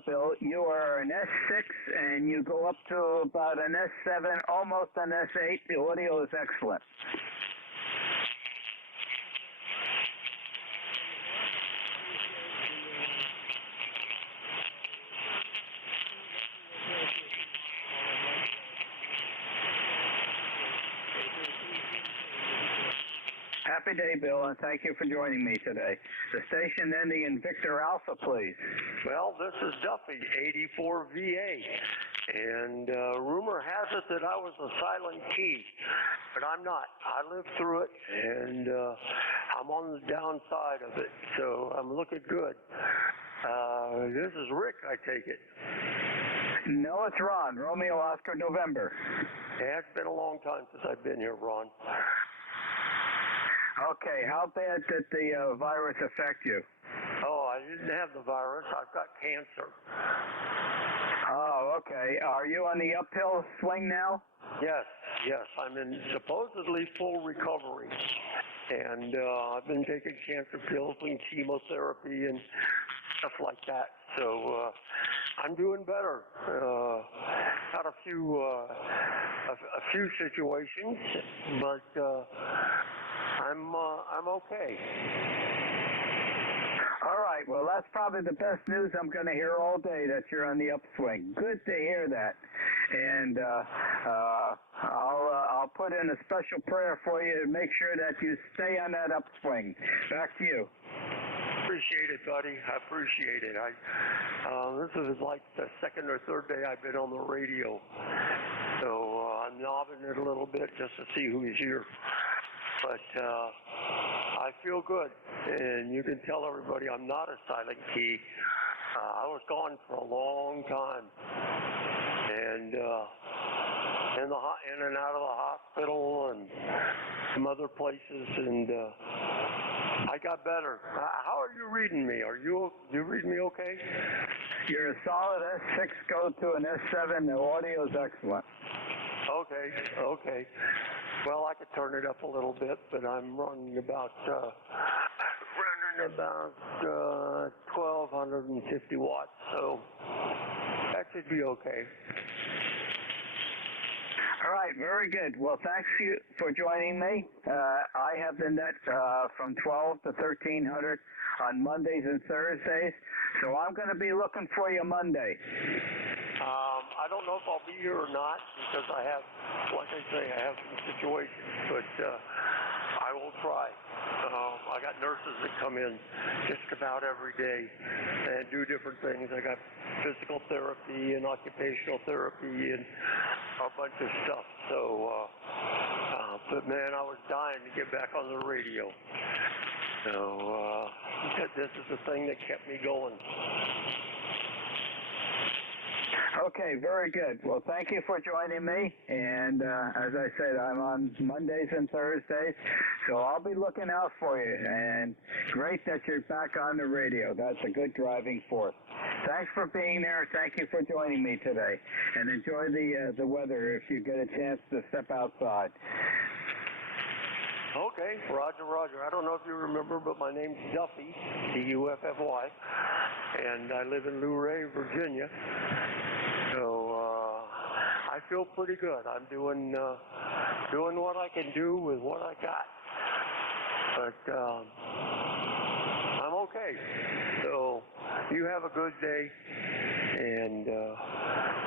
Bill, you are an S6, and you go up to about an S7, almost an S8. The audio is excellent. Happy day, Bill, and thank you for joining me today. The station ending in Victor Alpha, please. Well, this is Duffy, 84VA, and rumor has it that I was a silent key, but I'm not. I lived through it, and I'm on the downside of it, so I'm looking good. This is Rick, I take it. No, it's Ron, Romeo Oscar November. Yeah, it's been a long time since I've been here, Ron. Okay, how bad did the virus affect you? Oh, I didn't have the virus. I've got cancer. Oh, okay. Are you on the uphill swing now? Yes. I'm in supposedly full recovery. And I've been taking cancer pills and chemotherapy and stuff like that. So I'm doing better. Had a few situations, but I'm okay. All right. Well, that's probably the best news I'm going to hear all day, that you're on the upswing. Good to hear that. And I'll put in a special prayer for you to make sure that you stay on that upswing. Back to you. Appreciate it, buddy. I appreciate it. This is like the second or third day I've been on the radio, so I'm knobbing it a little bit just to see who's here. But I feel good, and you can tell everybody I'm not a silent key. I was gone for a long time, and in and out of the hospital and some other places, and I got better. How are you reading me? You reading me okay? You're a solid S6, go to an S7. The audio is excellent. Okay. Well, I could turn it up a little bit, but I'm running about 1,250 watts, so that should be okay. All right, very good. Well, thanks for joining me. I have the net from 12 to 1,300 on Mondays and Thursdays, so I'm going to be looking for you Monday. I don't know if I'll be here or not because I have, like I say, I have some situations, but I will try. I got nurses that come in just about every day and do different things. I got physical therapy and occupational therapy and a bunch of stuff. So, but man, I was dying to get back on the radio. So this is the thing that kept me going. Okay, very good. Well, thank you for joining me. And as I said, I'm on Mondays and Thursdays, so I'll be looking out for you. And great that you're back on the radio. That's a good driving force. Thanks for being there. Thank you for joining me today. And enjoy the weather if you get a chance to step outside. Okay, Roger. I don't know if you remember, but my name's Duffy, D-U-F-F-Y, and I live in Luray, Virginia. So I feel pretty good. I'm doing what I can do with what I got. But I'm okay. So you have a good day, and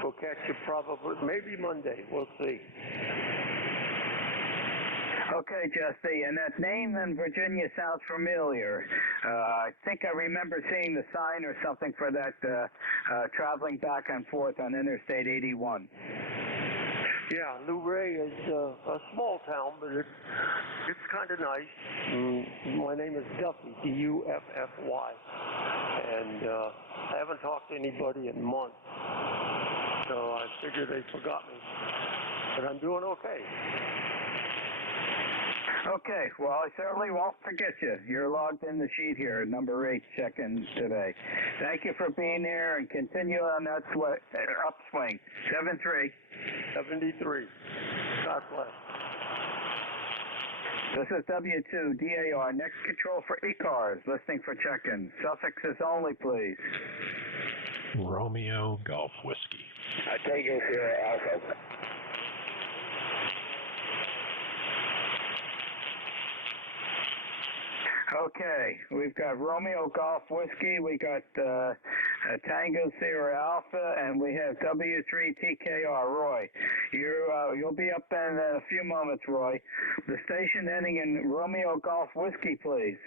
we'll catch you probably maybe Monday. We'll see. Okay, Jesse, and that name in Virginia sounds familiar. I think I remember seeing the sign or something for that traveling back and forth on Interstate 81. Yeah, Luray is a small town, but it's kind of nice. My name is Duffy, D-U-F-F-Y, and I haven't talked to anybody in months, so I figured they forgot me, but I'm doing okay. Okay, well, I certainly won't forget you. You're logged in the sheet here, number 8, check-in today. Thank you for being here, and continue on that upswing. 73. 73. God bless. This is W2DAR. Next control for ECARS. Listening for check-in. Suffixes only, please. Romeo Golf Whiskey. Tango Sierra Alpha. Okay, we've got Romeo Golf Whiskey, we got Tango Sierra Alpha, and we have W3TKR. Roy, you'll be up in a few moments, Roy. The station ending in Romeo Golf Whiskey, please.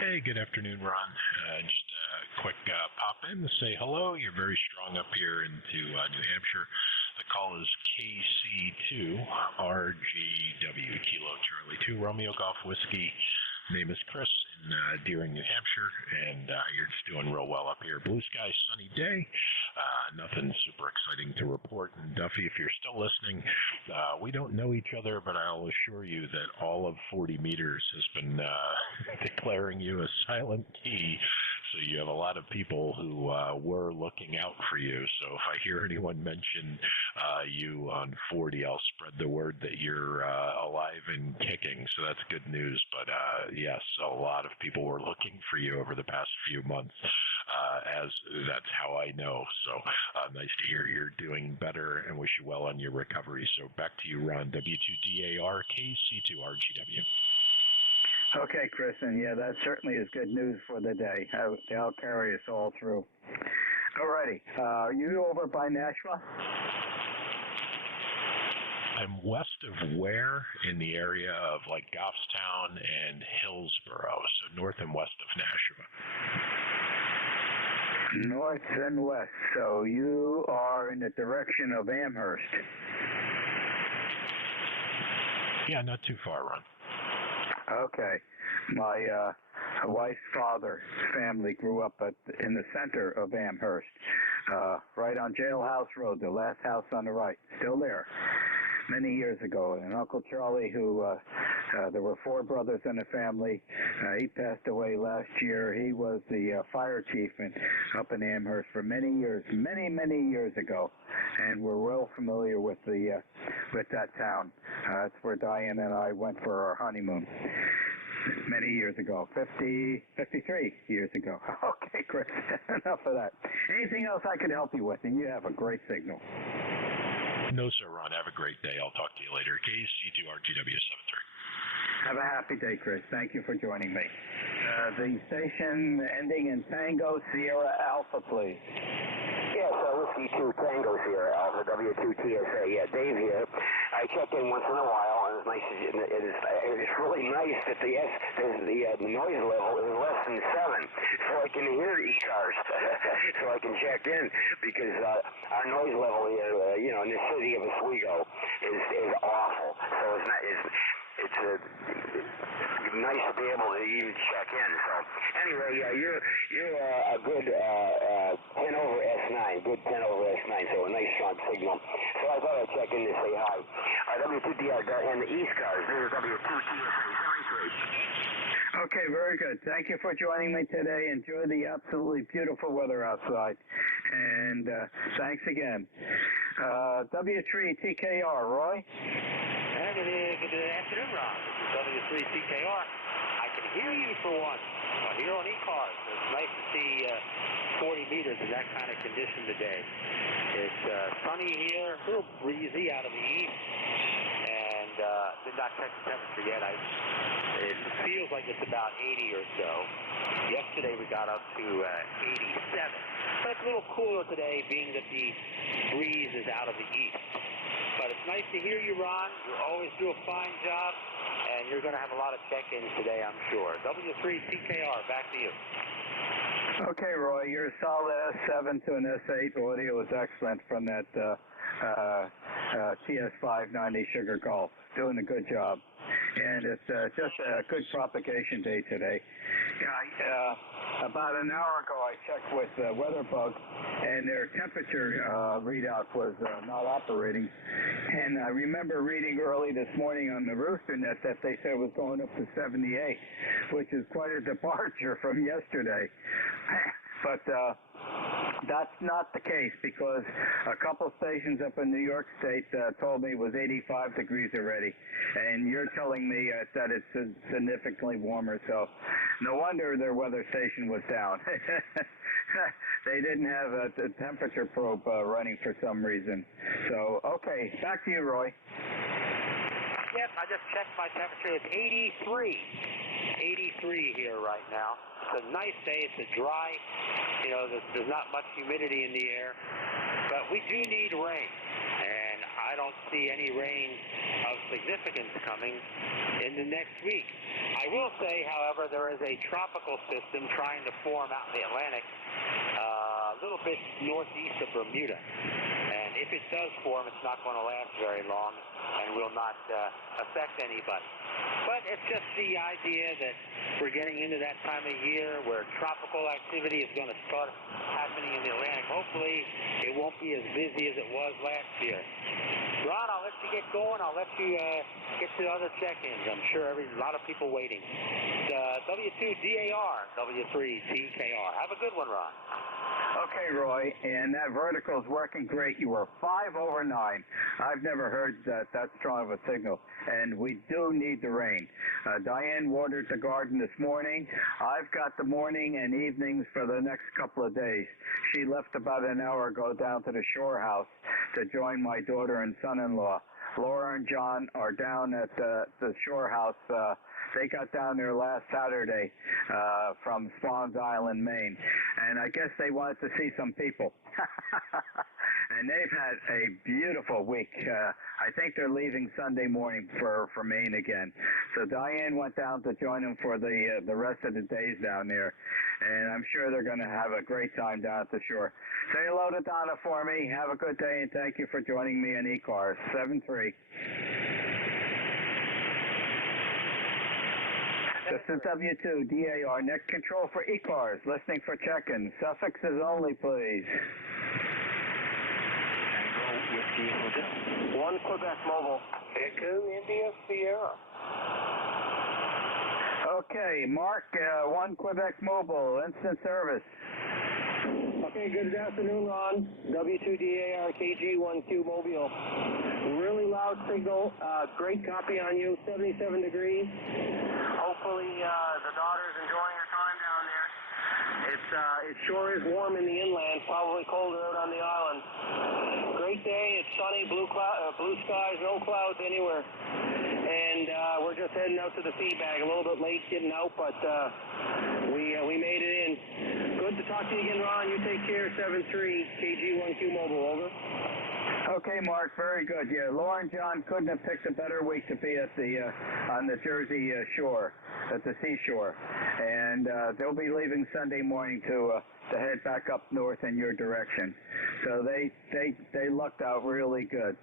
Hey, good afternoon, Ron. Just a quick pop in to say hello. You're very strong up here into New Hampshire. The call is KC2 RGW Kilo Charlie 2 Romeo Golf Whiskey. Name is Chris in Deering, New Hampshire, and you're just doing real well up here. Blue sky, sunny day. Nothing super exciting to report. And Duffy, if you're still listening, we don't know each other, but I'll assure you that all of 40 meters has been declaring you a silent key. So you have a lot of people who were looking out for you. So if I hear anyone mention you on 40, I'll spread the word that you're alive and kicking. So that's good news. But yes, a lot of people were looking for you over the past few months, as that's how I know. So nice to hear you're doing better, and wish you well on your recovery. So back to you, Ron. W2DAR KC2RGW. Okay, Chris, and yeah, that certainly is good news for the day. They'll carry us all through. Alrighty, are you over by Nashua? I'm west of Ware, in the area of like Goffstown and Hillsborough, so north and west of Nashua. North and west, so you are in the direction of Amherst. Yeah, not too far, Ron. Okay. My wife's father's family grew up in the center of Amherst, right on Jailhouse Road, the last house on the right. Still there. many years ago. And Uncle Charlie, who there were 4 brothers in the family, he passed away last year. He was the fire chief up in Amherst for many years, many years ago, and we're well familiar with that town. That's where Diane and I went for our honeymoon many years ago, 53 years ago. Okay, Chris, enough of that. Anything else I can help you with? And you have a great signal. No, sir, Ron. Have a great day. I'll talk to you later. KC2RGW73. Have a happy day, Chris. Thank you for joining me. The station ending in Tango Sierra Alpha, please. Yes, Whiskey 2 Tango Sierra Alpha, W2TSA. Yeah, Dave here. I check in once in a while, and it's really nice that the noise level is less than 7, so I can hear ECARS, so I can check in, because our noise level here, in the city of Oswego is awful. So it's nice to be able to even check in. So anyway, you're a good 10 over S9, good 10 over S9, so a nice strong signal. So I thought I'd check in to say hi. W2DR and the ECARS, this is W2TSA 73. Okay, very good. Thank you for joining me today. Enjoy the absolutely beautiful weather outside. And thanks again. W3TKR, Roy? Good afternoon, Ron. This is W3TKR. I can hear you for once here on ECARS. It's nice to see 40 meters in that kind of condition today. It's sunny here, a little breezy out of the east, and did not check the temperature yet. It feels like it's about 80 or so. Yesterday we got up to 87. But it's a little cooler today, being that the breeze is out of the east. But it's nice to hear you, Ron. You always do a fine job, and you're going to have a lot of check-ins today, I'm sure. W3TKR, back to you. Okay, Roy, your solid S7 to an S8 audio is excellent from that TS590 Sugar Golf. Doing a good job. And it's just a good propagation day today. About an hour ago, I checked with WeatherBug, and their temperature readout was not operating. And I remember reading early this morning on the Roosternet that they said it was going up to 78, which is quite a departure from yesterday. But that's not the case, because a couple stations up in New York State told me it was 85 degrees already, and you're telling me that it's significantly warmer, so no wonder their weather station was down. They didn't have a temperature probe running for some reason. So, okay, back to you, Roy. Yep, I just checked my temperature. It's 83. 83 here right now. It's a nice day. It's a dry, there's not much humidity in the air, but we do need rain, and I don't see any rain of significance coming in the next week. I will say, however, there is a tropical system trying to form out in the Atlantic, a little bit northeast of Bermuda, and if it does form, it's not going to last very long and will not affect anybody. But it's just the idea that we're getting into that time of year where tropical activity is going to start happening in the Atlantic. Hopefully, it won't be as busy as it was last year. Ron, I'll let you get going. I'll let you get to other check-ins. I'm sure a lot of people waiting. W2DAR, W3TKR. Have a good one, Ron. Okay, Roy, and that vertical is working great. You were 5 over 9. I've never heard that strong of a signal, and we do need the rain. Diane watered the garden this morning. I've got the morning and evenings for the next couple of days. She left about an hour ago down to the shore house to join my daughter and son-in-law. Laura and John are down at the shore house. They got down there last Saturday from Swans Island, Maine, and I guess they wanted to see some people. And they've had a beautiful week. I think they're leaving Sunday morning for Maine again. So Diane went down to join them for the rest of the days down there, and I'm sure they're going to have a great time down at the shore. Say hello to Donna for me. Have a good day, and thank you for joining me on ECARS 73. This is W2DAR, net control for ECARS, listening for check-ins. Suffixes only, please. Tango Whiskey Hotel. 1 Quebec Mobile. Echo India Sierra. Okay, Mark, 1 Quebec Mobile, instant service. Okay, good afternoon, Ron. W2DAR KG12 Mobile. Really loud signal, great copy on you, 77 degrees. Hopefully the daughter's enjoying her time down there. It sure is warm in the inland, probably colder out on the island. Great day, it's sunny, blue skies, no clouds anywhere. And we're just heading out to the feedback, a little bit late getting out, but we made it in. Good to talk to you again, Ron. You take care, 7-3, KG12 Mobile, over. Okay, Mark, very good. Yeah, Lauren John couldn't have picked a better week to be at on the Jersey shore, at the seashore. And they'll be leaving Sunday morning to head back up north in your direction. So they lucked out really good.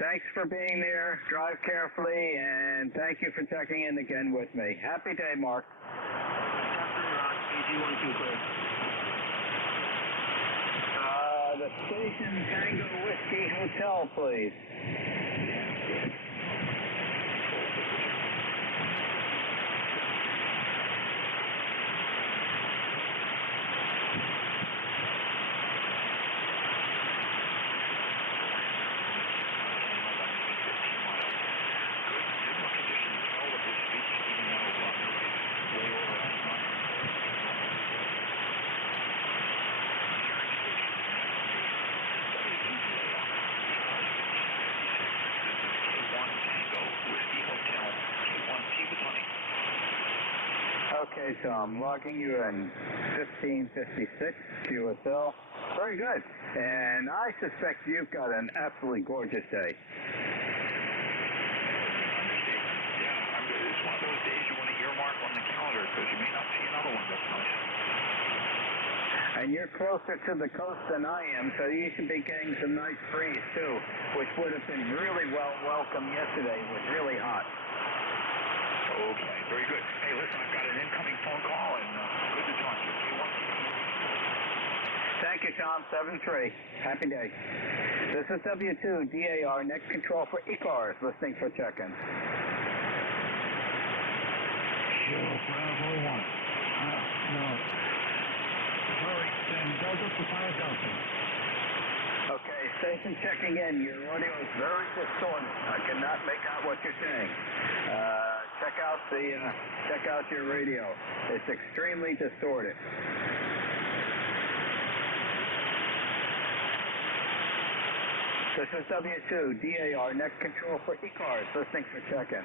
Thanks for being there. Drive carefully, and thank you for checking in again with me. Happy day, Mark. KG12 clear. The Station Tango Whiskey Hotel, please. Okay, so I'm logging you in 1556 QSL. Very good. And I suspect you've got an absolutely gorgeous day. Yeah, it's one of those days you want to earmark on the calendar because you may not see another one that's nice. And you're closer to the coast than I am, so you should be getting some nice breeze too, which would have been really welcome yesterday. It was really hot. Okay, very good. Hey, listen, I've got an incoming phone call, and good to talk to you. Thank you, Tom. 7-3. Happy day. This is W2DAR, next control for ECARS, listening for check-in. Sure, Bravo 1. No. Sorry, then goes up to 5,000. Okay, station checking in. Your audio is very distorted. I cannot make out what you're saying. Check out your radio. It's extremely distorted. This is W2DAR, next control for ECARS, listening for check-in.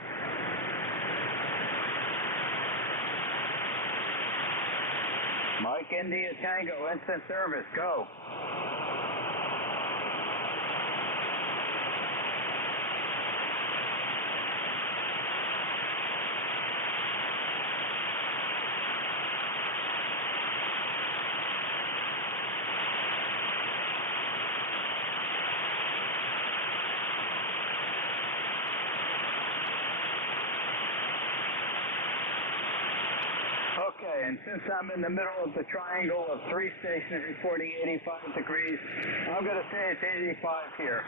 Mike India Tango, instant service, go. Okay, and since I'm in the middle of the triangle of 3 stations reporting 85 degrees, I'm going to say it's 85 here.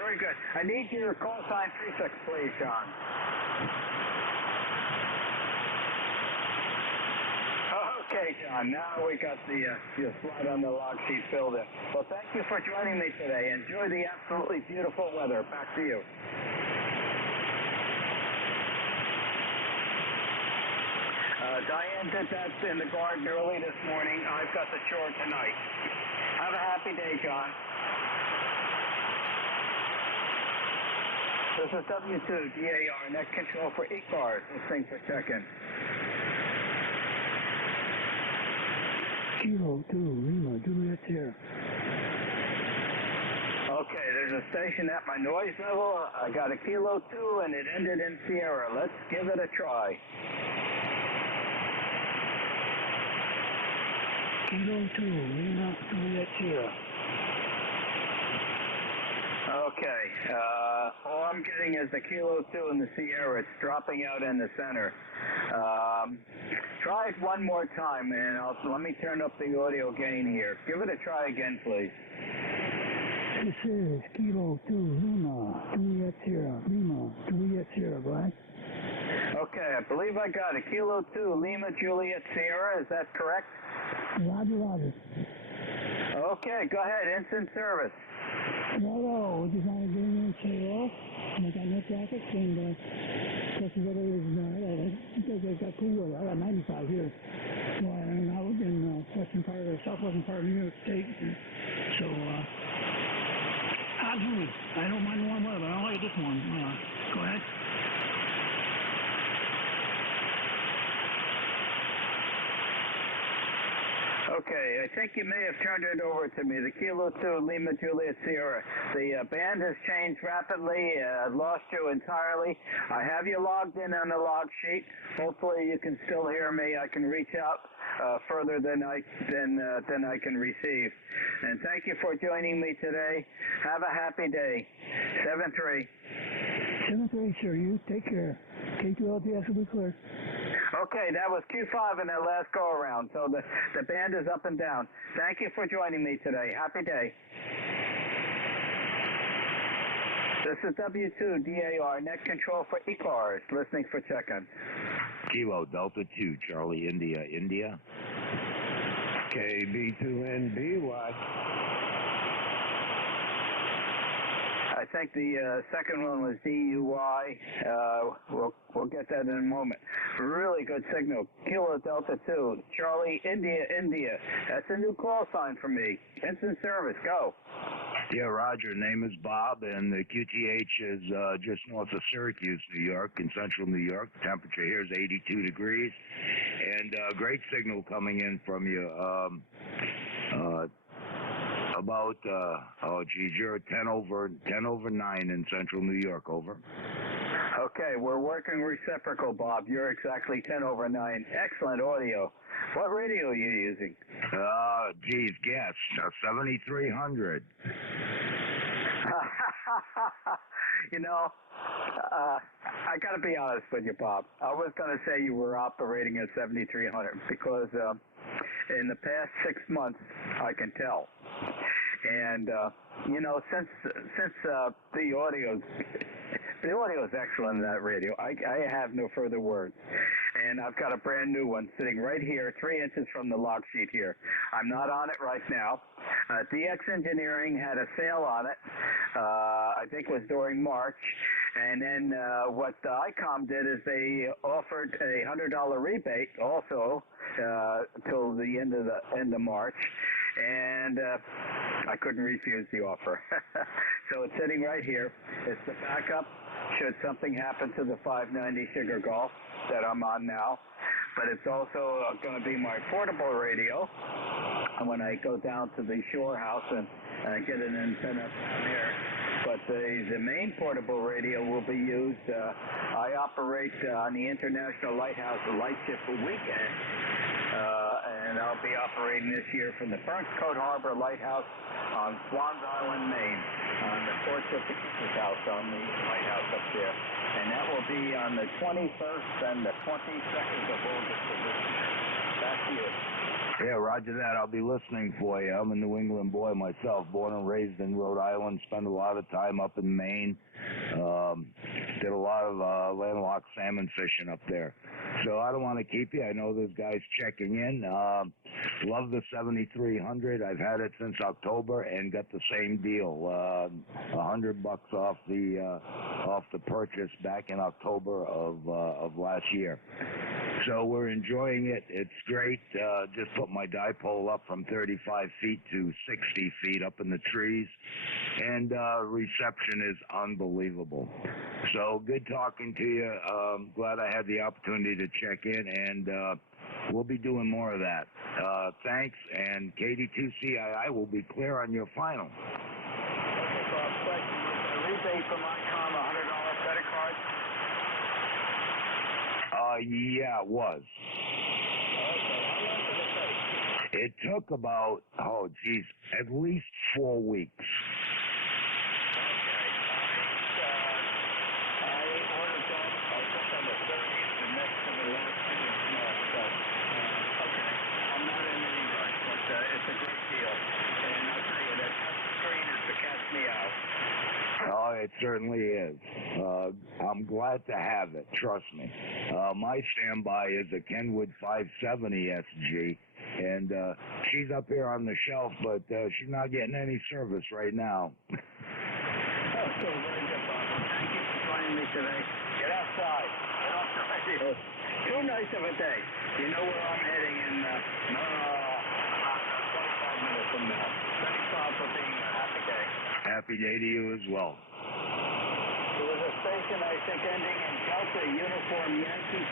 Very good. I need your call sign prefix, please, John. Okay, John, now we got the slide on the log sheet filled in. Well, thank you for joining me today. Enjoy the absolutely beautiful weather. Back to you. Diane did that in the garden early this morning. I've got the chore tonight. Have a happy day, John. This is W2DAR, next control for ECARS, listening for check-in. Kilo 2, Lima, Juliet here. Okay, there's a station at my noise level. I got a Kilo 2 and it ended in Sierra. Let's give it a try. Kilo 2, Lima, Juliet here. Okay, all I'm getting is the Kilo 2 in the Sierra. It's dropping out in the center. Try it one more time, and let me turn up the audio gain here. Give it a try again, please. This is Kilo 2 Lima, Juliet Sierra, Lima, Juliet Sierra, go ahead. Okay, I believe I got it. Kilo 2 Lima, Juliet Sierra, is that correct? Roger, Roger. Okay, go ahead, instant service. Hello, we just want to get in and say off. I got no traffic, and plus the weather is because they've got cool weather. I got 95 here. So I'm out in western part of the southwestern part of New York State. So, Julie, I don't mind the warm weather, but I don't like this one. Go ahead. Okay, I think you may have turned it over to me. The Kilo 2 Lima Juliet Sierra. The band has changed rapidly. Lost you entirely. I have you logged in on the log sheet. Hopefully you can still hear me. I can reach out further than I can receive. And thank you for joining me today. Have a happy day. 7-3. 7-3, sir. You take care. K2LTS will be clear. Okay, that was Q5 in that last go-around, so the band is up and down. Thank you for joining me today. Happy day. This is W2DAR, net control for ECARS, listening for check-in. Kilo Delta 2, Charlie India, India. KB2NBY. I think the second one was DUI. We'll get that in a moment. Really good signal. Kilo Delta 2, Charlie India, India. That's a new call sign for me. Instant service, go. Yeah, Roger. Name is Bob, and the QTH is just north of Syracuse, New York, in central New York. The temperature here is 82 degrees, and great signal coming in from you. About, you're 10 over 9 in central New York, over. Okay, we're working reciprocal, Bob. You're exactly 10 over 9. Excellent audio. What radio are you using? Guess, 7300. You know, I got to be honest with you, Bob. I was going to say you were operating at 7300 because in the past 6 months, I can tell. And, you know, since the audio is excellent in that radio, I have no further words. And I've got a brand new one sitting right here, 3 inches from the log sheet here. I'm not on it right now. DX Engineering had a sale on it, I think it was during March. And then what ICOM did is they offered a $100 rebate also till the end of March. And I couldn't refuse the offer. So it's sitting right here. It's the backup should something happen to the 590 Sugar Golf that I'm on now. But it's also going to be my portable radio when I go down to the shore house and get an antenna down there. But the main portable radio will be used. I operate on the International Lighthouse Lightship Weekend. And I'll be operating this year from the Burnscoat Harbor Lighthouse on Swans Island, Maine, on the porch of the Keeper's House on the lighthouse up there. And that will be on the 21st and the 22nd of August of this year. Back to you. Yeah, roger that. I'll be listening for you. I'm a New England boy myself, born and raised in Rhode Island, spent a lot of time up in Maine. Did a lot of landlocked salmon fishing up there. So I don't want to keep you. I know there's guys checking in. Love the 7300. I've had it since October and got the same deal. $100 off the purchase back in October of last year. So we're enjoying it. It's great. Just put my dipole up from 35 feet to 60 feet up in the trees. And reception is unbelievable. So good talking to you. Glad I had the opportunity to check in, and we'll be doing more of that. Thanks, and KD2CII will be clear on your final. Okay, Bob, question. A rebate from ICOM, a $100 credit card? Yeah, it was. Okay, how long did it take? It took about, at least 4 weeks. certainly is. I'm glad to have it, trust me. My standby is a Kenwood 570 SG, and she's up here on the shelf, but she's not getting any service right now. Oh, so very good, Bob. Thank you for joining me today. Get outside. Get off the radio. Too nice of a day. You know where I'm heading in about 25 minutes from now. Thanks, Bob, for being a happy day. Happy day to you as well. There was a station, I think, ending in Delta Uniform Yankee.